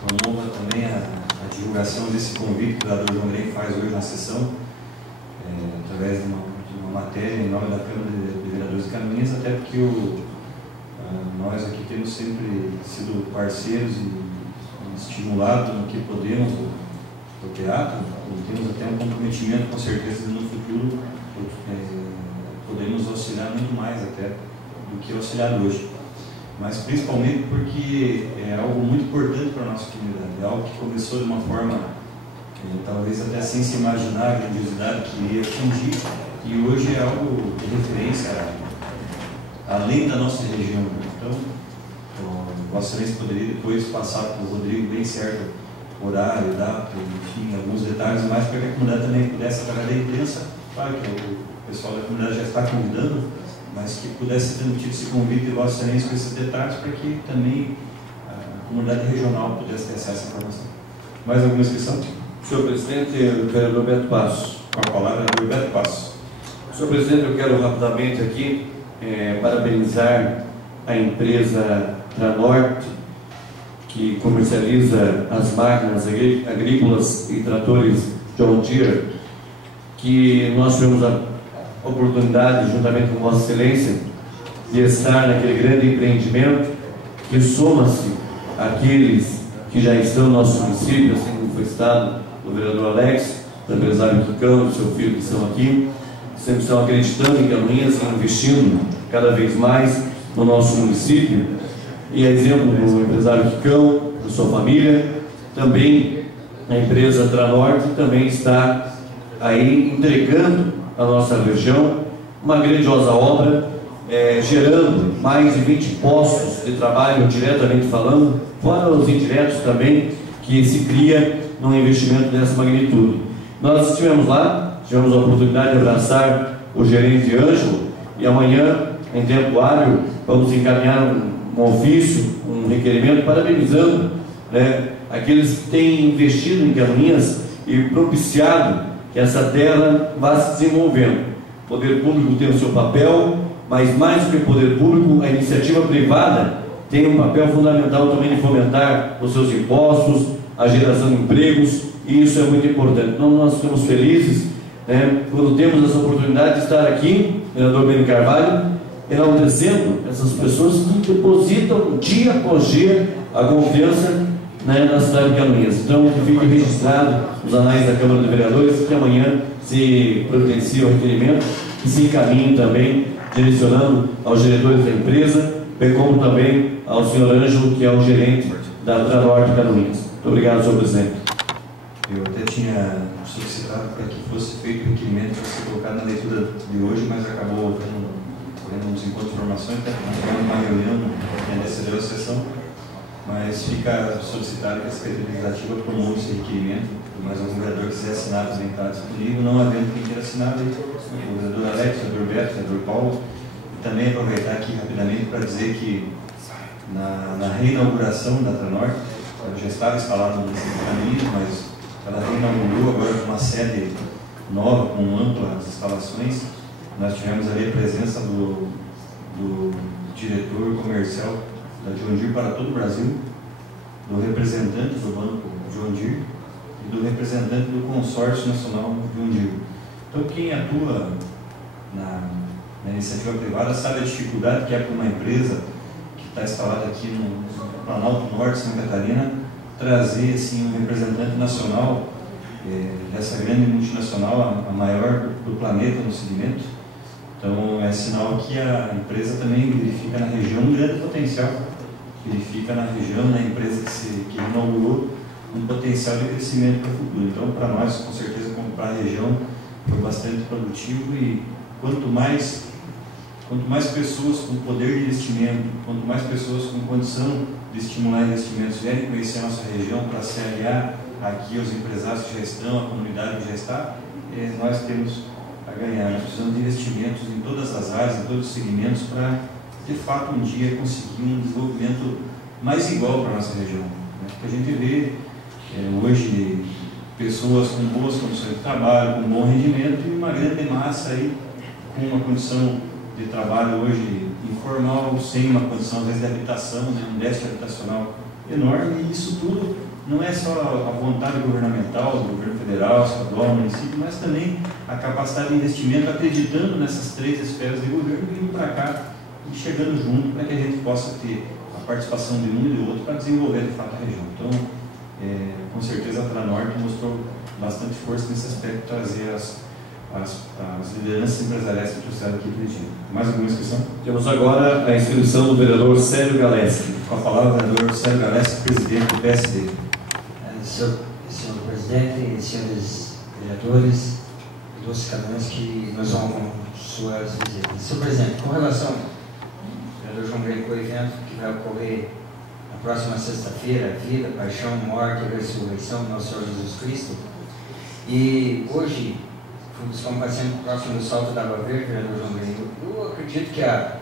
promova também a divulgação desse convite que o vereador João Grem faz hoje na sessão, através de uma matéria em nome da Câmara de Vereadores de Canoinhas, até porque nós aqui temos sempre sido parceiros e estimulados no que podemos do teatro, e temos até um comprometimento, com certeza, no futuro podemos auxiliar muito mais até do que auxiliar hoje. Mas principalmente porque é algo muito importante para a nossa comunidade, é algo que começou de uma forma, talvez até sem se imaginar a grandiosidade que iria atingir, e hoje é algo de referência além da nossa região. Então, Vossa Excelência poderia depois passar para o Rodrigo bem certo horário, data, enfim, alguns detalhes mais, para que a comunidade também pudesse, através da imprensa, claro que o pessoal da comunidade já está convidando, mas que pudesse ter transmitido esse convite de Vossa Excelência com esses detalhes, para que também a comunidade regional pudesse ter acesso à informação. Mais alguma inscrição? Senhor presidente, o vereador Beto Passos. Com a palavra, o vereador Beto Passos. Senhor presidente, eu quero rapidamente aqui parabenizar a empresa Tranorte, que comercializa as máquinas agrícolas e tratores John Deere, que nós tivemos a oportunidade, juntamente com Vossa Excelência, de estar naquele grande empreendimento que soma-se àqueles que já estão no nosso município, assim como foi citado do vereador Alex, do empresário Quicão, do seu filho que estão aqui, sempre estão acreditando em Canoinhas e investindo cada vez mais no nosso município. E a exemplo do empresário Quicão, da sua família, também a empresa Tranorte também está aí entregando à nossa região uma grandiosa obra, gerando mais de 20 postos de trabalho diretamente falando, fora os indiretos também, que se cria num investimento dessa magnitude. Nós estivemos lá, tivemos a oportunidade de abraçar o gerente Ângelo, e amanhã, em tempo hábil, vamos encaminhar um ofício, um requerimento, parabenizando aqueles que têm investido em Canoinhas e propiciado que essa terra vá se desenvolvendo. O poder público tem o seu papel, mas mais do que o poder público, a iniciativa privada tem um papel fundamental também de fomentar os seus impostos, a geração de empregos, e isso é muito importante. Então nós ficamos felizes, né, quando temos essa oportunidade de estar aqui, vereador Beni Carvalho, enaltecendo essas pessoas que depositam dia após dia a confiança, né, na cidade de Canoinhas. Então que fique registrado nos anais da Câmara de Vereadores que amanhã se providencia o requerimento e se encaminhe também, direcionando aos diretores da empresa, bem como também ao senhor Ângelo, que é o gerente da Tranorte Canoinhas. Muito obrigado, senhor presidente. Eu até tinha solicitado para que fosse feito o requerimento para ser colocado na leitura de hoje, mas acabou havendo uns encontros de informações, até uma reunião, antecedeu a sessão, mas fica solicitado que a Secretaria Legislativa promova esse requerimento, mas algum vereador quiser assinar também está disponível, não havendo quem queira assinar, o vereador Alex, o vereador Beto, o vereador Paulo, e também aproveitar aqui rapidamente para dizer que na reinauguração da Tranorte, ela já estava instalada no município de Canoinhas, mas ela reinaugurou agora com uma sede nova, com amplas instalações. Nós tivemos ali a presença do diretor comercial da John Deere para todo o Brasil, do representante do Banco John Deere e do representante do Consórcio Nacional John Deere. Então, quem atua na iniciativa privada sabe a dificuldade que é para uma empresa que está instalada aqui no Planalto Norte, Santa Catarina, trazer assim, um representante nacional dessa grande multinacional, a maior do planeta no segmento. Então é sinal que a empresa também verifica na região um grande potencial, verifica na região, na empresa que inaugurou, um potencial de crescimento para o futuro. Então para nós, com certeza, como para a região, foi bastante produtivo, e quanto mais pessoas com poder de investimento, quanto mais pessoas com condição de estimular investimentos vierem conhecer a nossa região para se aliar aqui aos empresários que já estão, à comunidade que já está, nós temos a ganhar. Nós precisamos de investimentos em todas as áreas, em todos os segmentos, para de fato um dia conseguir um desenvolvimento mais igual para a nossa região. Né? Porque a gente vê hoje pessoas com boas condições de trabalho, com bom rendimento, e uma grande massa aí com uma condição de trabalho hoje informal, sem uma condição às vezes de habitação, né, um déficit habitacional enorme. E isso tudo não é só a vontade governamental, do governo federal, estadual, município, mas também a capacidade de investimento, acreditando nessas três esferas de governo, vindo para cá e chegando junto para que a gente possa ter a participação de um e do outro para desenvolver de fato a região. Então, com certeza a Tranorte mostrou bastante força nesse aspecto, trazer as lideranças empresariais que trouxeram aqui para o dia. Mais alguma inscrição? Temos agora a inscrição do vereador Célio Galeski. Com a palavra, o vereador Célio Galeski, presidente do PSD. Senhor presidente, senhores vereadores, ilustres caminhões que nos honram suas visitas. Senhor presidente, com relação ao vereador João Grego, o evento que vai ocorrer na próxima sexta-feira, vida, paixão, morte e ressurreição do nosso Senhor Jesus Cristo, e hoje estamos passando próximo do Salto da Água Verde, vereador João Grego. Eu acredito que a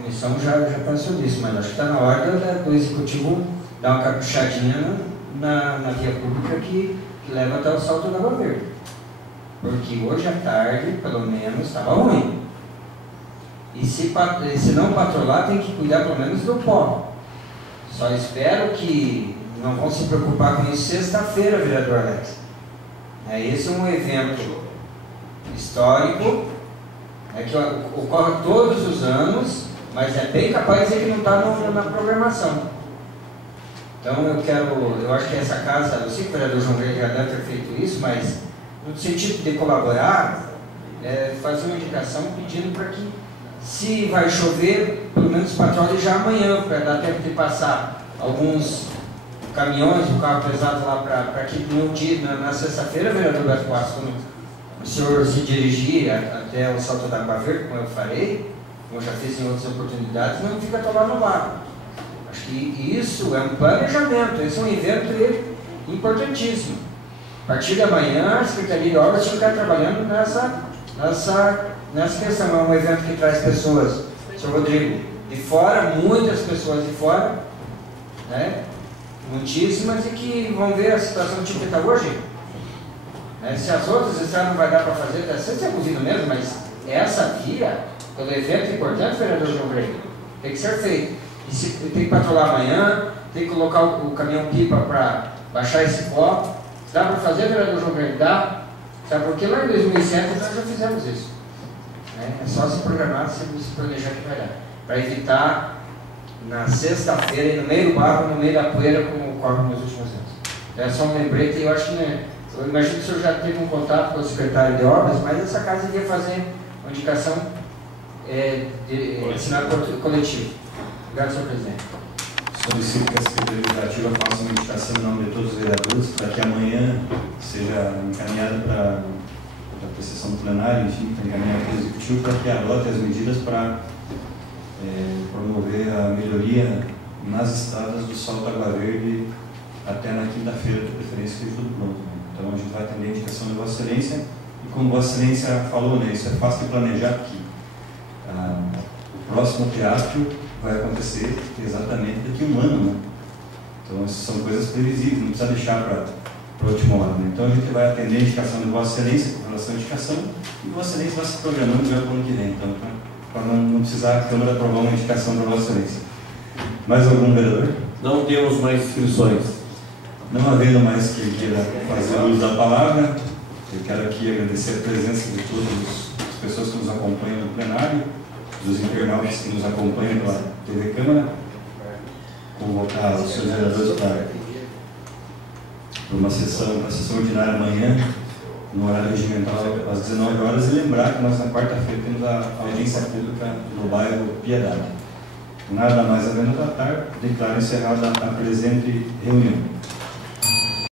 comissão já passou disso, mas acho que está na hora do executivo dar uma caprichadinha na via pública que leva até o Salto da Água Verde, porque hoje à tarde, pelo menos, estava ruim, e se não patrulhar, tem que cuidar pelo menos do pó. Só espero que não vão se preocupar com isso sexta-feira, vereador Alex. Esse é um evento histórico, que ocorre todos os anos, mas é bem capaz de dizer que não está na programação. Então eu acho que essa casa, eu sei que o vereador João Grego já deve ter feito isso, mas no sentido de colaborar, fazer uma indicação pedindo para que, se vai chover, pelo menos patrulhe já amanhã, para dar tempo de passar alguns caminhões, o carro pesado lá, para que no dia, na sexta-feira, vereador Beto Passos, quando o senhor se dirigir até o Salto da Água Verde, como eu farei, como eu já fiz em outras oportunidades, não fica atolado no lago. Acho que isso é um planejamento, esse é um evento importantíssimo. A partir da manhã, a Secretaria de Obras tem que estar trabalhando nessa questão. É um evento que traz pessoas, senhor Rodrigo, de fora, muitas pessoas de fora, né, muitíssimas, e que vão ver a situação do tipo que está hoje. Se as outras estradas não vai dar para fazer, deve ser abusivo mesmo, mas essa via, pelo evento importante, vereador João Grego, tem que ser feito. Tem que patrulhar amanhã, tem que colocar o caminhão-pipa para baixar esse pó. Dá para fazer, vereador João Grande? Dá. Sabe por quê? Lá em 2007 nós já fizemos isso. É só se programar, se planejar que vai dar. Para evitar na sexta-feira, no meio do barro, no meio da poeira, como ocorre nos últimos anos. É só um lembrete, eu acho que, né, eu imagino que o senhor já teve um contato com o secretário de obras, mas essa casa iria fazer uma indicação de assinado coletivo. Obrigado, senhor presidente. Solicito que a Secretaria Legislativa faça uma indicação em nome de todos os vereadores para que amanhã seja encaminhada para a sessão do plenário, enfim, para encaminhar para o Executivo para que adote as medidas para promover a melhoria nas estradas do Salto Água Verde até na quinta-feira, de preferência, que esteja tudo pronto. Né? Então a gente vai atender a indicação de Vossa Excelência e como Vossa Excelência falou, né, isso é fácil de planejar porque o próximo teatro vai acontecer exatamente daqui a um ano, né? Então são coisas previsíveis, não precisa deixar para a última hora, né? Então a gente vai atender a indicação de Vossa Excelência com relação à indicação e Vossa Excelência vai se programando já para o ano que vem, então para não precisar a Câmara aprovar uma indicação para Vossa Excelência. Mais algum vereador? Não temos mais inscrições. Não havendo mais quem queira fazer uso da palavra, eu quero aqui agradecer a presença de todas as pessoas que nos acompanham no plenário, dos internautas que nos acompanham pela TV Câmara, convocar os seus vereadores para uma sessão ordinária amanhã, no horário regimental às 19 horas, e lembrar que nós na quarta-feira temos a audiência pública no bairro Piedade. Nada mais havendo da tarde, declaro encerrada a presente reunião.